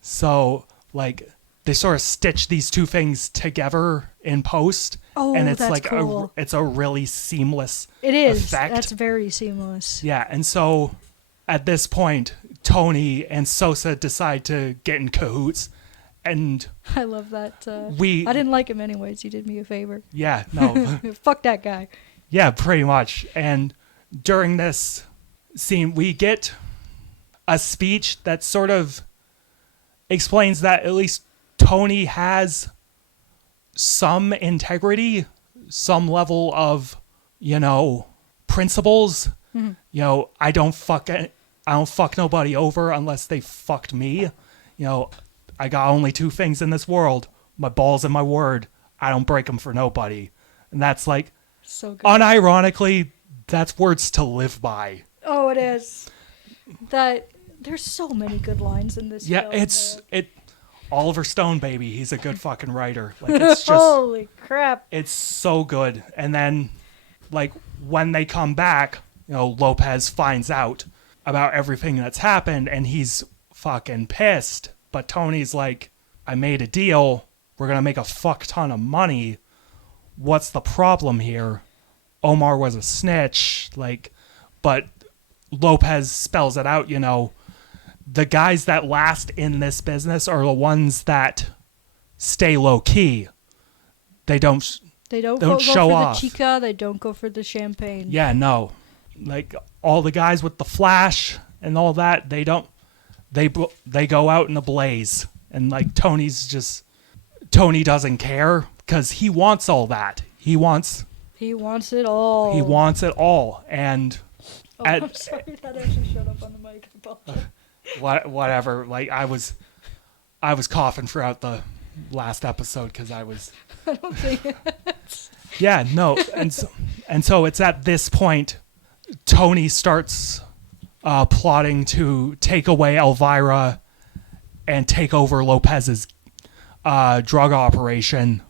So, like, they sort of stitch these two things together in post. Oh, and it's that's like cool. It's a really seamless It is. effect. That's very seamless. Yeah, and so at this point, Tony and Sosa decide to get in cahoots. And I love that. I didn't like him anyways. You did me a favor. Yeah, no. Fuck that guy. Yeah, pretty much. And during this scene, we get a speech that sort of explains that at least Tony has some integrity, some level of, principles. Mm-hmm. I don't fuck nobody over unless they fucked me. I got only two things in this world: my balls and my word. I don't break them for nobody. And that's like, so good. Unironically, that's words to live by. Oh, it is. There's so many good lines in this film. Yeah, Oliver Stone, baby. He's a good fucking writer. Like, it's just holy crap. It's so good. And then, like, when they come back, Lopez finds out about everything that's happened, and he's fucking pissed. But Tony's like, I made a deal. We're gonna make a fuck ton of money. What's the problem here? Omar was a snitch, but Lopez spells it out, the guys that last in this business are the ones that stay low key. They don't go for off. the chica, they don't go for the champagne. Yeah, no. Like, all the guys with the flash and all that, they go out in a blaze. And like, Tony doesn't care because he wants all that. He wants it all. He wants it all. And I'm sorry, that actually showed up on the mic. Whatever. Like, I was coughing throughout the last episode because I don't think it. Yeah, no. And so it's at this point Tony starts plotting to take away Elvira and take over Lopez's drug operation.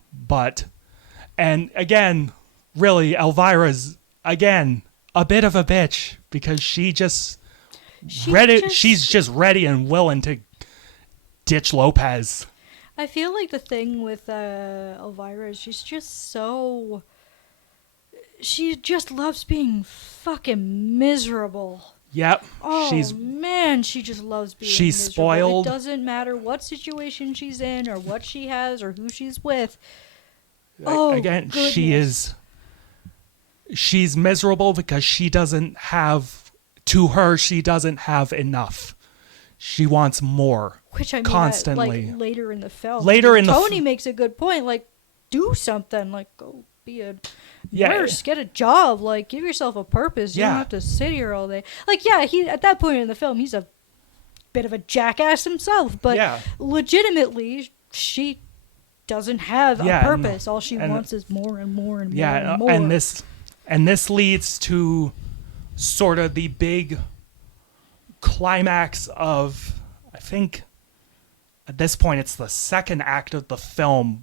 And again, really, Elvira's, again, a bit of a bitch because she's just ready and willing to ditch Lopez. I feel like the thing with Elvira is she just loves being fucking miserable. Yep. Oh, man, she just loves being she's miserable. Spoiled. It doesn't matter what situation she's in or what she has or who she's with. Again, goodness. She's miserable because she doesn't have enough. She wants more. Which I mean, constantly. later in the film. Tony makes a good point. Like, do something. Like, be a Yeah. nurse, get a job, like give yourself a purpose. You Yeah. don't have to sit here all day. Like, yeah, he at that point in the film, he's a bit of a jackass himself, but Yeah. legitimately, she doesn't have Yeah, a purpose. All she and- wants is more and more and more Yeah, and more. and this leads to sort of the big climax of, I think at this point it's the second act of the film.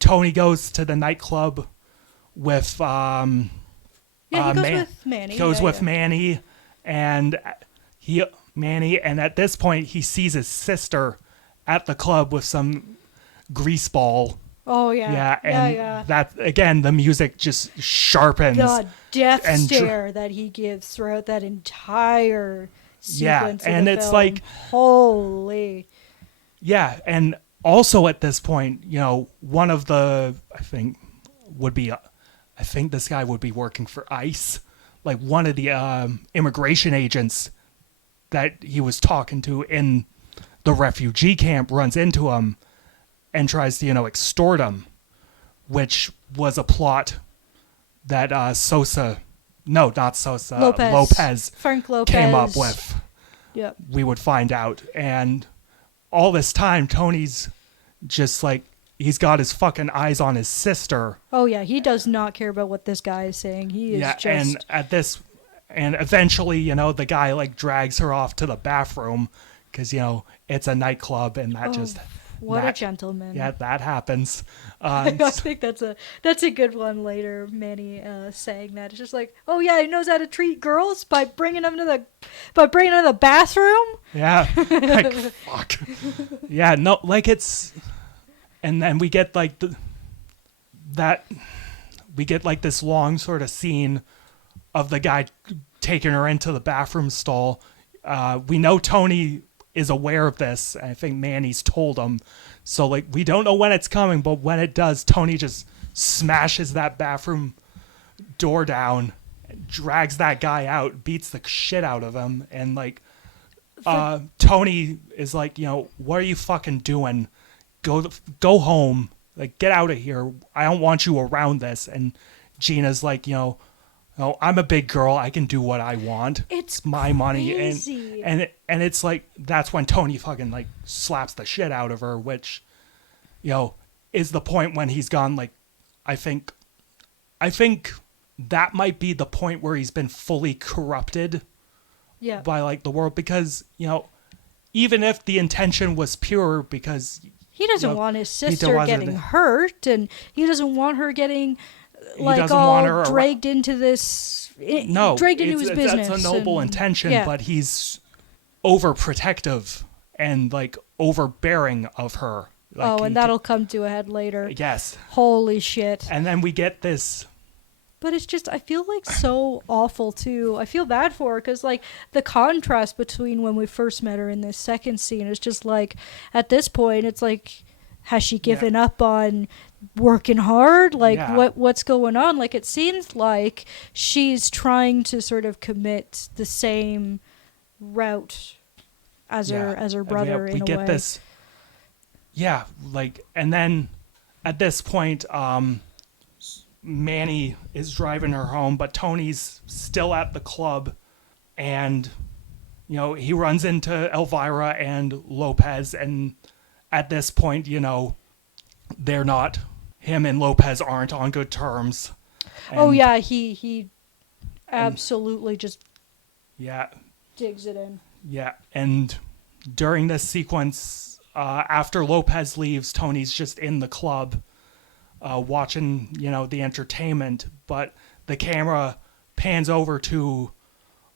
Tony goes to the nightclub with yeah, he goes Man- with Manny. goes yeah, with yeah. Manny, and and at this point he sees his sister at the club with some greaseball. Oh yeah, Yeah, yeah, and yeah. that again, the music just sharpens. The death and dr- stare that he gives throughout that entire Yeah, sequence. and of the it's film. like- holy. Yeah, and also at this point, you know, one of the I think this guy would be working for ICE, like one of the immigration agents that he was talking to in the refugee camp runs into him and tries to, you know, extort him, which was a plot that Lopez Frank Lopez came up with. Yep. We would find out, and all this time Tony's just like, he's got his fucking eyes on his sister. Oh yeah, he does not care about what this guy is saying. He is just and eventually, you know, the guy like drags her off to the bathroom because, you know, it's a nightclub, and that what a that- gentleman. yeah, that happens. I think that's a good one later. Manny saying that, it's just like, oh yeah, he knows how to treat girls by bringing them to the bathroom. Yeah, like fuck. Yeah, no, like it's, and then we get like this long sort of scene of the guy taking her into the bathroom stall. We know Tony is aware of this. I think Manny's told him. So like, we don't know when it's coming, but when it does, Tony just smashes that bathroom door down, drags that guy out, beats the shit out of him, and like, Tony is like, you know, what are you fucking doing? Go home. Like, get out of here. I don't want you around this. And Gina's like, you know, oh, I'm a big girl. I can do what I want. It's my money. crazy. And it's like, that's when Tony fucking like slaps the shit out of her, which, you know, is the point when he's gone. Like, I think that might be the point where he's been fully corrupted Yeah. by like the world, because, you know, even if the intention was pure, because He doesn't you know, want his he sister wasn't- getting hurt, and he doesn't want her getting like doesn't all want her dragged into this. Dragged into his business. That's a noble and- intention, yeah. but he's overprotective and like overbearing of her. Like, Oh, he- and that'll come to a head later. yes. Holy shit. And then we get this. But it's just, I feel like so awful too. I feel bad for her because, like, the contrast between when we first met her in this second scene is just like, at this point, it's like, has she given up on working hard? Like, Yeah. what's going on? Like, it seems like she's trying to sort of commit the same route as her brother we in a get way. this. Yeah, like, and then at this point, Manny is driving her home, but Tony's still at the club, and you know, he runs into Elvira and Lopez, and at this point, you know, him and Lopez aren't on good terms. Oh And, yeah, he absolutely just yeah, digs it in. yeah, and during this sequence, after Lopez leaves, Tony's just in the club, watching, you know, the entertainment, but the camera pans over to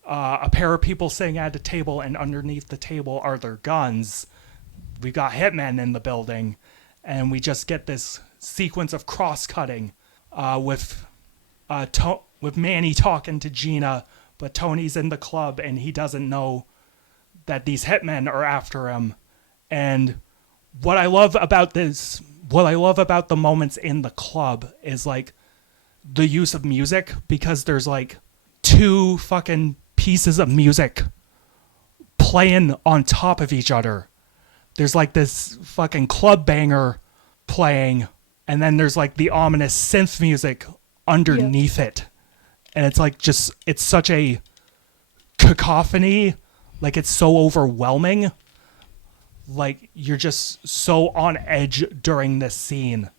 a pair of people sitting at a table, and underneath the table are their guns. We've got hitmen in the building, and we just get this sequence of cross-cutting with Manny talking to Gina, but Tony's in the club, and he doesn't know that these hitmen are after him. And what I love about the moments in the club is like the use of music, because there's like two fucking pieces of music playing on top of each other. There's like this fucking club banger playing, and then there's like the ominous synth music underneath it, and it's like just it's such a cacophony, like it's so overwhelming, like you're just so on edge during this scene.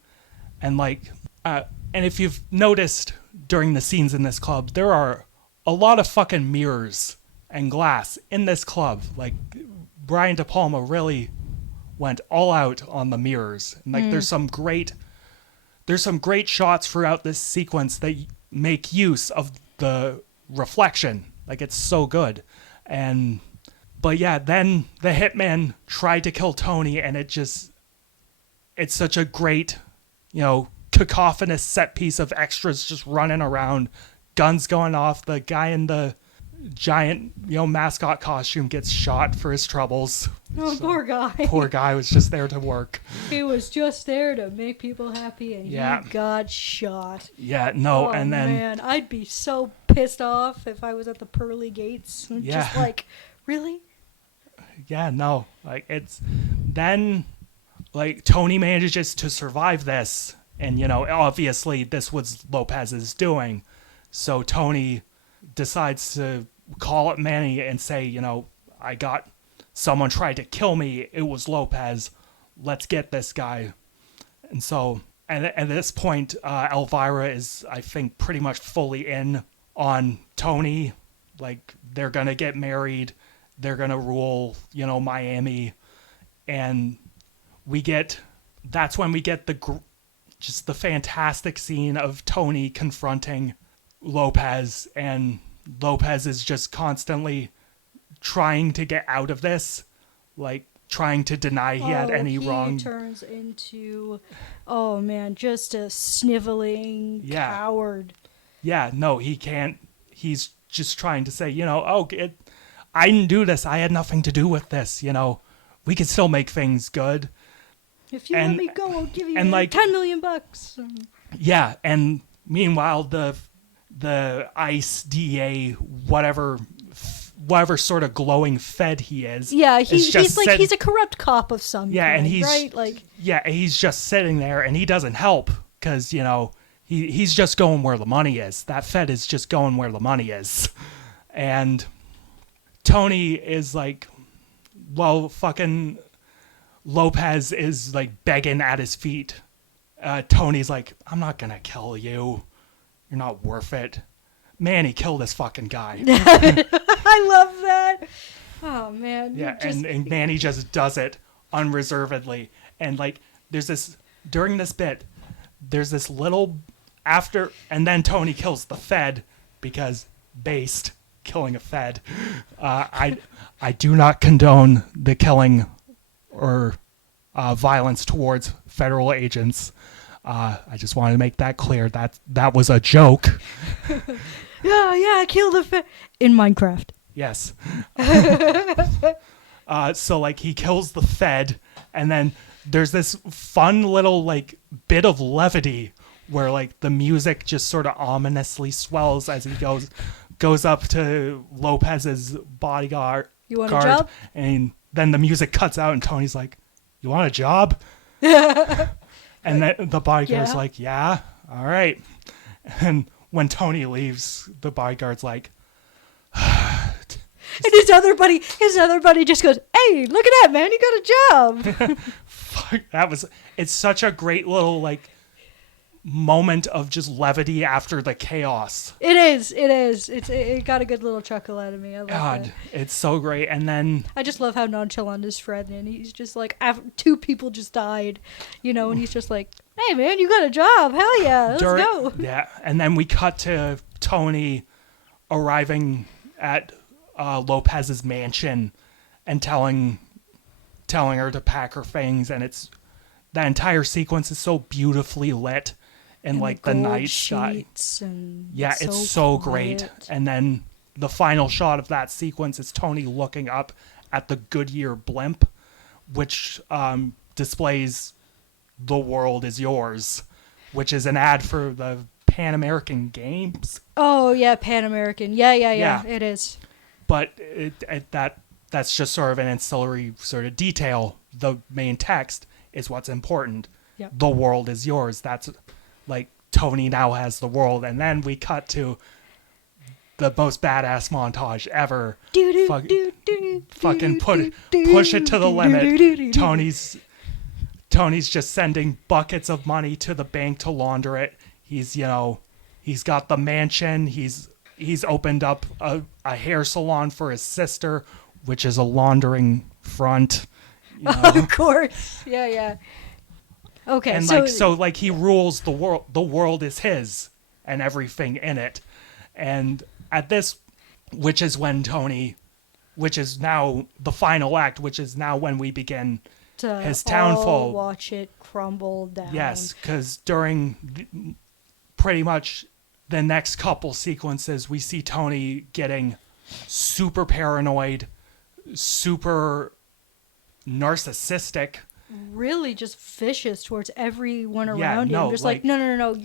And like and if you've noticed during the scenes in this club, there are a lot of fucking mirrors and glass in this club. Like Brian De Palma really went all out on the mirrors, and like there's some great shots throughout this sequence that make use of the reflection. Like it's so good. But yeah, then the hitman tried to kill Tony, and it's such a great, cacophonous set piece of extras just running around, guns going off. The guy in the giant, mascot costume gets shot for his troubles. Oh, so, poor guy. Poor guy was just there to work. He was just there to make people happy, and he got shot. Yeah, no, oh, and then... man, I'd be so pissed off if I was at the pearly gates. Just like, really? Yeah, no. Like, it's... Then, like, Tony manages to survive this, and, obviously this was Lopez's doing. So Tony decides to call up Manny and say, I got... Someone tried to kill me. It was Lopez. Let's get this guy. And so, and at this point, Elvira is, I think, pretty much fully in on Tony. Like, they're going to get married. They're going to rule, Miami. And that's when we get just the fantastic scene of Tony confronting Lopez. And Lopez is just constantly trying to get out of this, like trying to deny he had any wrong. He turns into, just a sniveling coward. Yeah, no, he can't. He's just trying to say, I didn't do this. I had nothing to do with this. We can still make things good. If you let me go, I'll give you $10 million. Yeah, and meanwhile, the ICE DA, whatever sort of glowing Fed he is. Yeah, he's a corrupt cop of some kind, and he's right? Like, yeah, he's just sitting there and he doesn't help because he's just going where the money is. That Fed is just going where the money is, and Tony is like, well, fucking Lopez is like begging at his feet. Tony's like, I'm not gonna kill you. You're not worth it. Manny, kill this fucking guy. I love that. Oh, man. Yeah, and Manny just does it unreservedly. And, like, during this bit, there's this little after, and then Tony kills the Fed because based killing a Fed. I do not condone the killing or violence towards federal agents. I just wanted to make that clear. That was a joke. Yeah, kill the Fed in Minecraft. Yes. So, like, he kills the Fed, and then there's this fun little, like, bit of levity where, like, the music just sort of ominously swells as he goes up to Lopez's bodyguard. You want a job? And then the music cuts out, and Tony's like, you want a job? And then the bodyguard's like, yeah, all right. And when Tony leaves, the bodyguard's like, and his other buddy just goes, hey, look at that, man, you got a job. Fuck, it's such a great little, like, moment of just levity after the chaos. It is. It got a good little chuckle out of me. I love that. It's so great. And then I just love how nonchalant his friend, and he's just like, two people just died, and he's just like, hey man, you got a job, hell yeah, let's go. Yeah, and then we cut to Tony arriving at Lopez's mansion and telling her to pack her things, and that entire sequence is so beautifully lit. And like the night sky. Yeah, it's so great. And then the final shot of that sequence is Tony looking up at the Goodyear blimp, which displays "The World Is Yours," which is an ad for the Pan American Games. Oh yeah, Pan American. Yeah. It is. But that's just sort of an ancillary sort of detail. The main text is what's important. Yep. the world is yours. That's like Tony now has the world. And then we cut to the most badass montage ever. Fucking push it to the limit. Tony's just sending buckets of money to the bank to launder it. He's got the mansion. He's opened up a hair salon for his sister, which is a laundering front. Of course. Yeah. Okay. And so he rules the world. The world is his and everything in it. And at this, which is when Tony, which is now the final act, which is now when we begin his downfall. Watch it crumble down. Yes, because during pretty much the next couple sequences, we see Tony getting super paranoid, super narcissistic. Really just vicious towards everyone around him. Just like no,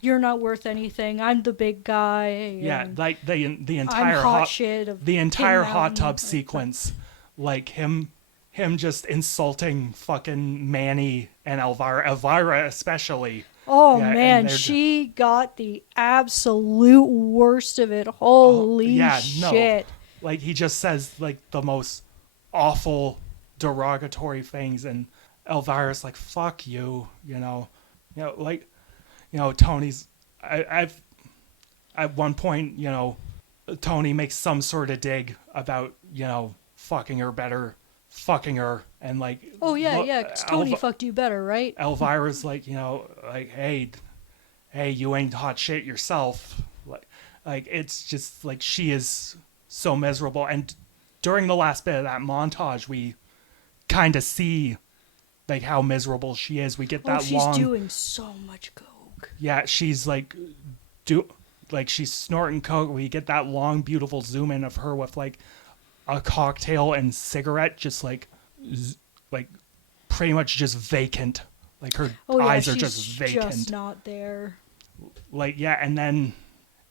you're not worth anything. I'm the big guy. Yeah, like the entire hot tub sequence, like him just insulting fucking Manny and Elvira especially. Oh yeah, man, she got the absolute worst of it. Holy shit. No. Like he just says like the most awful derogatory things, and Elvira's like, fuck you, Tony's I've at one point, Tony makes some sort of dig about, fucking her and like, oh yeah, 'cause Tony fucked you better, right? Elvira's like, hey, you ain't hot shit yourself. Like it's just like she is so miserable. And during the last bit of that montage, we kind of see like how miserable she is. We get that she's doing so much coke. Yeah, she's like she's snorting coke. We get that long, beautiful zoom in of her with like a cocktail and cigarette, just like pretty much just vacant. Like her eyes are just vacant. Just not there. Like yeah, and then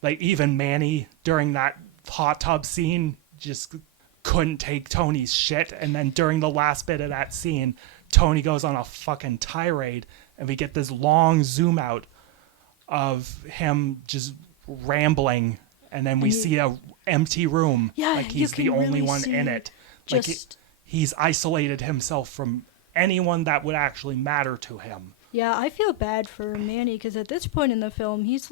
like even Manny during that hot tub scene just couldn't take Tony's shit, and then during the last bit of that scene, Tony goes on a fucking tirade, and we get this long zoom out of him just rambling, and then we see a empty room. Yeah, like he's the only one in it. Like he's isolated himself from anyone that would actually matter to him. Yeah, I feel bad for Manny because at this point in the film, he's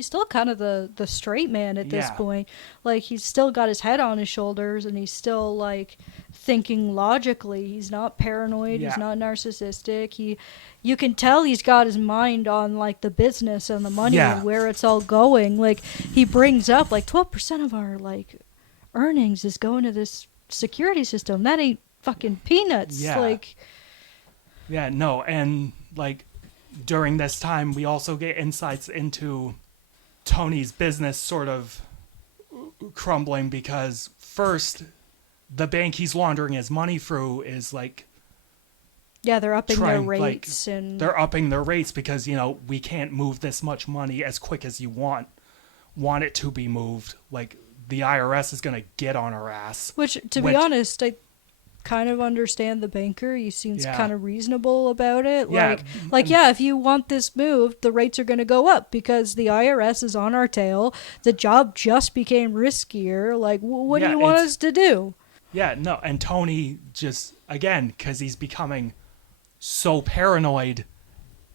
still kind of the straight man at this point. Like, he's still got his head on his shoulders and he's still, like, thinking logically. He's not paranoid. He's not narcissistic. You can tell he's got his mind on, like, the business and the money and where it's all going. Like, he brings up, like, 12% of our, like, earnings is going to this security system. That ain't fucking peanuts. Yeah. Like... Yeah, no, and like during this time we also get insights into Tony's business sort of crumbling because first the bank he's laundering his money through is like they're upping their rates they're upping their rates because we can't move this much money as quick as you want it to be moved. Like the IRS is going to get on our ass. Which to be honest, I kind of understand the banker. He seems kind of reasonable about it. If you want this moved, the rates are going to go up because the IRS is on our tail. The job just became riskier. Like, what do you want us to do? Yeah, no. And Tony just, again, because he's becoming so paranoid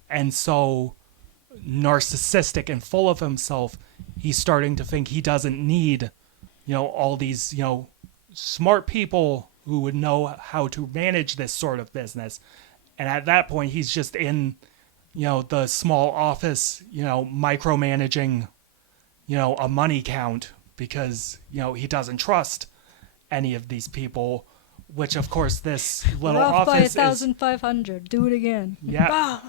and so narcissistic and full of himself, he's starting to think he doesn't need, all these, smart people who would know how to manage this sort of business. And at that point, he's just in, the small office, micromanaging, a money count because, he doesn't trust any of these people, which of course this little office by 1,500. Do it again. Yeah.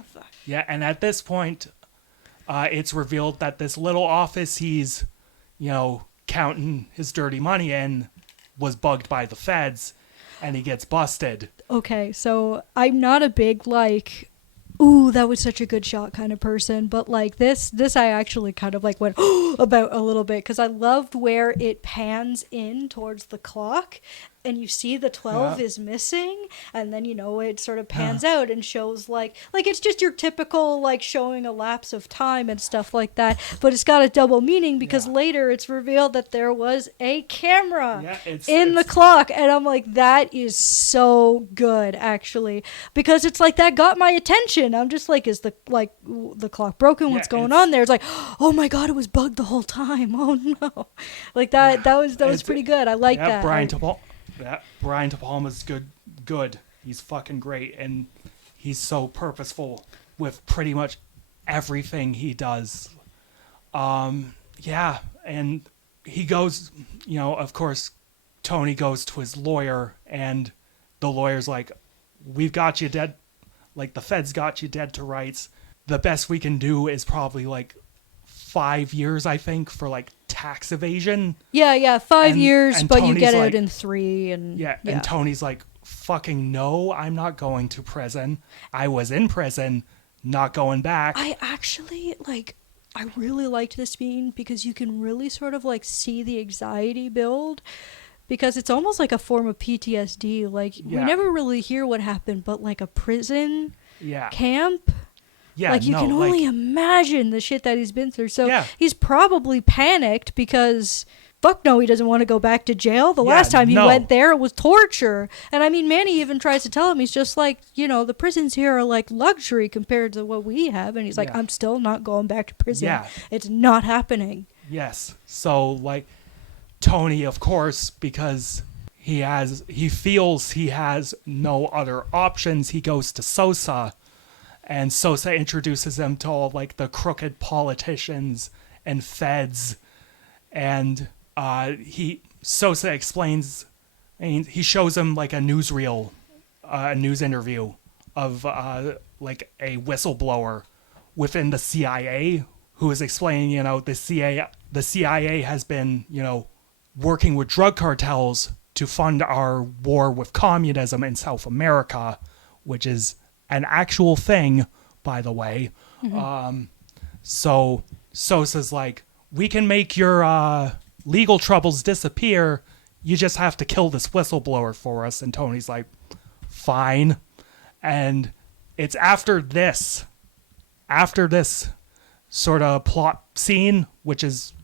Yeah. And at this point, it's revealed that this little office he's, counting his dirty money in was bugged by the feds. And he gets busted. Okay, so I'm not a big, like, ooh, that was such a good shot kind of person. But, like, this I actually kind of, like, went about a little bit. Because I loved where it pans in towards the clock. and you see the 12 is missing, and then, it sort of pans out and shows like it's just your typical like showing a lapse of time and stuff like that, but it's got a double meaning because later it's revealed that there was a camera in the clock, and I'm like, that is so good actually, because it's like that got my attention. I'm just like, is the clock broken? What's going on there? It's like, oh my god, it was bugged the whole time. Oh no. Like that was pretty good. I like that. Brian De Palma's good. He's fucking great, and he's so purposeful with pretty much everything he does. And he goes, of course, Tony goes to his lawyer, and the lawyer's like, we've got you dead, like the feds got you dead to rights. The best we can do is probably like 5 years, I think, for like tax evasion. Yeah, 5 years, but Tony's, you get out in 3. And Tony's like, fucking no, I'm not going to prison. I was in prison, not going back. I actually, I really liked this scene because you can really sort of like see the anxiety build, because it's almost like a form of PTSD. We never really hear what happened, but like a prison camp. Yeah, you can only imagine the shit that he's been through. So he's probably panicked because fuck no, he doesn't want to go back to jail. The last time he went there, it was torture. And I mean, Manny even tries to tell him, he's just like, the prisons here are like luxury compared to what we have. And he's like, I'm still not going back to prison. Yeah. It's not happening. Yes. So Tony, of course, because he feels he has no other options, he goes to Sosa. And Sosa introduces them to all the crooked politicians and feds, and Sosa explains, and he shows him a newsreel, a news interview of a whistleblower within the CIA who is explaining, the CIA has been working with drug cartels to fund our war with communism in South America, which is an actual thing, by the way. Mm-hmm. So Sosa's like, we can make your legal troubles disappear. You just have to kill this whistleblower for us. And Tony's like, fine. And it's after this sort of plot scene, which is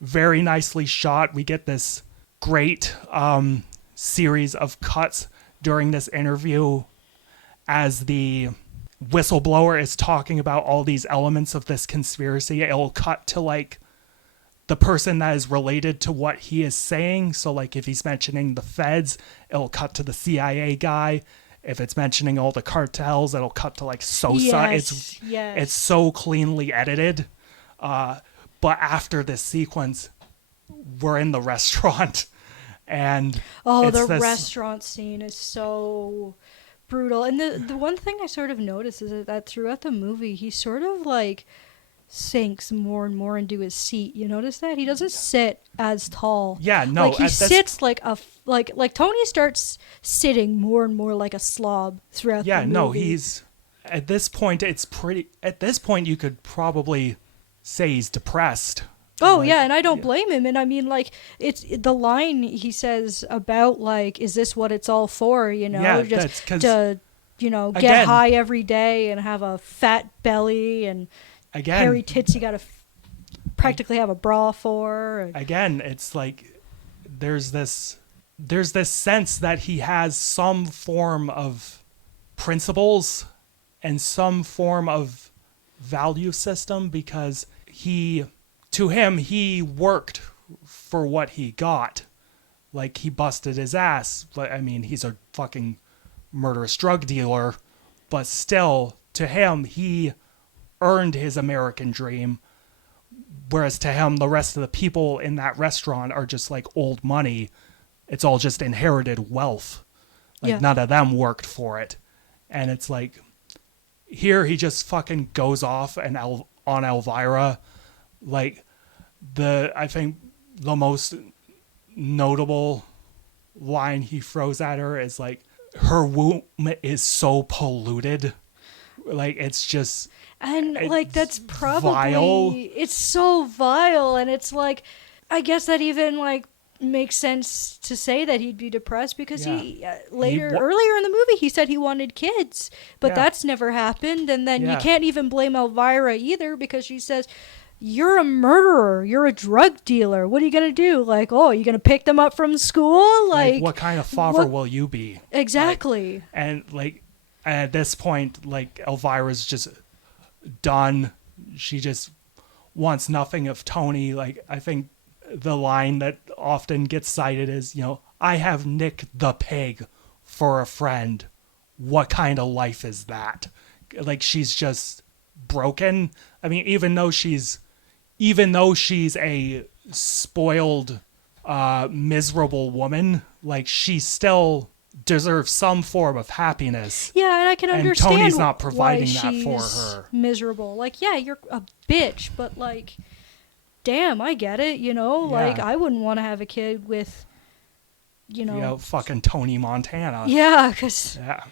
very nicely shot, we get this great series of cuts during this interview as the whistleblower is talking about all these elements of this conspiracy. It'll cut to the person that is related to what he is saying. So if he's mentioning the feds, it'll cut to the CIA guy. If it's mentioning all the cartels, it'll cut to Sosa. It's so cleanly edited. But after this sequence, we're in the restaurant, and the restaurant scene is so brutal. And the one thing I sort of noticed is that throughout the movie, he sort of sinks more and more into his seat. You notice that he doesn't sit as tall. Yeah, no, he sits like Tony starts sitting more and more like a slob throughout. Yeah, the movie. No, he's at this point. At this point, you could probably say he's depressed. Oh, and I don't blame him. And I mean, it's the line he says about, is this what it's all for, just to, get high every day and have a fat belly and hairy tits you got to practically have a bra for. Again, it's there's this sense that he has some form of principles and some form of value system, because to him, he worked for what he got. He busted his ass. I mean, he's a fucking murderous drug dealer. But still, to him, he earned his American dream. Whereas to him, the rest of the people in that restaurant are just old money. It's all just inherited wealth. None of them worked for it. And it's here he just fucking goes off on Elvira. I think the most notable line he throws at her is her womb is so polluted. It's just, and that's probably vile. It's so vile, and it's I guess that even makes sense to say that he'd be depressed because Yeah. he earlier in the movie he said he wanted kids, but Yeah. that's never happened. And then you Yeah. can't even blame Elvira either because she says, "You're a murderer. You're a drug dealer. What are you gonna do? Like, oh, you gonna pick them up from school? Like what kind of father will you be?" Exactly. Like, and like at this point, like Elvira's just done. She just wants nothing of Tony. Like, I think the line that often gets cited is, "I have Nick the pig for a friend. What kind of life is that?" Like, she's just broken. I mean, even though she's a spoiled, miserable woman, like, she still deserves some form of happiness. Yeah, and I can And understand Tony's not providing why that for she's her. miserable. Like, yeah, you're a bitch, but like, damn, I get it. Like, Yeah. I wouldn't want to have a kid with, Fucking Tony Montana. yeah, because Yeah.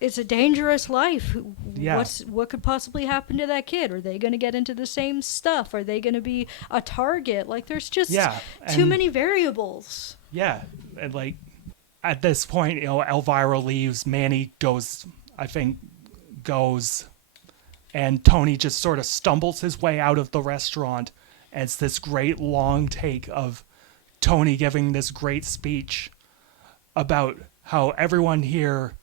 it's a dangerous life. Yeah. What could possibly happen to that kid? Are they going to get into the same stuff? Are they going to be a target? Like, there's just too and- many variables. Yeah, and like at this point, Elvira leaves. Manny goes, and Tony just sort of stumbles his way out of the restaurant. And it's this great long take of Tony giving this great speech about how everyone here,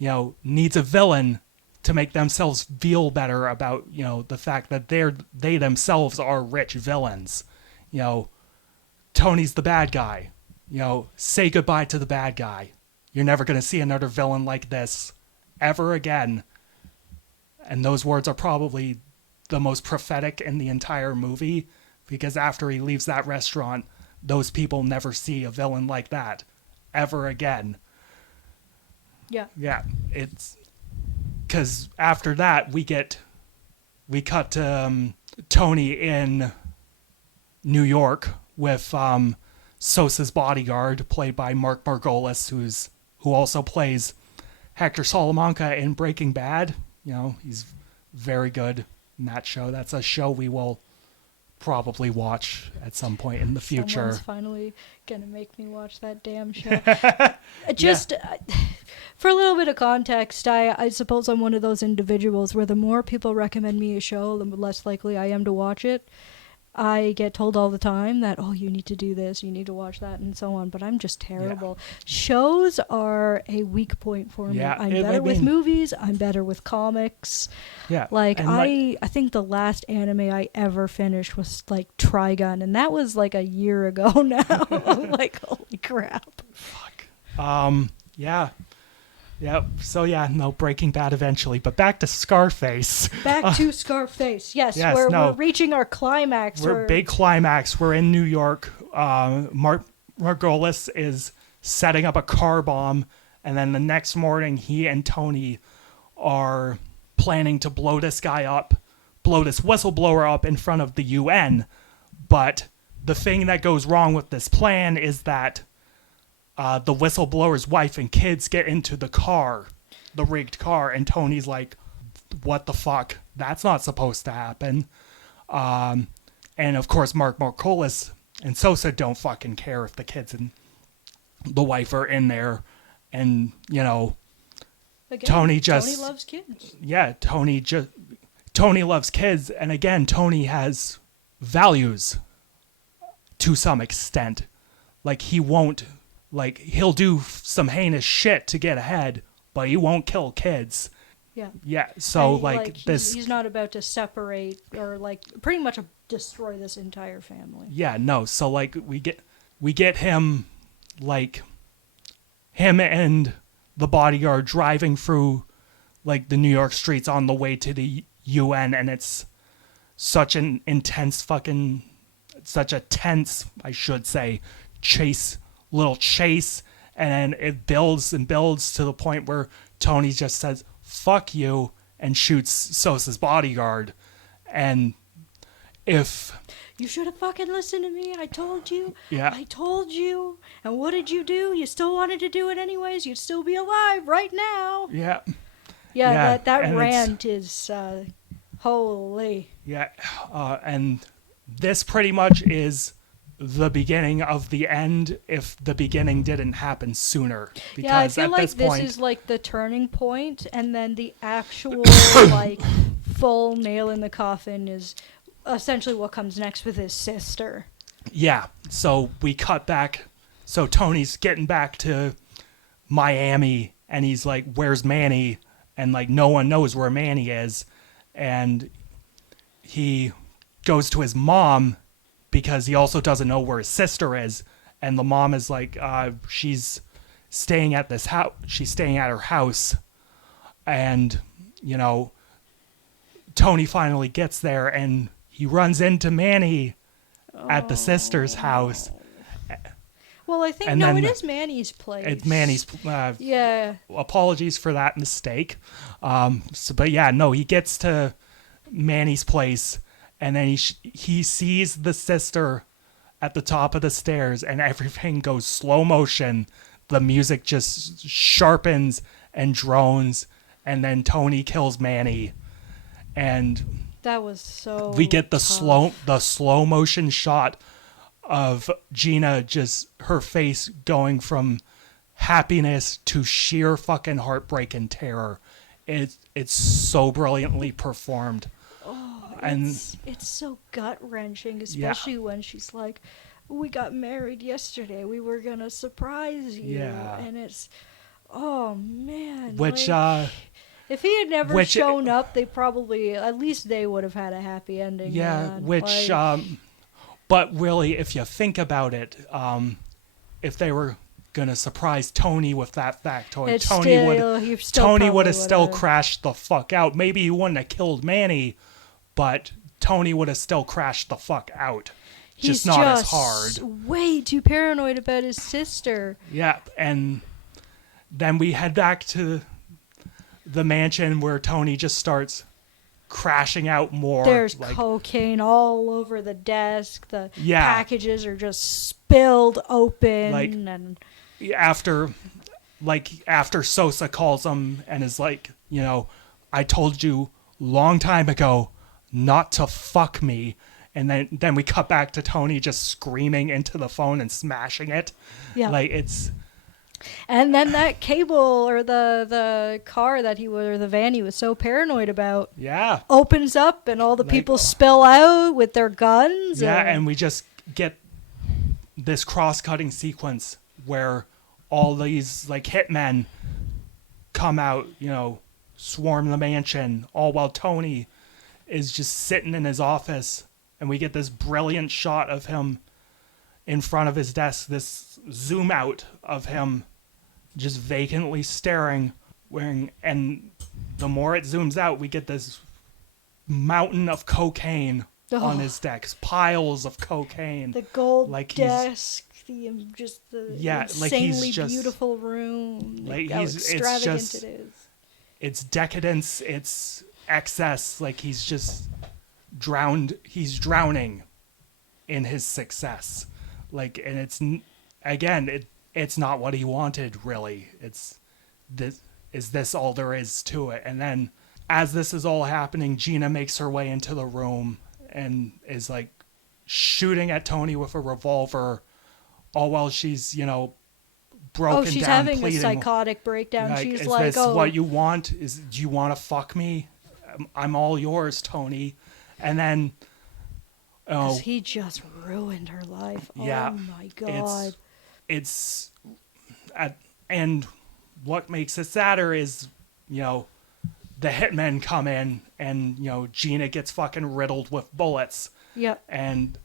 needs a villain to make themselves feel better about, the fact that they themselves are rich villains. Tony's the bad guy. Say goodbye to the bad guy. You're never going to see another villain like this ever again. And those words are probably the most prophetic in the entire movie, because after he leaves that restaurant, those people never see a villain like that ever again. Yeah. Yeah, it's because after that we cut to Tony in New York with Sosa's bodyguard, played by Mark Margolis, who also plays Hector Salamanca in Breaking Bad. He's very good in that show. That's a show we will probably watch at some point in the future. Someone's finally gonna make me watch that damn show. For a little bit of context, I suppose I'm one of those individuals where the more people recommend me a show, the less likely I am to watch it. I get told all the time that, oh, you need to do this, you need to watch that, and so on, but I'm just terrible. Yeah. Shows are a weak point for me. I'm better with movies, I'm better with comics. Yeah. I think the last anime I ever finished was like Trigun, and that was like a year ago now. Like, holy crap. Fuck. Yeah. Yeah. So no, Breaking Bad eventually, but back to Scarface. Back to Scarface. Yes, we're reaching our climax. Big climax. We're in New York. Margolis is setting up a car bomb, and then the next morning, he and Tony are planning to blow this whistleblower up in front of the UN. But the thing that goes wrong with this plan is that the whistleblower's wife and kids get into the car, the rigged car, and Tony's like, what the fuck? That's not supposed to happen. And of course, Mark Margolis and Sosa don't fucking care if the kids and the wife are in there. And, Again, Tony loves kids. Yeah, Tony loves kids. And again, Tony has values to some extent. Like, he'll do some heinous shit to get ahead, but he won't kill kids. Yeah. Yeah. So he's not about to separate or pretty much destroy this entire family. Yeah. No. So we get him and the bodyguard driving through the New York streets on the way to the UN, and it's such a tense, I should say, chase, and it builds and builds to the point where Tony just says, fuck you, and shoots Sosa's bodyguard. And if... You should have fucking listened to me. I told you. Yeah. I told you. And what did you do? You still wanted to do it anyways. You'd still be alive right now. Yeah. Yeah, that rant is... holy. Yeah. And this pretty much is the beginning of the end if the beginning didn't happen sooner. Because Yeah, I feel at like this this point, is like the turning point, and then the actual like full nail in the coffin is essentially what comes next with his sister. yeah. So we cut back. So Tony's getting back to Miami, and he's like, "Where's Manny?" And like no one knows where Manny is, and he goes to his mom because he also doesn't know where his sister is, and the mom is like, she's staying at this house. She's staying at her house, and you know, Tony finally gets there, and he runs into Manny at the sister's house. Well, I think And no, then it is Manny's place. It's Manny's. Yeah. Apologies for that mistake. But yeah, no, he gets to Manny's place, and then he sees the sister at the top of the stairs, and everything goes slow motion. The music just sharpens and drones, and then Tony kills Manny, and That was so. we get the tough. slow motion shot of Gina, just her face going from happiness to sheer fucking heartbreak and terror. It's so brilliantly performed. And It's so gut wrenching, especially when she's like, "We got married yesterday. We were gonna surprise you," Yeah. and it's, oh man. which like, if he had never which- shown up, they probably at least they would have had a happy ending. yeah, man. which Like, but really, if you think about it, if they were gonna surprise Tony with that factoid, it's Tony still, he still would probably have still would've- crashed the fuck out. Maybe he wouldn't have killed Manny, but Tony would have still crashed the fuck out. He's Just not as hard. Way too paranoid about his sister. Yeah, and then we head back to the mansion where Tony just starts crashing out more. There's like, cocaine all over the desk. The Yeah. packages are just spilled open, Like- and after Sosa calls him and is like, you know, I told you long time ago not to fuck me. And then we cut back to Tony just screaming into the phone and smashing it. yeah. Like it's And then that cable or the car that he was, or the van he was so paranoid about, yeah. opens up and all the Like- people spill out with their guns. Yeah, and we just get this cross-cutting sequence where all these like hitmen come out, you know, swarm the mansion, all while Tony is just sitting in his office, and we get this brilliant shot of him in front of his desk, this zoom out of him just vacantly staring, and the more it zooms out, we get this mountain of cocaine on his desk, piles of cocaine. the gold like he's- desk, just the Yeah, like he's insanely just- beautiful room, like how it's extravagant just- it is. It's decadence, it's excess, like he's just drowning in his success, like, and it's not what he wanted, really. It's this all there is to it? And then as this is all happening, Gina makes her way into the room and is like shooting at Tony with a revolver, all while she's, you know, broken Oh, she's down, having pleading, a psychotic breakdown. like, She's is like, this "Oh, what you want? Do you want to fuck me? I'm all yours, Tony." And then, oh, 'cause he just ruined her life." Yeah, Oh my god. And what makes it sadder is, you know, the hitmen come in, and, you know, Gina gets fucking riddled with bullets, Yep. and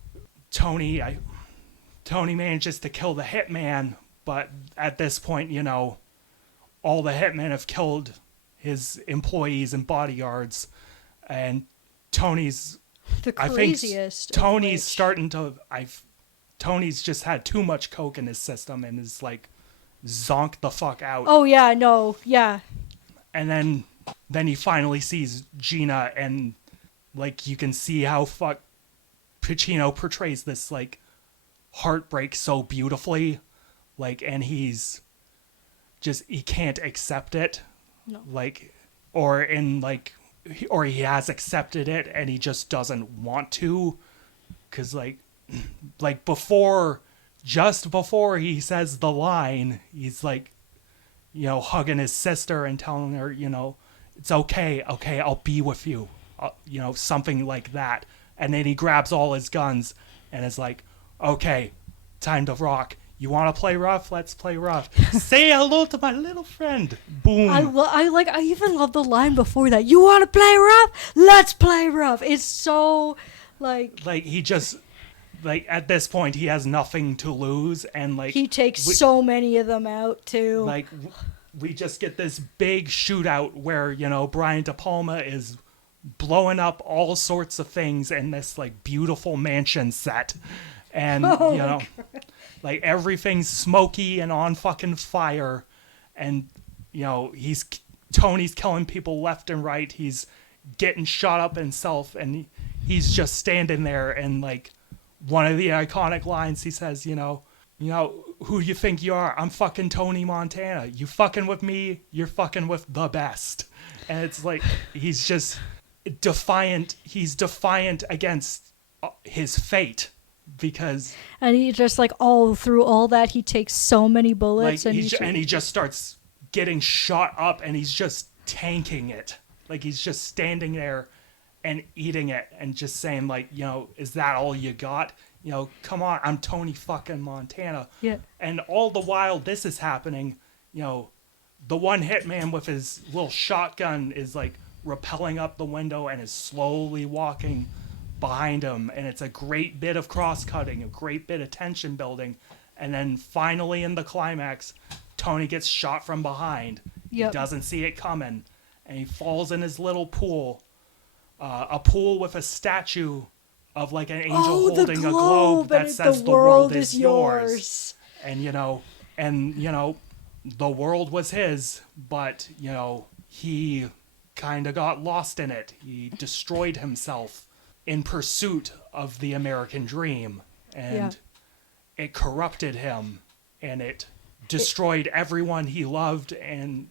Tony manages to kill the hitman, but at this point, you know, all the hitmen have killed his employees and bodyguards, and Tony's The I think craziest. of Tony's which- starting to. Tony's just had too much coke in his system and is like zonked the fuck out. Oh yeah, no, yeah. And then he finally sees Gina, and like you can see how Pacino portrays this like heartbreak so beautifully, like, and he can't accept it, No. like, or he has accepted it and he just doesn't want to, because like like just before he says the line, he's like, hugging his sister and telling her, it's okay, I'll be with you, something like that. And then he grabs all his guns and is like, okay, time to rock. You want to play rough? Let's play rough. Say hello to my little friend. Boom. I even love the line before that. You want to play rough? Let's play rough. It's so like he just at this point he has nothing to lose, and he takes so many of them out too. We just get this big shootout where Brian De Palma is blowing up all sorts of things in this beautiful mansion set, and everything's smoky and on fucking fire, and Tony's killing people left and right. He's getting shot up himself, and he's just standing there, and one of the iconic lines he says, who do you think you are? I'm fucking Tony Montana. You fucking with me, you're fucking with the best. And it's he's just defiant. He's defiant against his fate, because and he just all through all that he takes so many bullets, and he just starts getting shot up, and he's just tanking it. He's just standing there and eating it and just saying is that all you got? Come on, I'm Tony fucking Montana. Yeah. And all the while this is happening, the one hitman with his little shotgun is rappelling up the window and is slowly walking behind him, and it's a great bit of cross-cutting, a great bit of tension building, and then finally in the climax, Tony gets shot from behind. Yep. He doesn't see it coming, and he falls in his little pool, a pool with a statue of an angel holding a globe that says the world is yours. And the world was his, but he kind of got lost in it. He destroyed himself in pursuit of the American dream, and it corrupted him, and it destroyed everyone he loved, and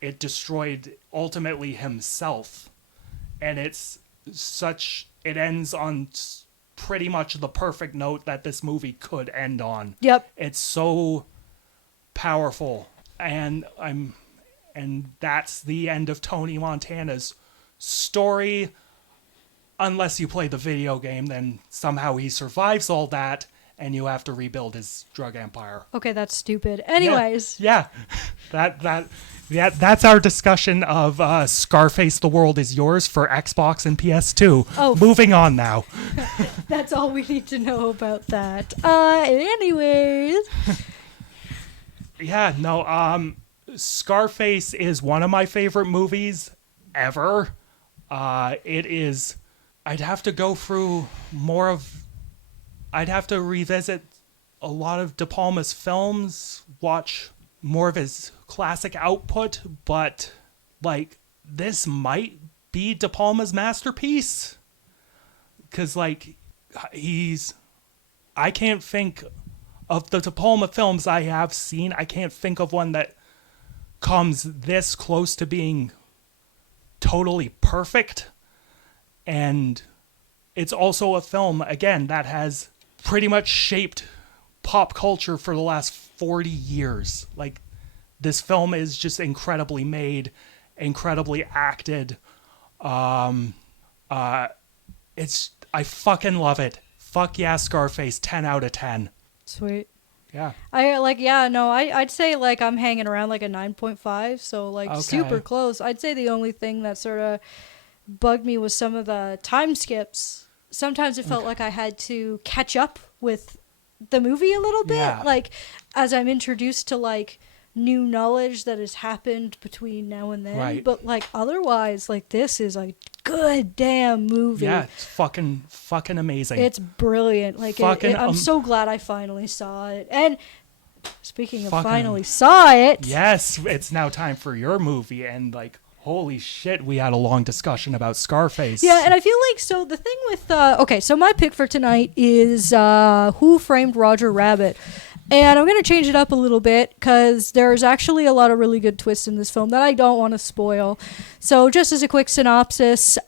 it destroyed ultimately himself. And it ends on pretty much the perfect note that this movie could end on. Yep. It's so powerful, and that's the end of Tony Montana's story. Unless you play the video game, then somehow he survives all that, and you have to rebuild his drug empire. Okay, that's stupid. Anyways. Yeah. That's our discussion of Scarface, The World Is Yours for Xbox and PS2. Oh. Moving on now. That's all we need to know about that. Anyways. Yeah, no, Scarface is one of my favorite movies ever. It is... I'd have to go through I'd have to revisit a lot of De Palma's films, watch more of his classic output, but this might be De Palma's masterpiece, because I can't think of the De Palma films I have seen. I can't think of one that comes this close to being totally perfect. And it's also a film, again, that has pretty much shaped pop culture for the last 40 years. This film is just incredibly made, incredibly acted. I fucking love it. Fuck yeah, Scarface, 10 out of 10. Sweet. Yeah. I'd say I'm hanging around a 9.5, so Okay. super close. I'd say the only thing that sort of bugged me was some of the time skips. Sometimes it felt like I had to catch up with the movie a little bit. Yeah. As I'm introduced to new knowledge that has happened between now and then. Right. But otherwise, this is a good damn movie. Yeah, it's fucking amazing. It's brilliant. I'm so glad I finally saw it. And speaking of finally saw it. Yes, it's now time for your movie, and holy shit, we had a long discussion about Scarface. Yeah, and I feel so the thing with... so my pick for tonight is Who Framed Roger Rabbit? And I'm going to change it up a little bit, because there's actually a lot of really good twists in this film that I don't want to spoil. So just as a quick synopsis,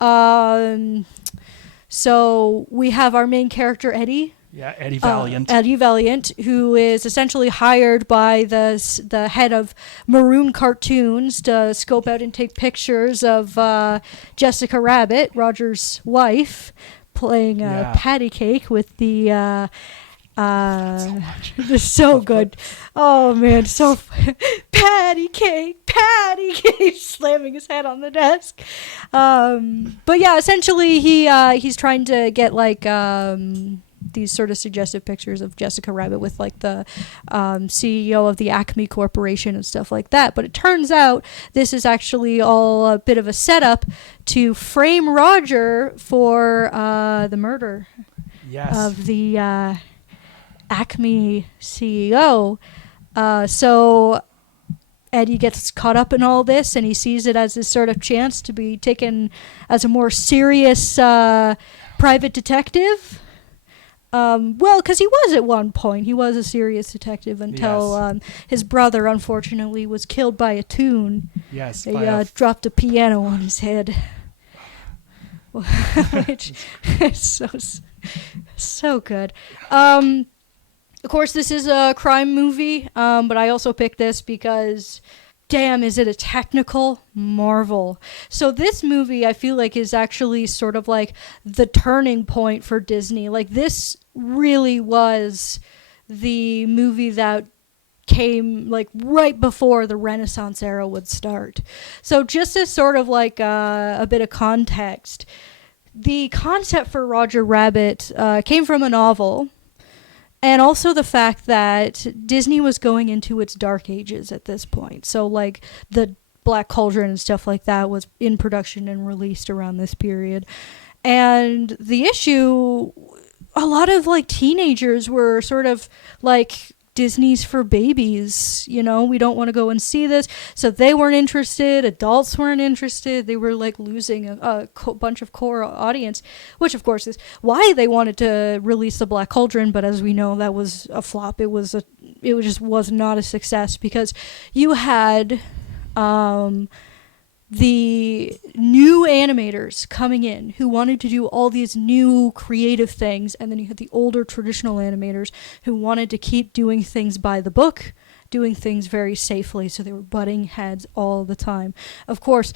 so we have our main character, Eddie, Yeah, Eddie Valiant. Eddie Valiant, who is essentially hired by the head of Maroon Cartoons to scope out and take pictures of Jessica Rabbit, Roger's wife, playing patty cake with the so good. Oh man, so patty cake, slamming his head on the desk. But yeah, essentially he's trying to get like these sort of suggestive pictures of Jessica Rabbit with like the CEO of the Acme Corporation and stuff like that. But it turns out this is actually all a bit of a setup to frame Roger for the murder of the Acme CEO. So Eddie gets caught up in all this, and he sees it as this sort of chance to be taken as a more serious private detective. Well, because he was at one point. He was a serious detective until his brother, unfortunately, was killed by a tune. Yes. They dropped a piano on his head. Which is so good. Of course, this is a crime movie, but I also picked this because, damn, is it a technical marvel. So this movie, I feel like, is actually sort of like the turning point for Disney. Like, this really was the movie that came like right before the Renaissance era would start. So just as sort of like a bit of context, the concept for Roger Rabbit came from a novel. And also the fact that Disney was going into its dark ages at this point. So, like, the Black Cauldron and stuff like that was in production and released around this period. And the issue, a lot of, like, teenagers were sort of, like, Disney's for babies, you know, we don't want to go and see this. So they weren't interested, adults weren't interested, they were like losing a bunch of core audience, which of course is why they wanted to release the Black Cauldron, but as we know, that was a flop. It just was not a success because you had the new animators coming in who wanted to do all these new creative things, and then you had the older traditional animators who wanted to keep doing things by the book, doing things very safely, so they were butting heads all the time. Of course,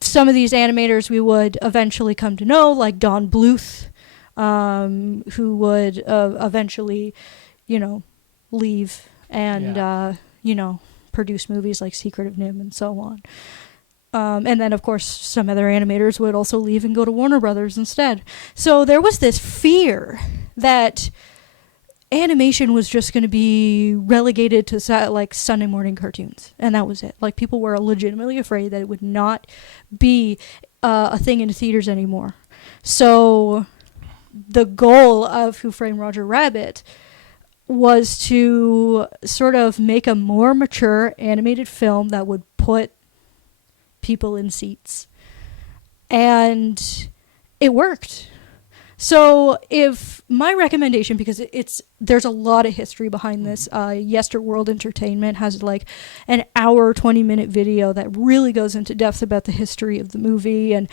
some of these animators we would eventually come to know, like Don Bluth, who would eventually, you know, leave and, you know, produce movies like Secret of Nim and so on. And then, of course, some other animators would also leave and go to Warner Brothers instead. So there was this fear that animation was just going to be relegated to like Sunday morning cartoons, and that was it. Like, people were legitimately afraid that it would not be a thing in the theaters anymore. So the goal of Who Framed Roger Rabbit was to sort of make a more mature animated film that would put people in seats, and it worked. So if my recommendation, because there's a lot of history behind this, Yesterworld Entertainment has like an hour 20-minute video that really goes into depth about the history of the movie and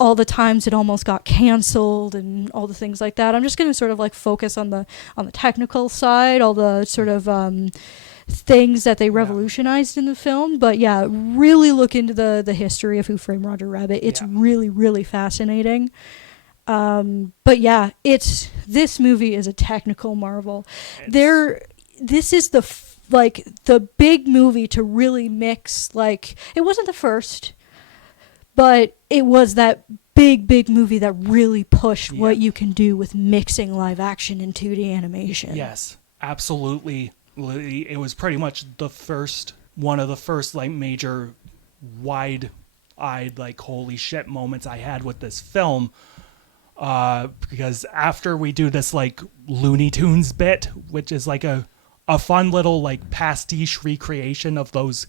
all the times it almost got canceled and all the things like that. I'm just going to sort of like focus on the technical side, all the sort of things that they revolutionized in the film. But yeah, really look into the history of Who Framed Roger Rabbit. It's really, really fascinating. But yeah, this movie is a technical marvel. This is the big movie to really mix, like, it wasn't the first, but it was that big movie that really pushed what you can do with mixing live action and 2D animation. Yes, absolutely. It was pretty much one of the first like major wide-eyed like holy shit moments I had with this film, because after we do this like Looney Tunes bit, which is like a fun little like pastiche recreation of those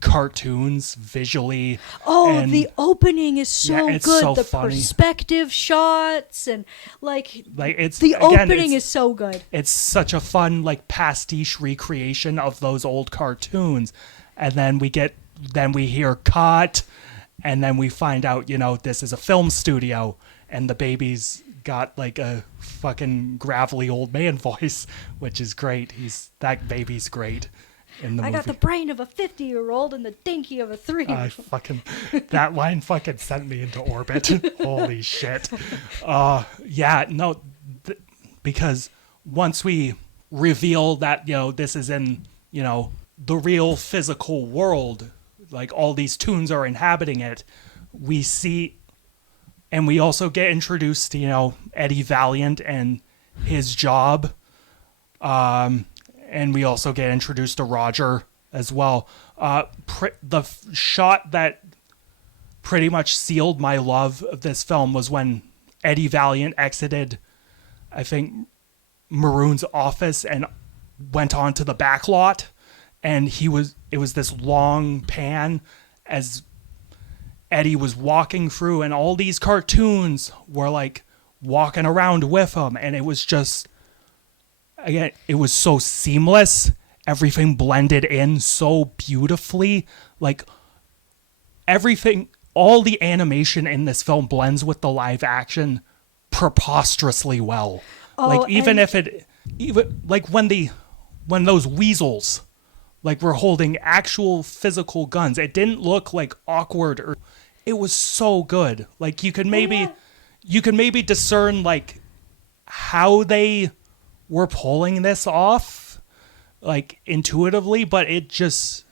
cartoons visually. Oh, the opening is so it's good. so the funny. Perspective shots and it's the again, opening is so good. It's such a fun like pastiche recreation of those old cartoons, and then we hear cut, and then we find out, you know, this is a film studio, and the baby's got like a fucking gravelly old man voice, which is great. That baby's great in the movie. I got the brain of a 50-year-old and the dinky of a 3. That line fucking sent me into orbit. Holy shit. Because once we reveal that, this is in, the real physical world, like all these toons are inhabiting it, we see, and we also get introduced to, Eddie Valiant and his job. And we also get introduced to Roger as well. The shot that pretty much sealed my love of this film was when Eddie Valiant exited, I think, Maroon's office and went on to the back lot. And it was this long pan as Eddie was walking through, and all these cartoons were like walking around with him. And it was just, again, it was so seamless. Everything blended in so beautifully. Like everything, all the animation in this film blends with the live action preposterously well. Like even like when those weasels like were holding actual physical guns, it didn't look like awkward, or it was so good. Like you could maybe discern like how they were pulling this off, like intuitively, but it's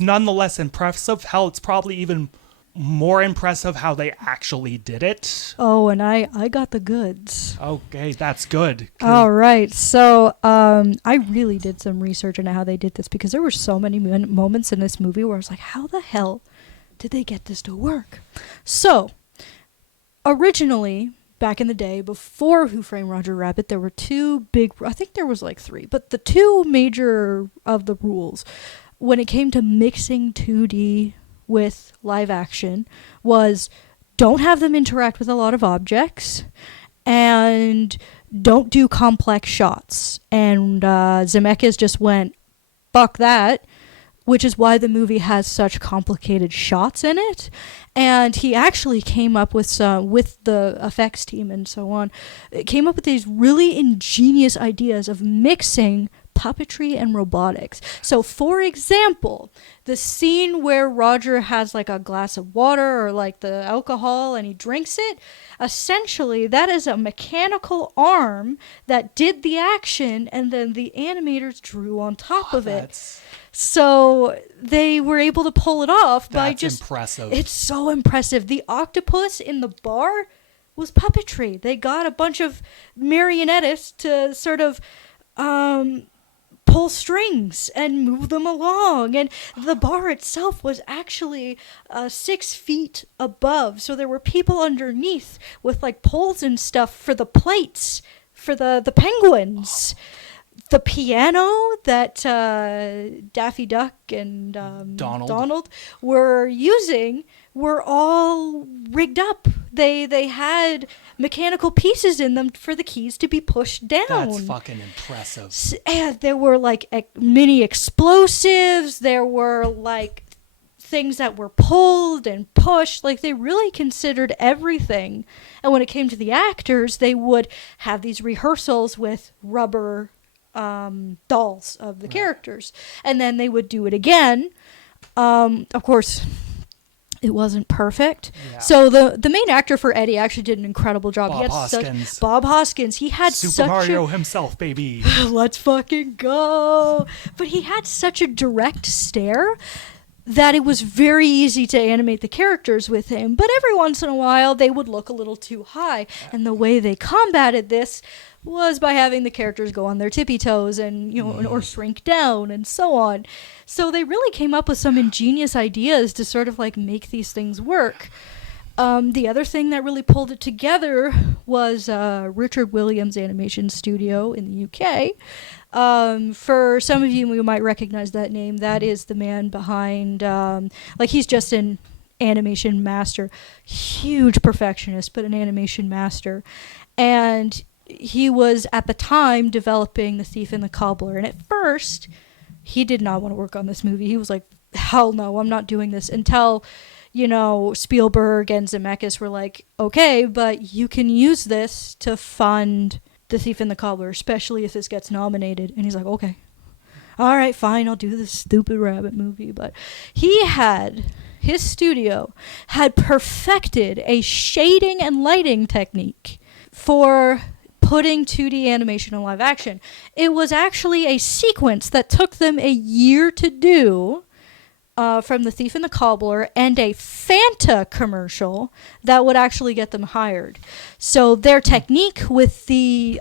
nonetheless impressive. Hell, it's probably even more impressive how they actually did it. Oh, and I got the goods. Okay, that's good. All right. So I really did some research into how they did this, because there were so many moments in this movie where I was like, how the hell did they get this to work? So originally, back in the day, before Who Framed Roger Rabbit, there were two big, I think there was like 3, but the two major of the rules when it came to mixing 2D with live action was don't have them interact with a lot of objects, and don't do complex shots. And Zemeckis just went, fuck that, which is why the movie has such complicated shots in it. And he actually came up with the effects team and so on, it came up with these really ingenious ideas of mixing puppetry and robotics. So, for example, the scene where Roger has like a glass of water or like the alcohol and he drinks it, essentially that is a mechanical arm that did the action, and then the animators drew on top of it. So they were able to pull it off by just... That's impressive. It's so impressive. The octopus in the bar was puppetry. They got a bunch of marionettes to sort of pull strings and move them along. And the bar itself was actually 6 feet above. So there were people underneath with like poles and stuff for the plates for the penguins. The piano that Daffy Duck and Donald were using were all rigged up. They had mechanical pieces in them for the keys to be pushed down. That's fucking impressive. And there were like mini explosives. There were like things that were pulled and pushed. Like they really considered everything. And when it came to the actors, they would have these rehearsals with rubber dolls of the characters, and then they would do it again. Of course, it wasn't perfect. Yeah. So the main actor for Eddie actually did an incredible job. Bob Hoskins. He had Super Mario himself, baby. Let's fucking go. But he had such a direct stare that it was very easy to animate the characters with him. But every once in a while, they would look a little too high. And the way they combated this was by having the characters go on their tippy toes and, or shrink down and so on. So they really came up with some ingenious ideas to sort of like make these things work. The other thing that really pulled it together was Richard Williams Animation Studio in the UK. For some of you might recognize that name. That is the man behind, he's just an animation master. Huge perfectionist, but an animation master. And he was, at the time, developing The Thief and the Cobbler. And at first, he did not want to work on this movie. He was like, hell no, I'm not doing this. Until Spielberg and Zemeckis were like, okay, but you can use this to fund The Thief and the Cobbler, especially if this gets nominated. And he's like, okay, all right, fine, I'll do this stupid rabbit movie. But his studio had perfected a shading and lighting technique for putting 2D animation in live action. It was actually a sequence that took them a year to do, from The Thief and the Cobbler, and a Fanta commercial that would actually get them hired. So their technique with the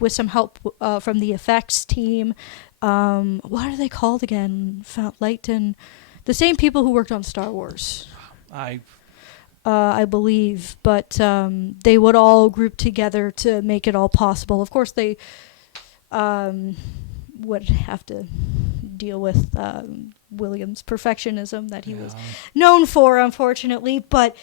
with some help from the effects team, what are they called again? Leighton, the same people who worked on Star Wars, I believe, but they would all group together to make it all possible. Of course, they would have to deal with Williams' perfectionism that he was known for, unfortunately, but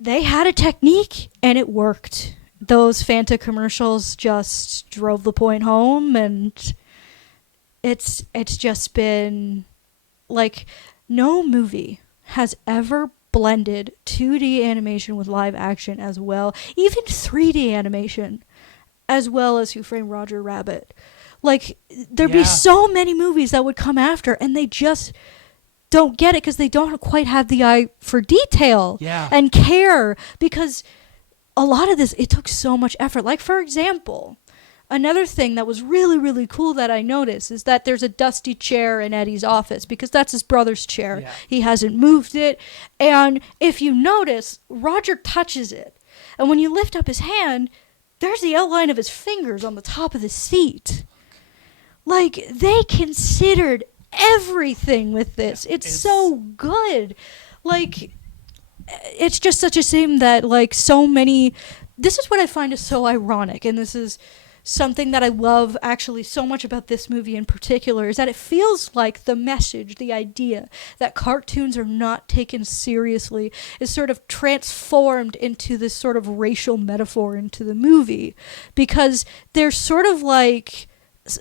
they had a technique and it worked. Those Fanta commercials just drove the point home, and it's just been like, no movie has ever blended 2D animation with live action as well, even 3D animation, as well as Who Framed Roger Rabbit. Like, there'd be so many movies that would come after, and they just don't get it because they don't quite have the eye for detail and care, because a lot of this, it took so much effort. Like, for example, another thing that was really, really cool that I noticed is that there's a dusty chair in Eddie's office because that's his brother's chair. Yeah. He hasn't moved it. And if you notice, Roger touches it. And when you lift up his hand, there's the outline of his fingers on the top of the seat. Like, they considered everything with this. It's so good. Like, it's just such a shame that, like, so many... This is what I find is so ironic, and this is something that I love actually so much about this movie in particular, is that it feels like the message, the idea that cartoons are not taken seriously is sort of transformed into this sort of racial metaphor into the movie, because there's sort of like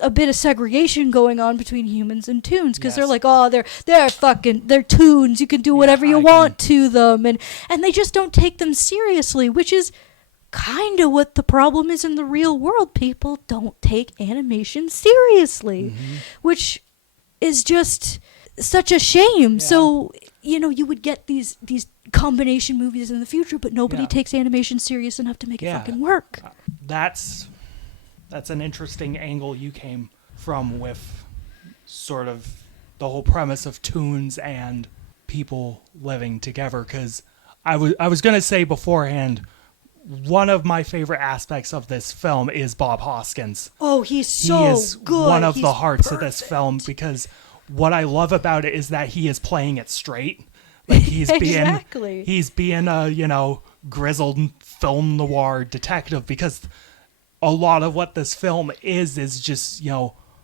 a bit of segregation going on between humans and toons, because they're like, oh, they're toons, you can do whatever you want to them, and they just don't take them seriously, which is kind of what the problem is in the real world. People don't take animation seriously, which is just such a shame. So, you would get these combination movies in the future, but nobody takes animation serious enough to make it fucking work. That's an interesting angle you came from with sort of the whole premise of toons and people living together, because I was going to say beforehand, one of my favorite aspects of this film is Bob Hoskins. Oh, he's so good. He is one of the hearts of this film, because what I love about it is that he is playing it straight. Like, he's being a, grizzled film noir detective, because a lot of what this film is just,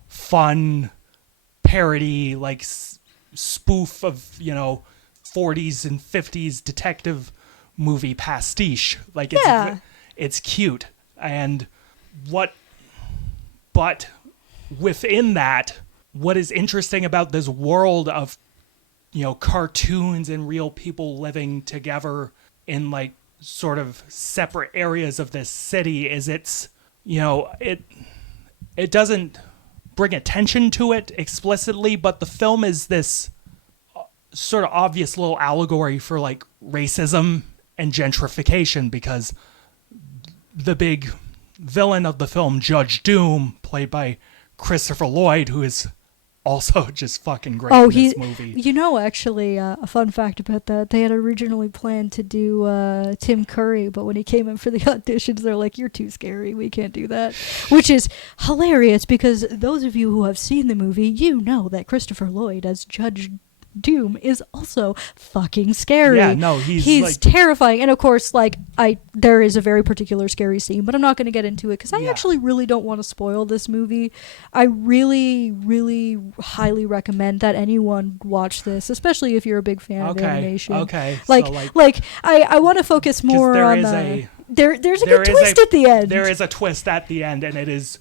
fun parody, like spoof of, 40s and 50s detective movie pastiche. Like, it's cute. And but within that, what is interesting about this world of, cartoons and real people living together in, like, sort of separate areas of this city is it's, it doesn't bring attention to it explicitly, but the film is this sort of obvious little allegory for, like, racism and gentrification, because the big villain of the film, Judge Doom, played by Christopher Lloyd, who is also just fucking great in this movie. Actually, a fun fact about that, they had originally planned to do Tim Curry, but when he came in for the auditions, they're like, you're too scary, we can't do that. Which is hilarious, because those of you who have seen the movie, you know that Christopher Lloyd as Judge Doom is also fucking scary. Yeah, no, he's like, terrifying. And of course, like, there is a very particular scary scene, but I'm not going to get into it because I actually really don't want to spoil this movie. I really, really highly recommend that anyone watch this, especially if you're a big fan of animation. Okay. I want to focus more on there's a good twist at the end. There is a twist at the end, and it is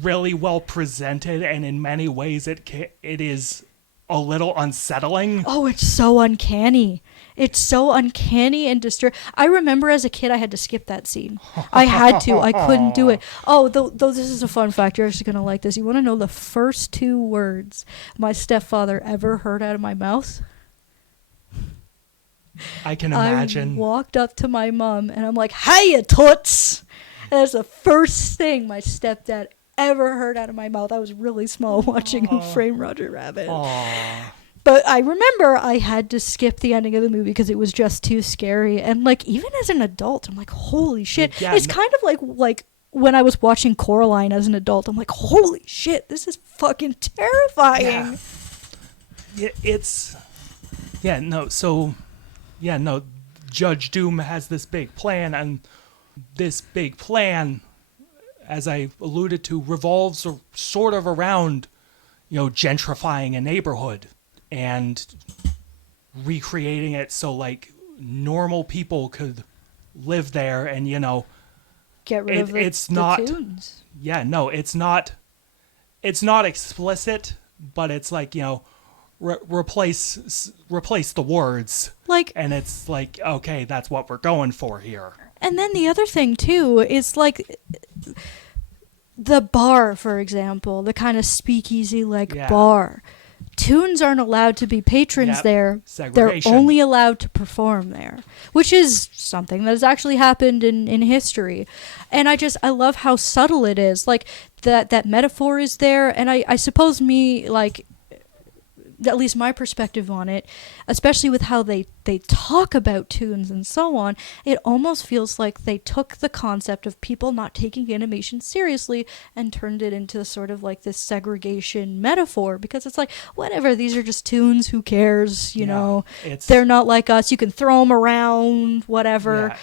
really well presented, and in many ways it is a little unsettling. Oh, it's so uncanny. It's so uncanny and disturbing. I remember as a kid I had to skip that scene. I had to. I couldn't do it. Oh, though this is a fun fact. You're actually going to like this. You want to know the first 2 words my stepfather ever heard out of my mouth? I can imagine. I walked up to my mom and I'm like, "Hiya, toots!" That's the first thing my stepdad ever heard out of my mouth. I was really small watching Who Framed Roger Rabbit. Aww. But I remember I had to skip the ending of the movie because it was just too scary. And like even as an adult, I'm like, holy shit. Yeah, it's kind of like when I was watching Coraline as an adult, I'm like, holy shit, this is fucking terrifying. Judge Doom has this big plan, and this big plan, as I alluded to, revolves sort of around, gentrifying a neighborhood and recreating it so like normal people could live there, and Get rid of the tunes. Yeah, no, it's not explicit, but it's like, replace the words. Like, and it's like, okay, that's what we're going for here. And then the other thing too is like the bar, for example, the kind of speakeasy bar. Tunes aren't allowed to be patrons there. They're only allowed to perform there, which is something that has actually happened in history. And I love how subtle it is. Like that metaphor is there. And I suppose at least my perspective on it, especially with how they talk about tunes and so on, it almost feels like they took the concept of people not taking animation seriously and turned it into sort of like this segregation metaphor, because it's like, whatever, these are just tunes, who cares, they're not like us, you can throw them around, whatever.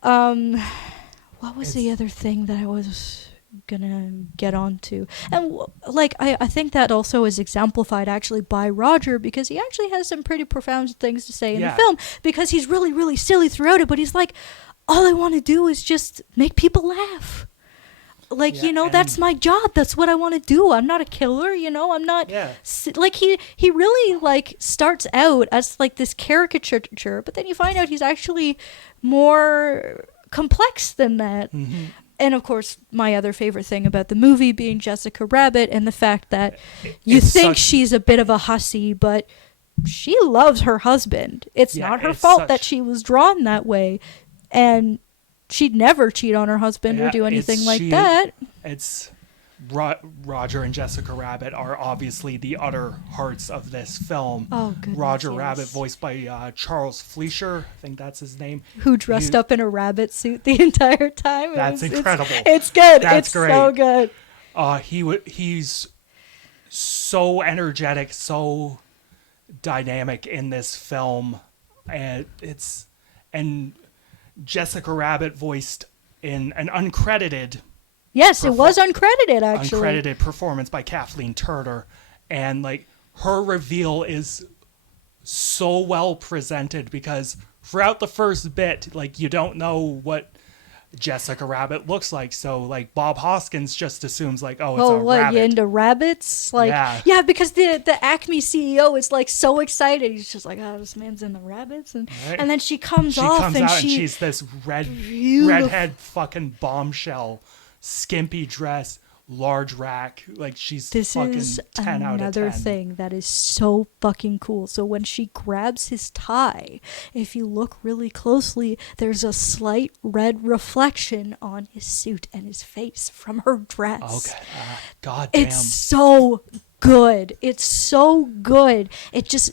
What was the other thing that I was gonna get onto? And I think that also is exemplified actually by Roger, because he actually has some pretty profound things to say in the film, because he's really, really silly throughout it, but he's like, all I want to do is just make people laugh. That's my job. That's what I want to do. I'm not a killer, I'm not like he really like starts out as like this caricature, but then you find out he's actually more complex than that. Mm-hmm. And, of course, my other favorite thing about the movie being Jessica Rabbit, and the fact that you think she's a bit of a hussy, but she loves her husband. It's not her fault that she was drawn that way. And she'd never cheat on her husband or do anything like that. It's Roger and Jessica Rabbit are obviously the utter hearts of this film. Oh, goodness, Roger Rabbit, voiced by Charles Fleischer, I think that's his name. Who dressed up in a rabbit suit the entire time. That's incredible. It's good. That's it's great. So good. He's so energetic, so dynamic in this film, and Jessica Rabbit voiced in an uncredited. Yes, it was uncredited, actually. Uncredited performance by Kathleen Turner. And, like, her reveal is so well presented, because throughout the first bit, like, you don't know what Jessica Rabbit looks like. So, like, Bob Hoskins just assumes, like, it's a rabbit. You into rabbits? Like, yeah, because the Acme CEO is, like, so excited. He's just like, this man's into rabbits. And then she comes out and she's this redhead fucking bombshell. Skimpy dress, large rack, like she's fucking 10 out of 10. This is another thing that is so fucking cool. So when she grabs his tie, if you look really closely, there's a slight red reflection on his suit and his face from her dress. Okay, god damn. It's so good. It's so good. It just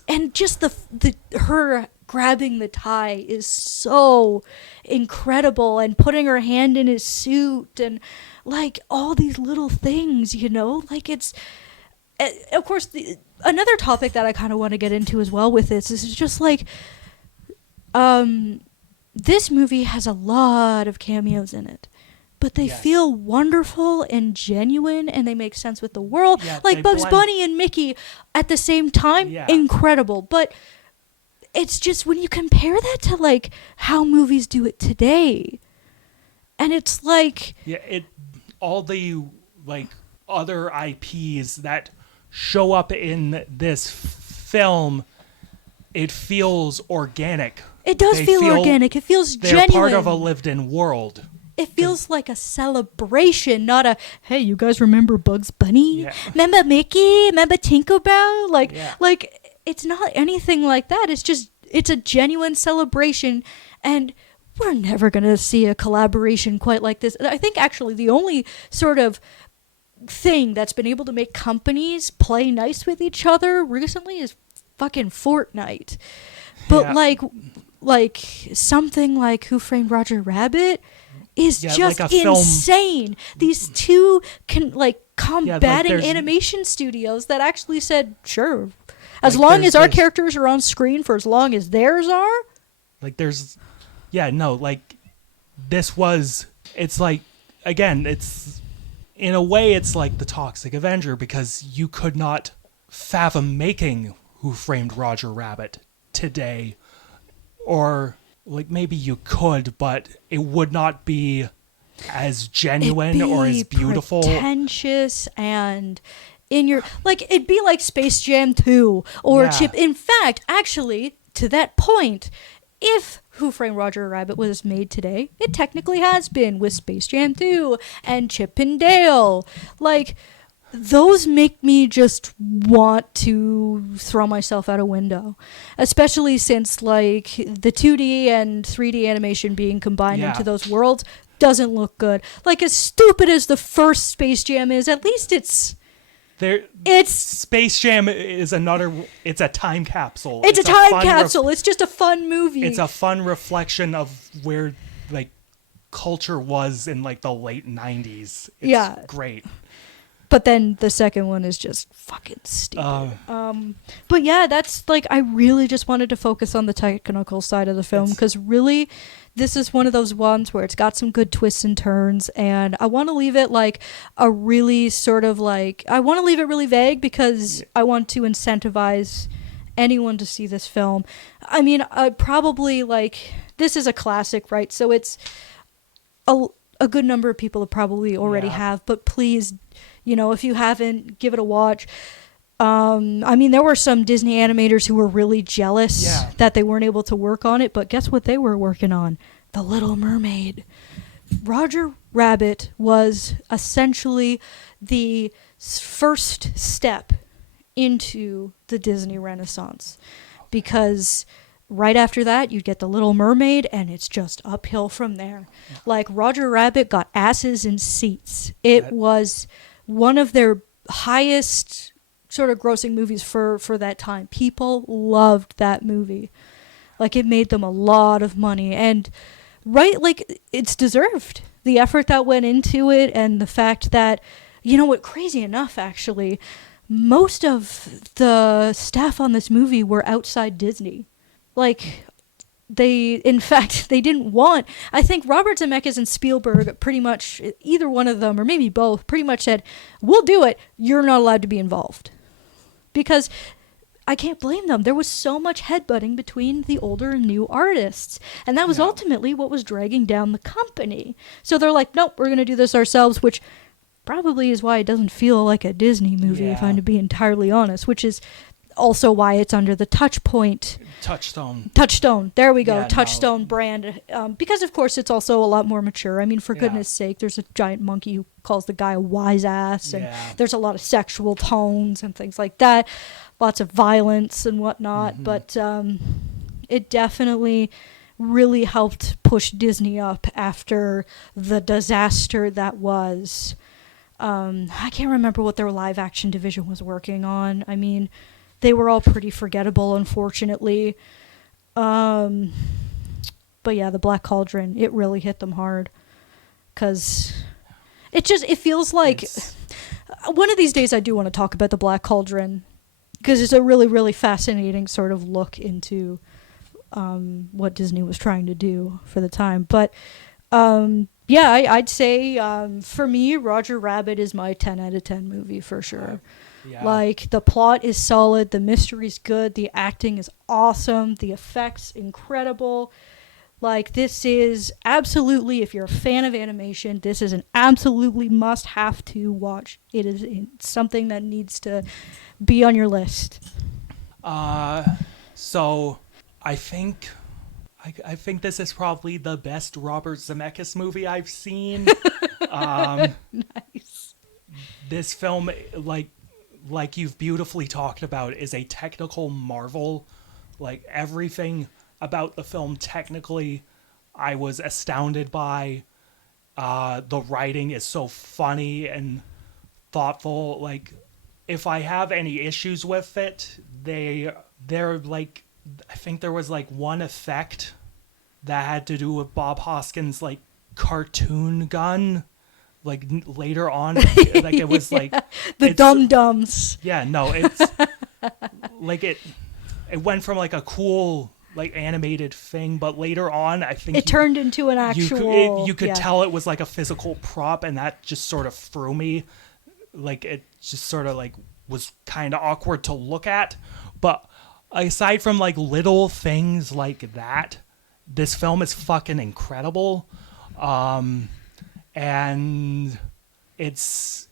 her grabbing the tie is so incredible, and putting her hand in his suit, and like all these little things, like it's, of course, another topic that I kind of want to get into as well with this is just like, this movie has a lot of cameos in it, but they feel wonderful and genuine, and they make sense with the world. Like Bugs Bunny and Mickey at the same time, incredible. But it's just when you compare that to like how movies do it today, and it's like all the like other IPs that show up in this film, it feels organic. It does feel organic. It feels they're genuine. part of a lived-in world. It feels like a celebration, not a, hey, you guys remember Bugs Bunny? Yeah. Remember Mickey? Remember Tinkerbell? Yeah. Like, it's not anything like that. It's a genuine celebration, and we're never going to see a collaboration quite like this. I think, actually, the only sort of thing that's been able to make companies play nice with each other recently is fucking Fortnite. But, Yeah. like something like Who Framed Roger Rabbit is just like a film. insane. These two combating there's- animation studios that actually said, sure, as long as our characters are on screen for as long as theirs are. Like there's, this was, it's like, again, it's, in a way it's like the Toxic Avenger, because you could not fathom making Who Framed Roger Rabbit today, or like maybe you could, but it would not be as genuine or as beautiful. Pretentious and in your, like, it'd be like Space Jam 2 or Chip. In fact, actually, to that point, if Who Framed Roger Rabbit was made today, it technically has been with Space Jam 2 and Chip and Dale. Like, those make me just want to throw myself out a window, especially since, like, the 2D and 3D animation being combined into those worlds doesn't look good. Like, as stupid as the first Space Jam is, at least it's Space Jam is it's a time capsule. It's a time capsule. It's just a fun movie. It's a fun reflection of where, like, culture was in, like, the late 90s. It's great. But then the second one is just fucking stupid. But yeah, that's, like, I really just wanted to focus on the technical side of the film, because really, this is one of those ones where it's got some good twists and turns, and I want to leave it, like, a really sort of, like, I want to leave it really vague, because I want to incentivize anyone to see this film. I mean, probably, like, this is a classic, right? So it's a good number of people probably already have, but please, if you haven't, give it a watch. I mean, there were some Disney animators who were really jealous that they weren't able to work on it, but guess what they were working on? The Little Mermaid. Roger Rabbit was essentially the first step into the Disney Renaissance, because right after that, you get The Little Mermaid, and it's just uphill from there. Like, Roger Rabbit got asses in seats. It was one of their highest sort of grossing movies for that time. People loved that movie. Like, it made them a lot of money. And, like, it's deserved. The effort that went into it, and the fact that, crazy enough, actually, most of the staff on this movie were outside Disney. Like, they didn't want, I think Robert Zemeckis and Spielberg pretty much, either one of them, or maybe both, pretty much said, we'll do it, you're not allowed to be involved. Because I can't blame them. There was so much headbutting between the older and new artists. And that was ultimately what was dragging down the company. So they're like, nope, we're going to do this ourselves, which probably is why it doesn't feel like a Disney movie, if I'm to be entirely honest, which is also why it's under the Touchstone. There we go. Touchstone brand. Because, of course, it's also a lot more mature. I mean, for goodness sake, there's a giant monkey who calls the guy a wise ass. And there's a lot of sexual tones and things like that. Lots of violence and whatnot. Mm-hmm. But it definitely really helped push Disney up after the disaster that was. I can't remember what their live action division was working on. I mean, they were all pretty forgettable, unfortunately. But yeah, the Black Cauldron, it really hit them hard. Because it feels like... One of these days I do want to talk about the Black Cauldron. Because it's a really, really fascinating sort of look into what Disney was trying to do for the time. But yeah, I'd say for me, Roger Rabbit is my 10 out of 10 movie for sure. Yeah. Like, the plot is solid, the mystery's good, the acting is awesome, the effects incredible. Like, this is absolutely, if you're a fan of animation, this is an absolutely must-have to watch. It is something that needs to be on your list. So I think I think this is probably the best Robert Zemeckis movie I've seen. Nice. This film, like you've beautifully talked about, is a technical marvel. Like, everything about the film technically, I was astounded by. The writing is so funny and thoughtful. Like, if I have any issues with it, they're like, I think there was like one effect that had to do with Bob Hoskins' like cartoon gun. Like, later on, like, it was like The dum-dums. Yeah, no, it's like it went from like a cool like animated thing, but later on, I think It turned into an actual... you could yeah. tell it was like a physical prop, and that just sort of threw me. Like, it just sort of like was kind of awkward to look at. But aside from like little things like that, this film is fucking incredible. And it's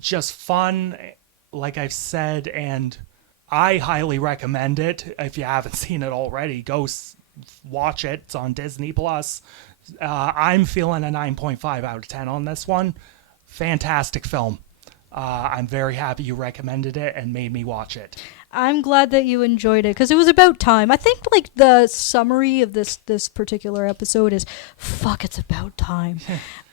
just fun, like I've said, and I highly recommend it. If you haven't seen it already, go watch it. It's on Disney Plus. I'm feeling a 9.5 out of 10 on this one. Fantastic film. I'm very happy you recommended it and made me watch it. I'm glad that you enjoyed it, because it was about time. I think, like, the summary of this particular episode is, fuck, it's about time.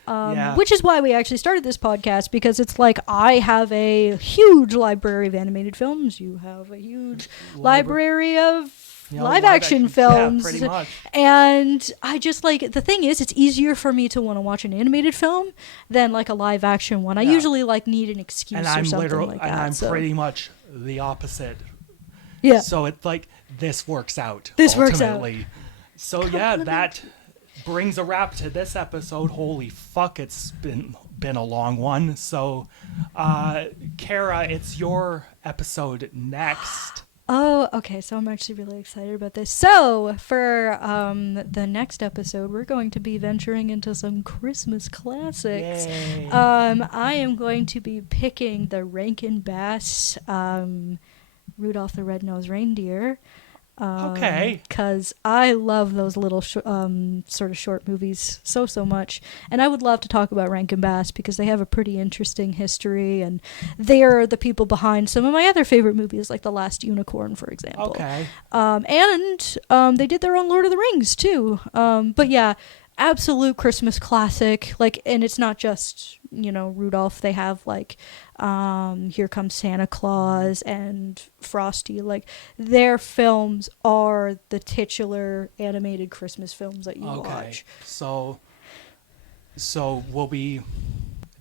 Yeah. Which is why we actually started this podcast, because it's like, I have a huge library of animated films. You have a huge library of live action films. Yeah, pretty much. And I just, like, the thing is, it's easier for me to want to watch an animated film than like a live action one. I usually like need an excuse and or I'm something literally, like that. and I'm so. pretty much the opposite. Yeah. So it's like, this works out. This works out. ultimately. So yeah, that brings a wrap to this episode. Holy fuck, it's been a long one. So, Kara, it's your episode next. Oh, okay. So I'm actually really excited about this. So for the next episode, we're going to be venturing into some Christmas classics. Yay. I am going to be picking the Rankin Bass Rudolph the Red-Nosed Reindeer. Okay. Because I love those little sort of short movies so much. And I would love to talk about Rankin Bass because they have a pretty interesting history, and they are the people behind some of my other favorite movies, like The Last Unicorn, for example. Okay. And they did their own Lord of the Rings, too. But yeah, absolute Christmas classic. Like, and it's not just, Rudolph. They have, like, Here Comes Santa Claus and Frosty. Like, their films are the titular animated Christmas films that you watch. So we'll be,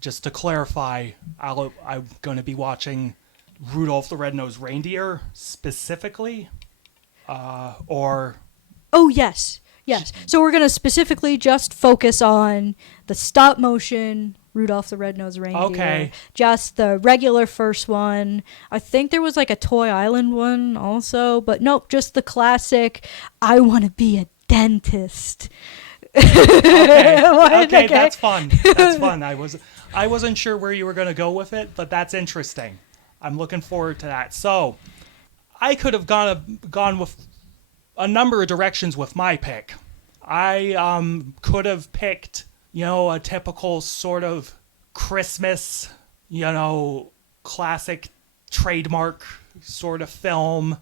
just to clarify, I'm going to be watching Rudolph the Red-Nosed Reindeer specifically, or... Oh, yes. Yes. So we're going to specifically just focus on the stop motion Rudolph the Red-Nosed Reindeer. Okay. Just the regular first one. I think there was like a Toy Island one also, but nope, just the classic, I want to be a dentist. Okay, that's fun. That's fun. I wasn't sure where you were going to go with it, but that's interesting. I'm looking forward to that. So, I could have gone with a number of directions with my pick. I could have picked, a typical sort of Christmas, classic trademark sort of film.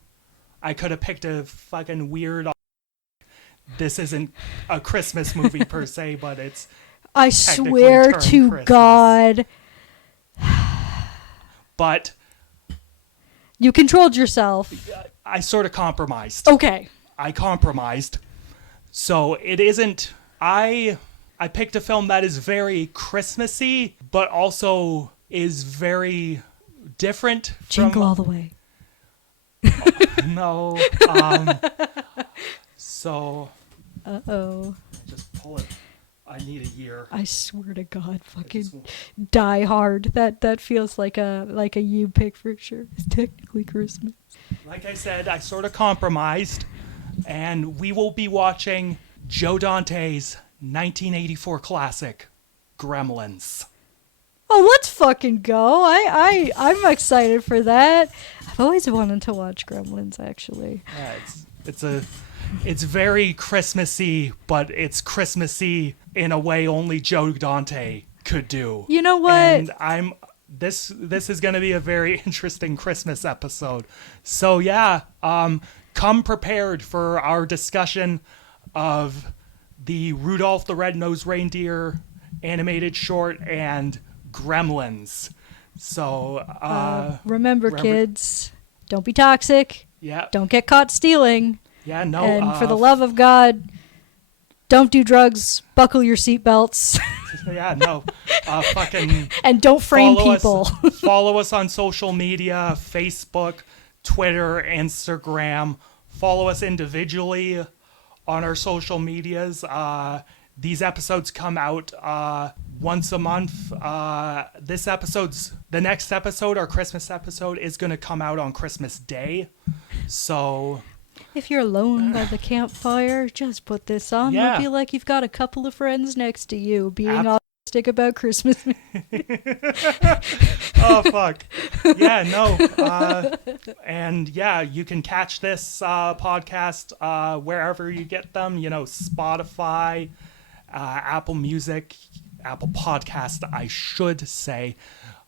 I could have picked a fucking weird... This isn't a Christmas movie per se, but it's... I swear to Christmas. God. But... You controlled yourself. I sort of compromised. Okay. I compromised. So it isn't... I picked a film that is very Christmassy, but also is very different from... Jingle all the way. No. So... Uh-oh. Just pull it. I need a year. I swear to God, fucking Die Hard. That feels like a you pick for sure. It's technically Christmas. Like I said, I sort of compromised, and we will be watching Joe Dante's 1984 classic, Gremlins. Oh, let's fucking go. I'm excited for that. I've always wanted to watch Gremlins, actually. Yeah, it's very Christmassy, but it's Christmassy in a way only Joe Dante could do. You know what? And this is going to be a very interesting Christmas episode. So yeah, come prepared for our discussion of the Rudolph the Red-Nosed Reindeer animated short and Gremlins. So remember, kids, don't be toxic. Yeah. Don't get caught stealing. Yeah, no. And for the love of God, don't do drugs. Buckle your seatbelts. Yeah, no. Fucking. And don't frame follow people. Follow us on social media: Facebook, Twitter, Instagram. Follow us individually on our social medias. These episodes come out once a month. The next episode, our Christmas episode, is going to come out on Christmas Day. So if you're alone by the campfire, just put this on. Yeah. It'll be like you've got a couple of friends next to you being optimistic about Christmas. Oh, fuck. Yeah, no. And yeah, you can catch this podcast wherever you get them. Spotify, Apple Music, Apple Podcast, I should say,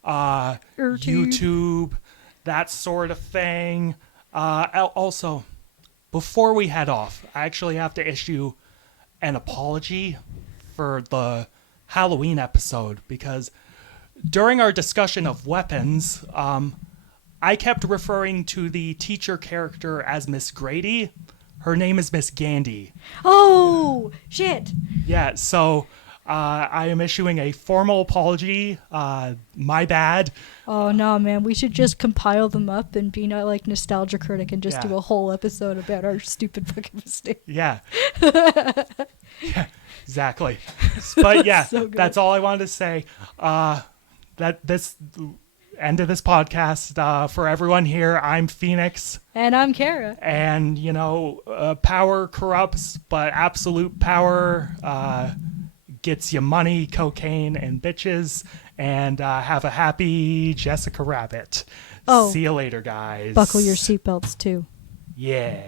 YouTube, that sort of thing. Also, before we head off, I actually have to issue an apology for the Halloween episode, because during our discussion of weapons, I kept referring to the teacher character as Miss Grady. Her name is Miss Gandy. Oh, shit. Yeah, so I am issuing a formal apology. My bad. Oh, no, man. We should just compile them up and be like Nostalgia Critic and just do a whole episode about our stupid fucking mistake. Yeah. Yeah, exactly. But yeah, So good. that's all I wanted to say. That this end of this podcast, for everyone here, I'm Phoenix. And I'm Kara. And, power corrupts, but absolute power gets you money, cocaine, and bitches. And have a happy Jessica Rabbit. Oh. See you later, guys. Buckle your seatbelts, too. Yeah.